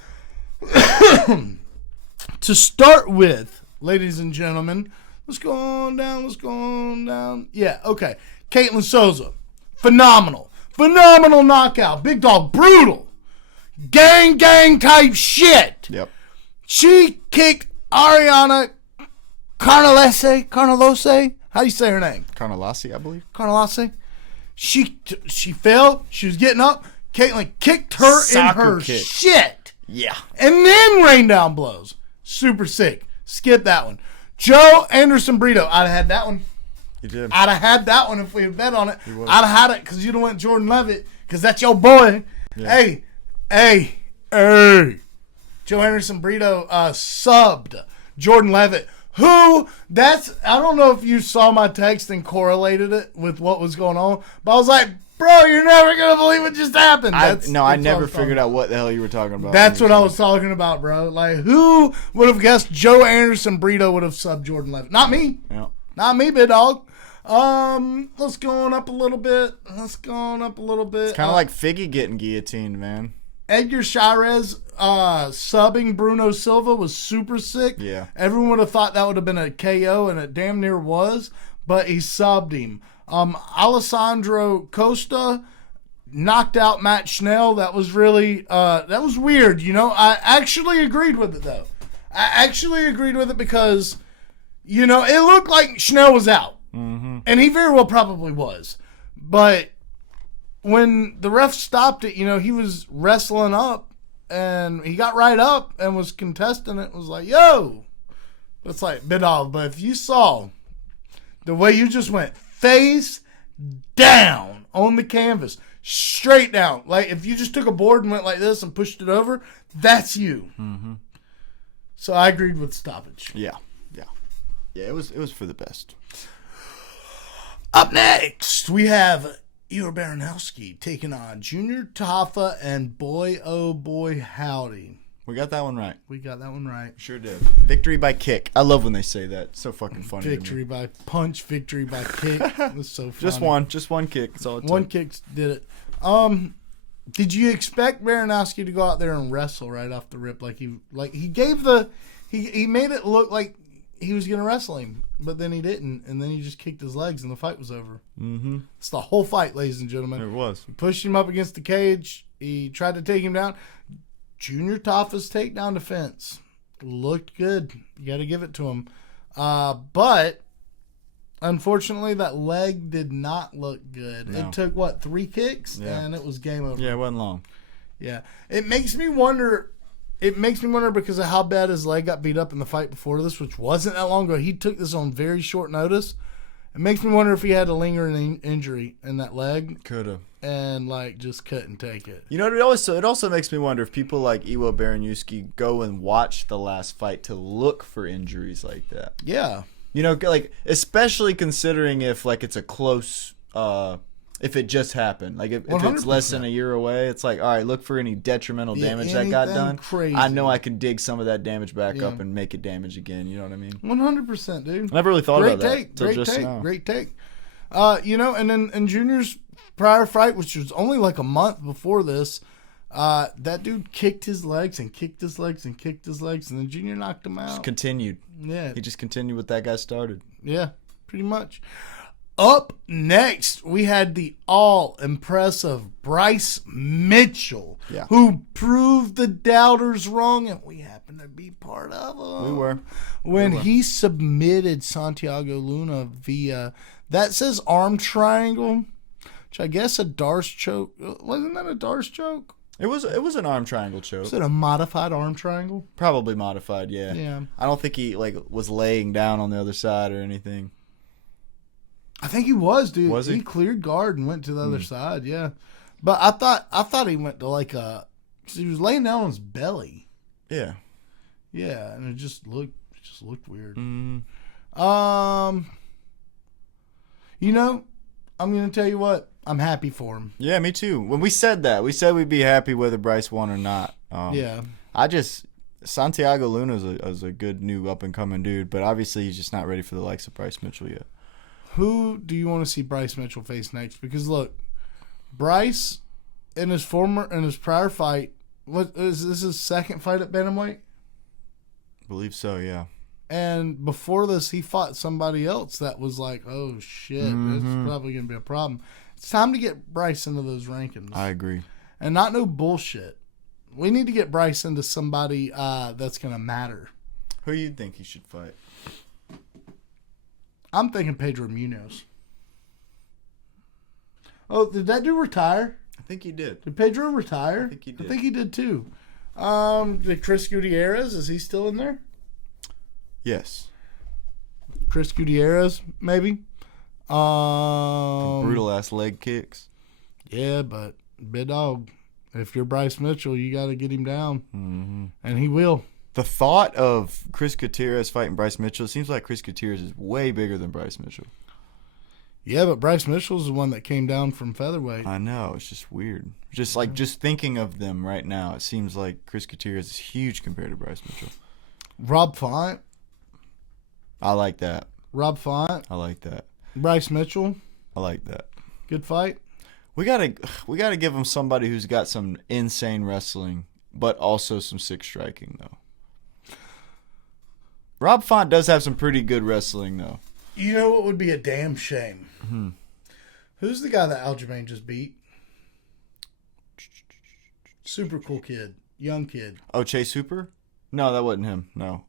To start with, ladies and gentlemen, let's go on down. Yeah, okay. Caitlin Souza, phenomenal knockout. Big dog, brutal. Gang type shit. Yep. She kicked Ariana Carnelose. How do you say her name? Carnelasi, I believe. Carnelose. She fell. She was getting up. Caitlin kicked her Soccer in her kick. shit. Yeah. And then rained down blows. Super sick. Skip that one. Joe Anderson Brito. I'd have had that one. You did. I'd have had that one if we had bet on it. I'd have had it because you'd have went Jordan Levitt because that's your boy. Yeah. Hey. Joe Anderson Brito subbed Jordan Levitt. I don't know if you saw my text and correlated it with what was going on, but I was like, bro, you're never going to believe what just happened. I never figured out what the hell you were talking about. That's what I was talking about, bro. Like, who would have guessed Joe Anderson Brito would have subbed Jordan Levitt? Not me. Yeah. Not me, big dog. Let's go on up a little bit. It's kind of like Figgy getting guillotined, man. Edgar Chairez subbing Bruno Silva was super sick. Yeah. Everyone would have thought that would have been a KO, and it damn near was, but he subbed him. Alessandro Costa knocked out Matt Schnell. That was really that was weird. You know, I actually agreed with it, though. Because, you know, it looked like Schnell was out. Mm-hmm. And he very well probably was. But when the ref stopped it, you know, he was wrestling up and he got right up and was contesting it. Was like, yo. It's like, but if you saw the way you just went face down on the canvas, straight down, like if you just took a board and went like this and pushed it over, that's you. Mm-hmm. So I agreed with stoppage. Yeah. It was for the best. Up next, we have Igor Baranowski taking on Junior Taffa and boy, oh boy, howdy. We got that one right. Sure did. Victory by kick. I love when they say that. It's so fucking funny. Victory by punch, victory by kick. It was so funny. Just one kick. That's all it took. One kick did it. Did you expect Baranowski to go out there and wrestle right off the rip? He made it look like he was going to wrestle him, but then he didn't, and then he just kicked his legs, and the fight was over. Mm-hmm. It's the whole fight, ladies and gentlemen. It was. He pushed him up against the cage. He tried to take him down. Junior Taffa's takedown defense looked good. You got to give it to him. But, unfortunately, that leg did not look good. No. It took, 3 kicks? Yeah. And it was game over. Yeah, it wasn't long. Yeah. It makes me wonder because of how bad his leg got beat up in the fight before this, which wasn't that long ago. He took this on very short notice. It makes me wonder if he had a lingering injury in that leg. Could have. And, just couldn't take it. You know, it also makes me wonder if people like Iwo Baranowski go and watch the last fight to look for injuries like that. Yeah. You know, especially considering if, it's a close if it just happened. If it's less than a year away, it's like, all right, look for any detrimental damage that got done. Crazy. I know I can dig some of that damage back up and make it damage again. You know what I mean? 100%, dude. I never really thought about that. Great take. And then in Junior's prior fight, which was only a month before this, That dude kicked his legs and kicked his legs and kicked his legs, and then Junior knocked him out. Just continued. Yeah. He just continued what that guy started. Yeah, pretty much. Up next, we had the all-impressive Bryce Mitchell, who proved the doubters wrong, and we happened to be part of them. We were. When he submitted Santiago Luna via, that says arm triangle, which I guess a Darce choke. Wasn't that a Darce choke? It was an arm triangle choke. Was it a modified arm triangle? Probably modified, yeah. Yeah. I don't think he was laying down on the other side or anything. I think he was, dude. Was he? He cleared guard and went to the other side, yeah. But I thought he went to like a, cause he was laying down on his belly. Yeah. Yeah, and it just looked weird. Mm. You know, I'm gonna tell you what, I'm happy for him. Yeah, me too. When we said that, we said we'd be happy whether Bryce won or not. Yeah. Santiago Luna is a good new up and coming dude, but obviously he's just not ready for the likes of Bryce Mitchell yet. Who do you want to see Bryce Mitchell face next? Because look, Bryce in his prior fight, what is this his second fight at bantamweight? Believe so, yeah. And before this, he fought somebody else that was like, oh shit, that's probably gonna be a problem. It's time to get Bryce into those rankings. I agree. And not no bullshit. We need to get Bryce into somebody that's gonna matter. Who do you think he should fight? I'm thinking Pedro Munoz. Oh, did that dude retire? I think he did. Did Pedro retire? I think he did. I think he did too. Did Chris Gutierrez, is he still in there? Yes. Chris Gutierrez, maybe. Brutal ass leg kicks. Yeah, but big dog. If you're Bryce Mitchell, you got to get him down, and he will. The thought of Chris Gutierrez fighting Bryce Mitchell, it seems like Chris Gutierrez is way bigger than Bryce Mitchell. Yeah, but Bryce Mitchell's the one that came down from featherweight. I know, it's just weird. Just thinking of them right now, it seems like Chris Gutierrez is huge compared to Bryce Mitchell. Rob Font. I like that. Rob Font. I like that. Bryce Mitchell. I like that. Good fight. We gotta give him somebody who's got some insane wrestling, but also some sick striking though. Rob Font does have some pretty good wrestling though. You know what would be a damn shame? Mm-hmm. Who's the guy that Aljamain just beat? Super cool kid, young kid. Oh, Chase Hooper? No, that wasn't him. No.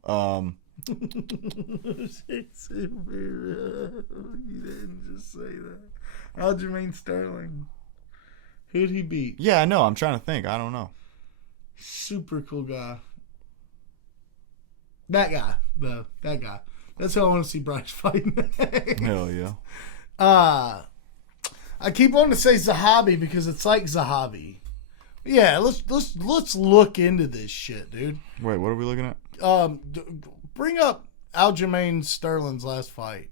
Chase Hooper. You didn't just say that. Aljamain Sterling. Who'd he beat? Yeah, I know. I'm trying to think. I don't know. Super cool guy. That guy, though. That guy. That's who I want to see Bryce fighting. Hell yeah. I keep wanting to say Zahabi because it's like Zahabi. Yeah, let's look into this shit, dude. Wait, what are we looking at? Bring up Aljamain Sterling's last fight.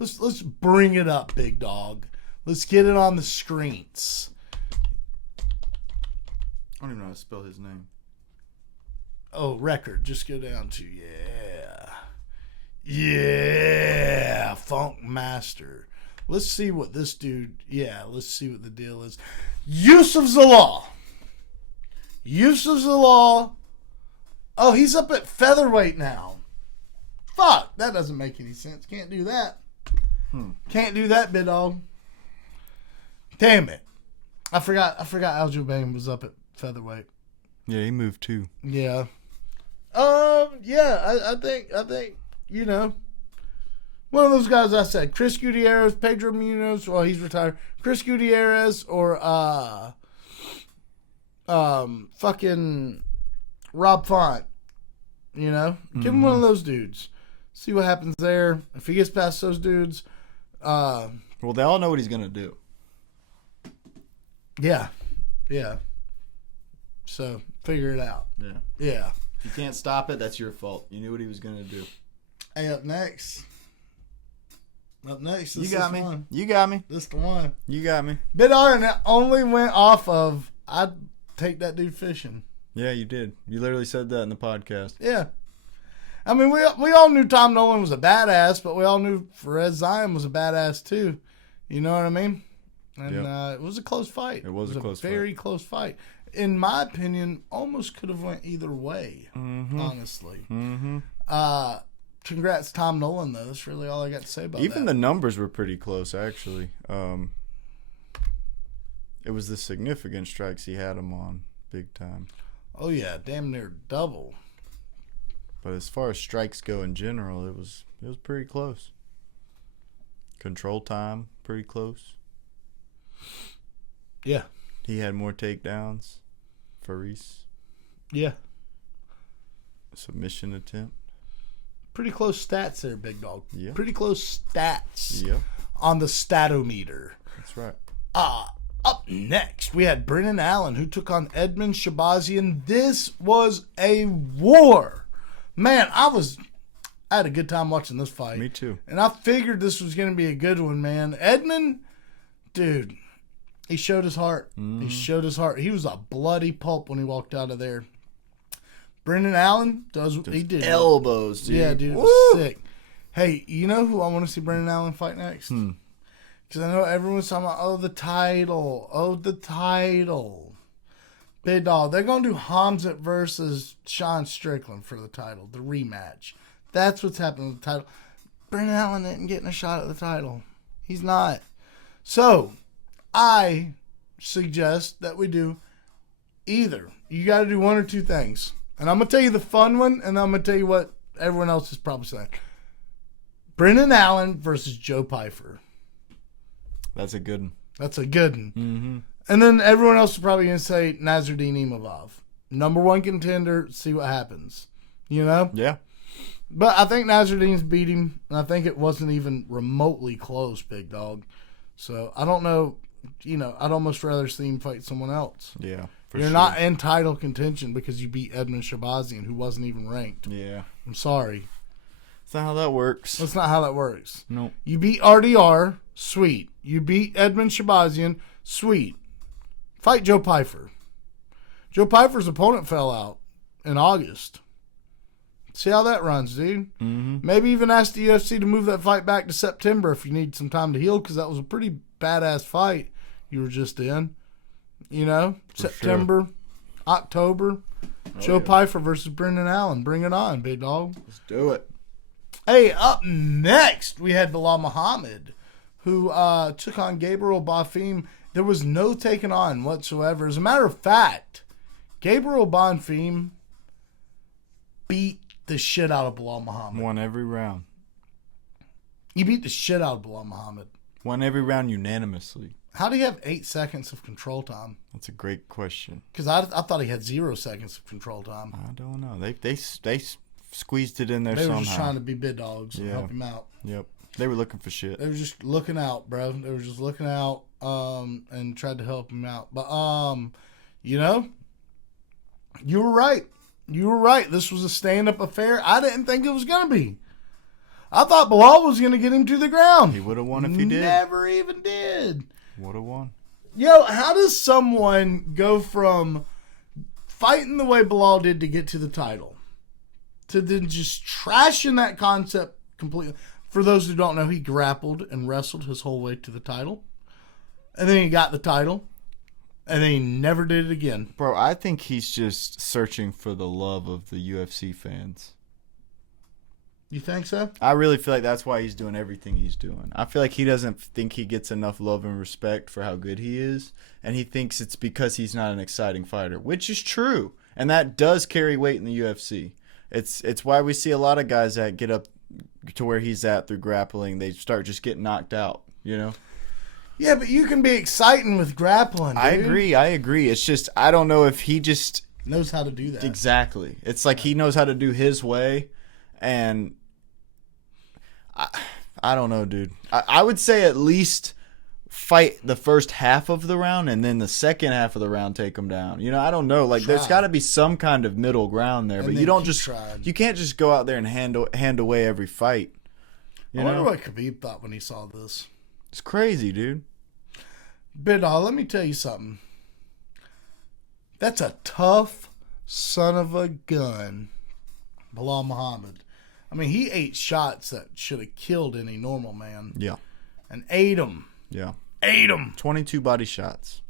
Let's bring it up, big dog. Let's get it on the screens. I don't even know how to spell his name. Oh, record. Just go down to yeah, Funk Master. Let's see what this dude. Yeah, let's see what the deal is. Yusuf Zalal. Oh, he's up at featherweight now. Fuck, that doesn't make any sense. Can't do that. Can't do that, big dog. Damn it. I forgot Aljamain was up at featherweight. Yeah, he moved too. Yeah. I think, you know, one of those guys I said, Chris Gutierrez, Pedro Munoz, well, he's retired. Chris Gutierrez or fucking Rob Font. You know? Give him one of those dudes. See what happens there. If he gets past those dudes, well, they all know what he's gonna do. Yeah. So figure it out. Yeah. If you can't stop it, that's your fault. You knew what he was gonna do. Hey, up next. You got me. You got me. This the one. You got me. Bid Iron only went off of I'd take that dude fishing. Yeah, you did. You literally said that in the podcast. Yeah. I mean, we all knew Tom Nolan was a badass, but we all knew Perez Zion was a badass too. You know what I mean? And it was a close fight. It was a close fight. Very close fight. In my opinion, almost could have went either way, honestly. Mm-hmm. Congrats, Tom Nolan, though. That's really all I got to say about that. Even the numbers were pretty close, actually. It was the significant strikes he had him on, big time. Oh, yeah, damn near double. But as far as strikes go in general, it was pretty close. Control time, pretty close. Yeah. He had more takedowns. Faris. Yeah. Submission attempt. Pretty close stats there, big dog. Yeah. Pretty close stats Yeah. on the statometer. That's right. Up next, we had Brennan Allen, who took on Edmund Shabazian. This was a war. Man, I had a good time watching this fight. Me too. And I figured this was going to be a good one, man. Edmund, dude, he showed his heart. He showed his heart. He was a bloody pulp when he walked out of there. Brendan Allen he did elbows, dude. Yeah, dude, it was sick. Hey, you know who I want to see Brendan Allen fight next? Because I know everyone's talking about, the title. Big dog. They're going to do Hamzat versus Sean Strickland for the title, the rematch. That's what's happening with the title. Brendan Allen isn't getting a shot at the title. He's not. So, I suggest that we do either. You got to do one or two things. And I'm going to tell you the fun one, and I'm going to tell you what everyone else is probably saying. Brendan Allen versus Joe Pyfer. That's a good one. That's a good one. Mm-hmm. And then everyone else is probably going to say Nasruddin Imavov. Number one contender, see what happens. You know? Yeah. But I think Nasruddin's beat him, and I think it wasn't even remotely close, big dog. So, I don't know. You know, I'd almost rather see him fight someone else. Yeah. You're not in title contention because you beat Edmund Shabazian, who wasn't even ranked. Yeah. I'm sorry. That's not how that works. That's not how that works. Nope. You beat RDR, sweet. You beat Edmund Shabazian, sweet. Fight Joe Pyfer. Joe Pyfer's opponent fell out in August. See how that runs, dude. Mm-hmm. Maybe even ask the UFC to move that fight back to September if you need some time to heal, because that was a pretty badass fight you were just in. You know, September, October. Joe Pyfer versus Brendan Allen. Bring it on, big dog. Let's do it. Hey, up next, we had Bilal Muhammad, who took on Gabriel Bonfim. There was no taking on whatsoever. As a matter of fact, Gabriel Bonfim beat the shit out of Bilal Muhammad. Won every round. He beat the shit out of Bilal Muhammad. Won every round unanimously. How do you have 8 seconds of control time? That's a great question. Because I thought he had 0 seconds of control time. I don't know. They squeezed it in there somehow. They were just trying to be bid dogs and help him out. Yep. They were looking for shit. They were just looking out, bro. They were just looking out and tried to help him out. But, you know, you were right. You were right. This was a stand-up affair. I didn't think it was going to be. I thought Bilal was going to get him to the ground. He would have won if he did. Never even did. Would have won. Yo, how does someone go from fighting the way Bilal did to get to the title to then just trashing that concept completely? For those who don't know, he grappled and wrestled his whole way to the title. And then he got the title. And then he never did it again. Bro, I think he's just searching for the love of the UFC fans. You think so? I really feel like that's why he's doing everything he's doing. I feel like he doesn't think he gets enough love and respect for how good he is. And he thinks it's because he's not an exciting fighter, which is true. And that does carry weight in the UFC. It's why we see a lot of guys that get up to where he's at through grappling. They start just getting knocked out, you know? Yeah, but you can be exciting with grappling, dude. I agree. It's just, I don't know if he just knows how to do that. Exactly. It's like he knows how to do his way. And I don't know, dude. I would say at least fight the first half of the round and then the second half of the round take him down. You know, I don't know. Like, there's got to be some kind of middle ground there. But you don't just you can't just go out there and hand away every fight. I wonder what Khabib thought when he saw this. It's crazy, dude. Bidal, let me tell you something. That's a tough son of a gun, Bilal Muhammad. I mean, he ate shots that should have killed any normal man. Yeah. And ate them. Yeah. Ate them. 22 body shots.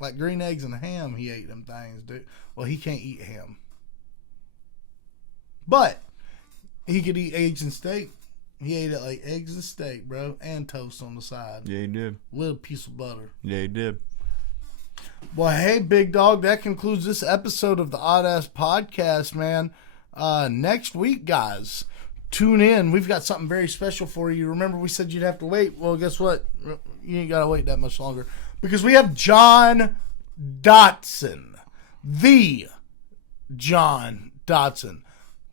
Like green eggs and ham, he ate them things, dude. Well, he can't eat ham. But he could eat eggs and steak. He ate it like eggs and steak, bro. And toast on the side. Yeah, he did. Little piece of butter. Yeah, he did. Well, hey, big dog, that concludes this episode of the Oddass podcast, man. Next week, guys, tune in. We've got something very special for you. Remember, we said you'd have to wait. Well, guess what? You ain't got to wait that much longer. Because we have John Dotson. The John Dotson.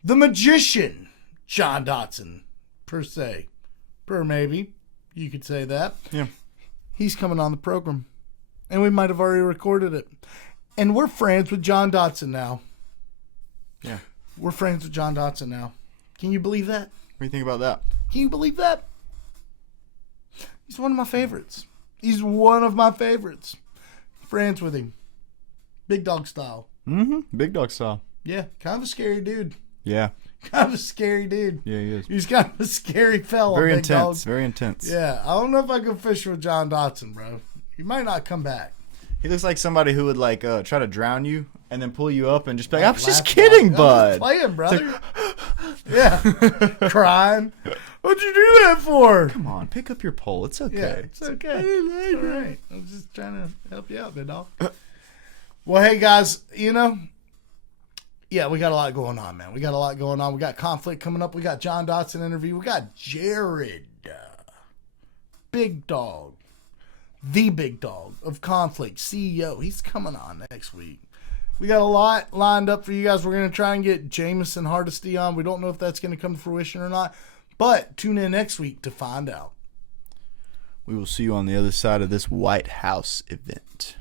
The magician John Dotson, per se. Per maybe. You could say that. Yeah. He's coming on the program. And we might have already recorded it. And we're friends with John Dotson now. Yeah. We're friends with John Dotson now. Can you believe that? What do you think about that? Can you believe that? He's one of my favorites. He's one of my favorites. Friends with him. Big dog style. Mm-hmm. Big dog style. Yeah. Kind of a scary dude. Yeah. Kind of a scary dude. Yeah, he is. He's kind of a scary fella. Very big intense. dog. Very intense. Yeah. I don't know if I can fish with John Dotson, bro. He might not come back. He looks like somebody who would like try to drown you and then pull you up and just be like, Like, I'm just laugh kidding, about it. bud. I'm just playing, brother. Yeah. Crying. What'd you do that for? Come on, pick up your pole. It's okay. Yeah, it's okay. It's all right. I'm just trying to help you out, big dog. Well, hey, guys, we got a lot going on, man. We got a lot going on. We got conflict coming up. We got John Dotson interview. We got Jared, big dog, the big dog of conflict, CEO. He's coming on next week. We got a lot lined up for you guys. We're going to try and get Jameson Hardesty on. We don't know if that's going to come to fruition or not, but tune in next week to find out. We will see you on the other side of this White House event.